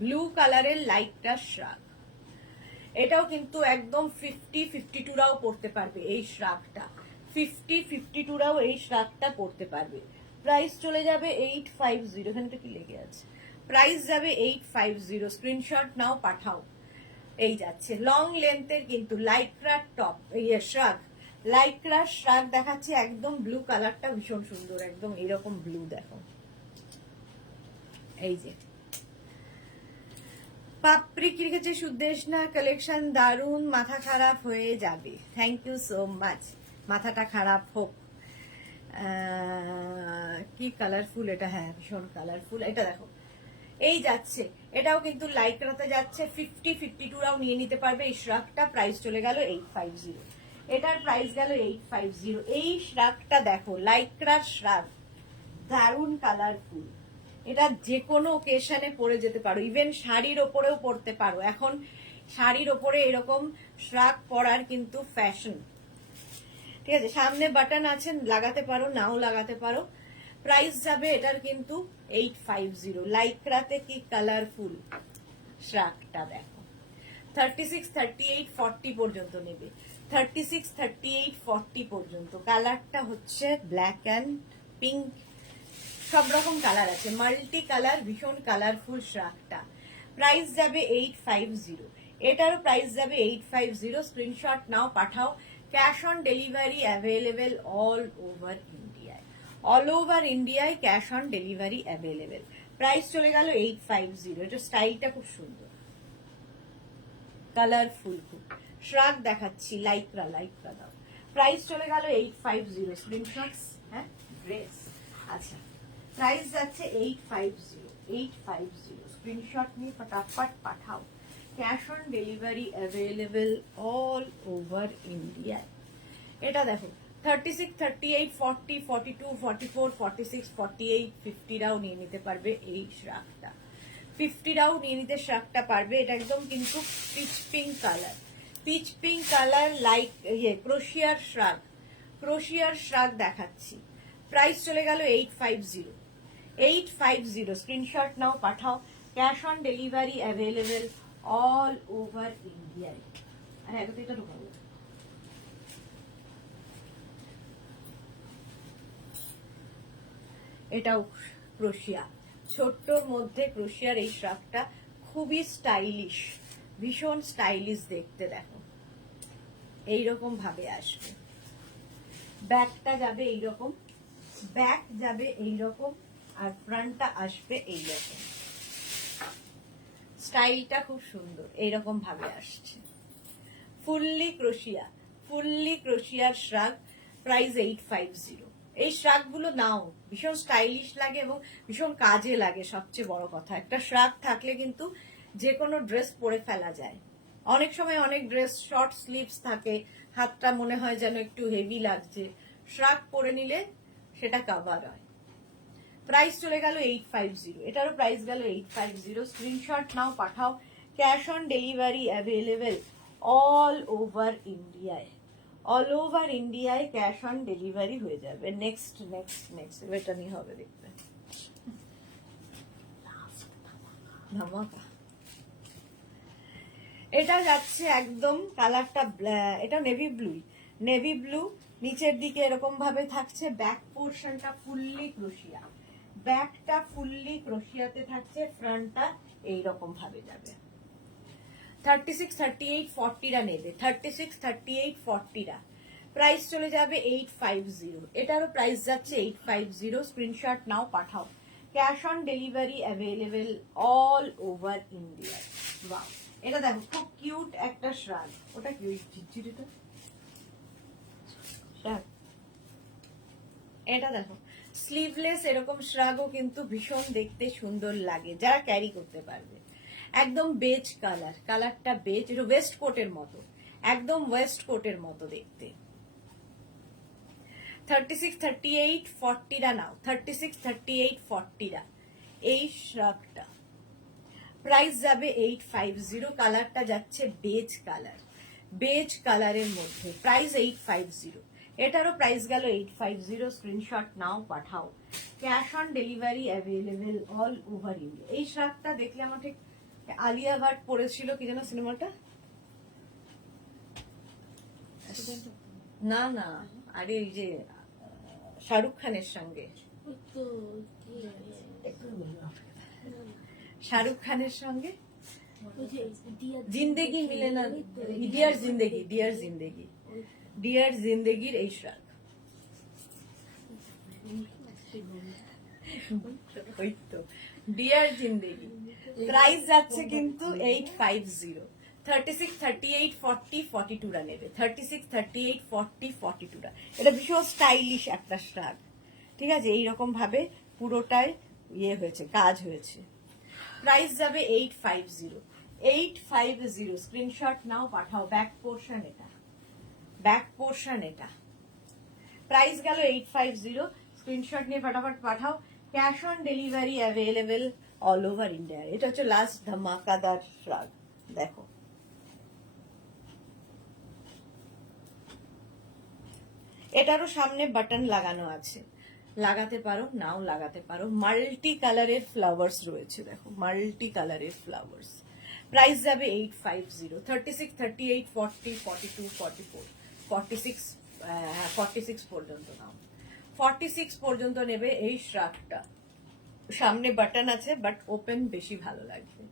ব্লু কালারের লাইক্রা শ্রাগ। এটাও কিন্তু একদম 50, 52রাও পড়তে পারবে এই শ্রাগটা, 50, 52রাও এই শ্রাগটা পড়তে পারবে। প্রাইস চলে যাবে 850। এখানটা কি লেগে আছে, প্রাইস যাবে 850। স্ক্রিনশট নাও, পাঠাও। এই যাচ্ছে লং লেন্থের কিন্তু লাইক্রা টপ, শ্রাগ, লাইক্রা শ্রাগ দেখাচ্ছে। একদম ব্লু কালারটা ভীষণ সুন্দর, একদম এরকম ব্লু। দেখো এই যে পাপড়ি কি লিখেছে সুদেশনা কালেকশন, দারুন, মাথা খারাপ হয়ে যাবে। থ্যাংক ইউ সো মাচ, মাথাটা খারাপ হোক। কি কালারফুল এটা, হ্যাঁ ভীষণ কালারফুল। এটা দেখো এই যাচ্ছে, এটাও কিন্তু লাইক্রাতে যাচ্ছে। 50, 52রাও নিয়ে নিতে পারবে এই শ্রাগটা। প্রাইস চলে গেল 850, এটার প্রাইস গেল 850। এই শ্রাগটা দেখো, লাইক্রার শ্রাগ, দারুন কালারফুল। এটা যে কোনো ওকেশনে পরে যেতে পারো, ইভেন শাড়ির ওপরেও পরতে পারো। এখন শাড়ির ওপরে এরকম শ্রাগ পরার কিন্তু ফ্যাশন, ঠিক আছে। সামনে বাটন আছে, লাগাতে পারো, নাও লাগাতে পারো। প্রাইস যাবে এটার কিন্তু 850। লাইক্রাতে কি কালারফুল শ্রাগটা দেখো। 36, 38, 40 পর্যন্ত নেবে, 36, 38, 40 পর্যন্ত। কালারটা হচ্ছে ব্ল্যাক অ্যান্ড পিঙ্ক, সব রকম কালার আছে, মাল্টি কালার, ভীষণ কালারফুল শ্রাগটা। প্রাইস যাবে 850। এটারও প্রাইস যাবে 850। স্ক্রিনশট নাও, পাঠাও। Cash on delivery available all over ইন্ডিয়ায়। অল ওভার ইন্ডিয়ায় cash on delivery available. Price চলে গেল 850। এটা স্টাইলটা খুব সুন্দর, কালারফুল খুব। শ্রাগ দেখাচ্ছি, লাইকরা দাও। প্রাইস চলে গেল 850। স্ক্রিনশটস, হ্যাঁ ড্রেস, আচ্ছা প্রাইস যাচ্ছে 850। স্ক্রিনশট নিয়ে ফটাফট পাঠাও। Cash on delivery available all over ইন্ডিয়ায়। এটা দেখো 36, 38, 40, 42, 44, 46, 48, 50রাও নিয়ে নিতে পারবে এই শ্রাগটা। 50রাও নিয়ে নিতে শ্রাগটা পারবে। এটা একদম কিন্তু peach pink colour, peach pink colour, like ক্রোশিয়ার শ্রাগ, ক্রোশিয়ার শ্রাগ দেখাচ্ছি। প্রাইস চলে গেল 850। 850। স্ক্রিনশট নাও, পাঠাও। Cash on delivery available all over ইন্ডিয়ায়। আর একদম এটা ঢোকাবো। এটাও ক্রোশিয়া, ছোট্টর মধ্যে ক্রোশিয়ার এই শ্রাগটা খুবই স্টাইলিশ, ভীষণ স্টাইলিশ দেখতে। দেখো এইরকম ভাবে আসবে, ব্যাকটা যাবে এইরকম, ব্যাক যাবে এইরকম, আর ফ্রন্টটা আসবে এইরকম। স্টাইলটা খুব সুন্দর, এইরকম ভাবে আসছে। ফুললি ক্রোশিয়া, ফুললি ক্রোশিয়ার শ্রাগ। প্রাইস 850। এই শ্রাগগুলো নাও, ভীষণ স্টাইলিশ লাগে এবং ভীষণ কাজে লাগে। সবচেয়ে বড় কথা, একটা শ্রাগ থাকলে কিন্তু যে কোনো ড্রেস পরে ফেলা যায়। অনেক সময় অনেক ড্রেস শর্ট স্লিভস থাকে, হাতটা মনে হয় যেন একটু হেভি লাগছে, শ্রাগ পরে নিলে সেটা কভার হয়। প্রাইস চলে গেল 850। এটারও প্রাইস গেল 850। স্ক্রিনশট নাও, পাঠাও। Cash on delivery available all over ইন্ডিয়ায়। অল ওভার ইন্ডিয়ায় ক্যাশ অন ডেলিভারি হয়ে যাবে। নেক্সট নেক্সট নেক্সট এটা নিয়ে হবে দেখবে ধামাকা। এটা যাচ্ছে একদম কালারটা, এটা নেভি ব্লু, নেভি ব্লু। নিচের দিকে এরকম ভাবে থাকছে। ব্যাক পোর্শনটা ফুললি ক্রোশিয়া, ব্যাকটা ফুললি ক্রোশিয়াতে থাকছে, ফ্রন্টটা এইরকম ভাবে যাবে। 36, 38, 40রা নেবে, 36, 38, 40রা। প্রাইস চলে যাবে 850। এটারও প্রাইস যাচ্ছে 850। স্ক্রিনশট নাও, পাঠাও। Cash on delivery available all over India. বাহ, এটা দেখো খুব কিউট একটা শ্রাগ। ওটা কি ওই ঝিরঝিরিটা শ্রাগ? এটা দেখো স্লিভলেস এরকম শ্রাগও কিন্তু ভীষণ দেখতে সুন্দর লাগে, যারা ক্যারি করতে পারবে। একদম বেজ কালার, কালারটা বেজ, এটা ওয়েস্ট কোটের মতো, একদম ওয়েস্ট কোটের মতো দেখতে। 36, 38, 40রা নাও, 36, 38, 40রা এই শ্রাগটা। প্রাইস যাবে 850। কালারটা যাচ্ছে বেজ কালার, বেজ কালারের মধ্যে। প্রাইস 850। এটারও প্রাইস গেল 850। স্ক্রিনশট নাও, পাঠাও। Cash on delivery available all over India. এই শ্রাগটা দেখলে আমার ঠিক আলিয়া ভাট পড়েছিল কি যেন সিনেমাটা, না না, আরে এই যে শাহরুখ খানের সঙ্গে, শাহরুখ খানের সঙ্গে জিন্দেগি মিলে না, ডিয়ার জিন্দেগি, ডিয়ার জিন্দেগি, ডিয়ার জিন্দেগির এই শ্রাগ। ওই তো ডিয়ার জিন্দেগি। প্রাইস যাচ্ছে কিন্তু 850। 36, 38, 40, 42রা নেবে, 36, 38, 40, 42রা। এটা ভীষণ স্টাইলিশ একটা শ্রাগ, ঠিক আছে। এইরকম ভাবে পুরোটায় ইয়ে হয়েছে, কাজ হয়েছে। প্রাইস যাবে 850। 850। স্ক্রিনশট নাও, পাঠাও। ব্যাক পোর্শন এটা, ব্যাক পোর্শন এটা। প্রাইস গেল 850। স্ক্রিনশট নিয়ে ফটাফট পাঠাও। Cash on delivery available all over India. এটা হচ্ছে লাস্ট ধামাকাদার শ্রাগ। দেখো এটারও সামনে বাটন লাগানো আছে, লাগাতে পারো, নাও লাগাতে পারো। মাল্টি কালারের ফ্লাওয়ার্স রয়েছে, দেখো মাল্টি কালারের ফ্লাওয়ার্স। প্রাইস যাবে 850। 36, 38, 40, 42, 44, 46, 46 পর্যন্ত নাও, 46 পর্যন্ত নেবে এই শ্রাগটা। সামনে বাটন আছে, বাট ওপেন বেশি ভালো লাগবে।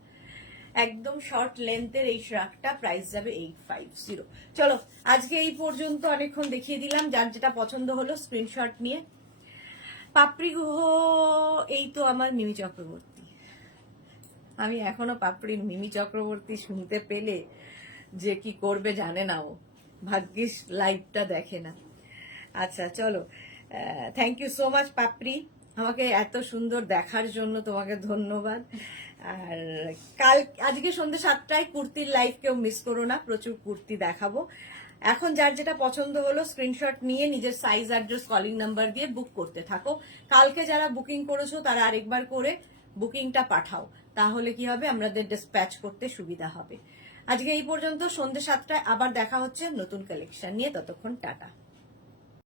একদম শর্ট লেন্থের এই শ্রাকটা, প্রাইস যাবে 850। চলো আজকে এই পর্যন্ত, অনেকক্ষণ দেখিয়ে দিলাম। যার যেটা পছন্দ হলো স্ক্রিনশট নিয়ে। পাপড়ি গুহ, এই তো আমার মিমি চক্রবর্তী। আমি এখনো পাপড়ির মিমি চক্রবর্তী শুনতে পেলে যে কি করবে জানে না ও, ভাগ্যিস লাইভটা দেখে না। আচ্ছা চলো, থ্যাংক ইউ সো মাচ পাপড়ি, আমাকে এত সুন্দর দেখার জন্য তোমাকে ধন্যবাদ। আর আজকে সন্ধ্যে 7টায় কুর্তির লাইভ কেউ মিস করো না, প্রচুর কুর্তি দেখাবো। এখন যার যেটা পছন্দ হলো স্ক্রিনশট নিয়ে নিজের সাইজ, অ্যাড্রেস, কলিং নাম্বার দিয়ে বুক করতে থাকো। কালকে যারা বুকিং করেছো তারা আরেকবার করে বুকিংটা পাঠাও, তাহলে কি হবে, আমাদের ডিসপ্যাচ করতে সুবিধা হবে। আজকে এই পর্যন্ত, সন্ধ্যে 7টায় আবার দেখা হচ্ছে নতুন কালেকশন নিয়ে। ততক্ষণ টাটা।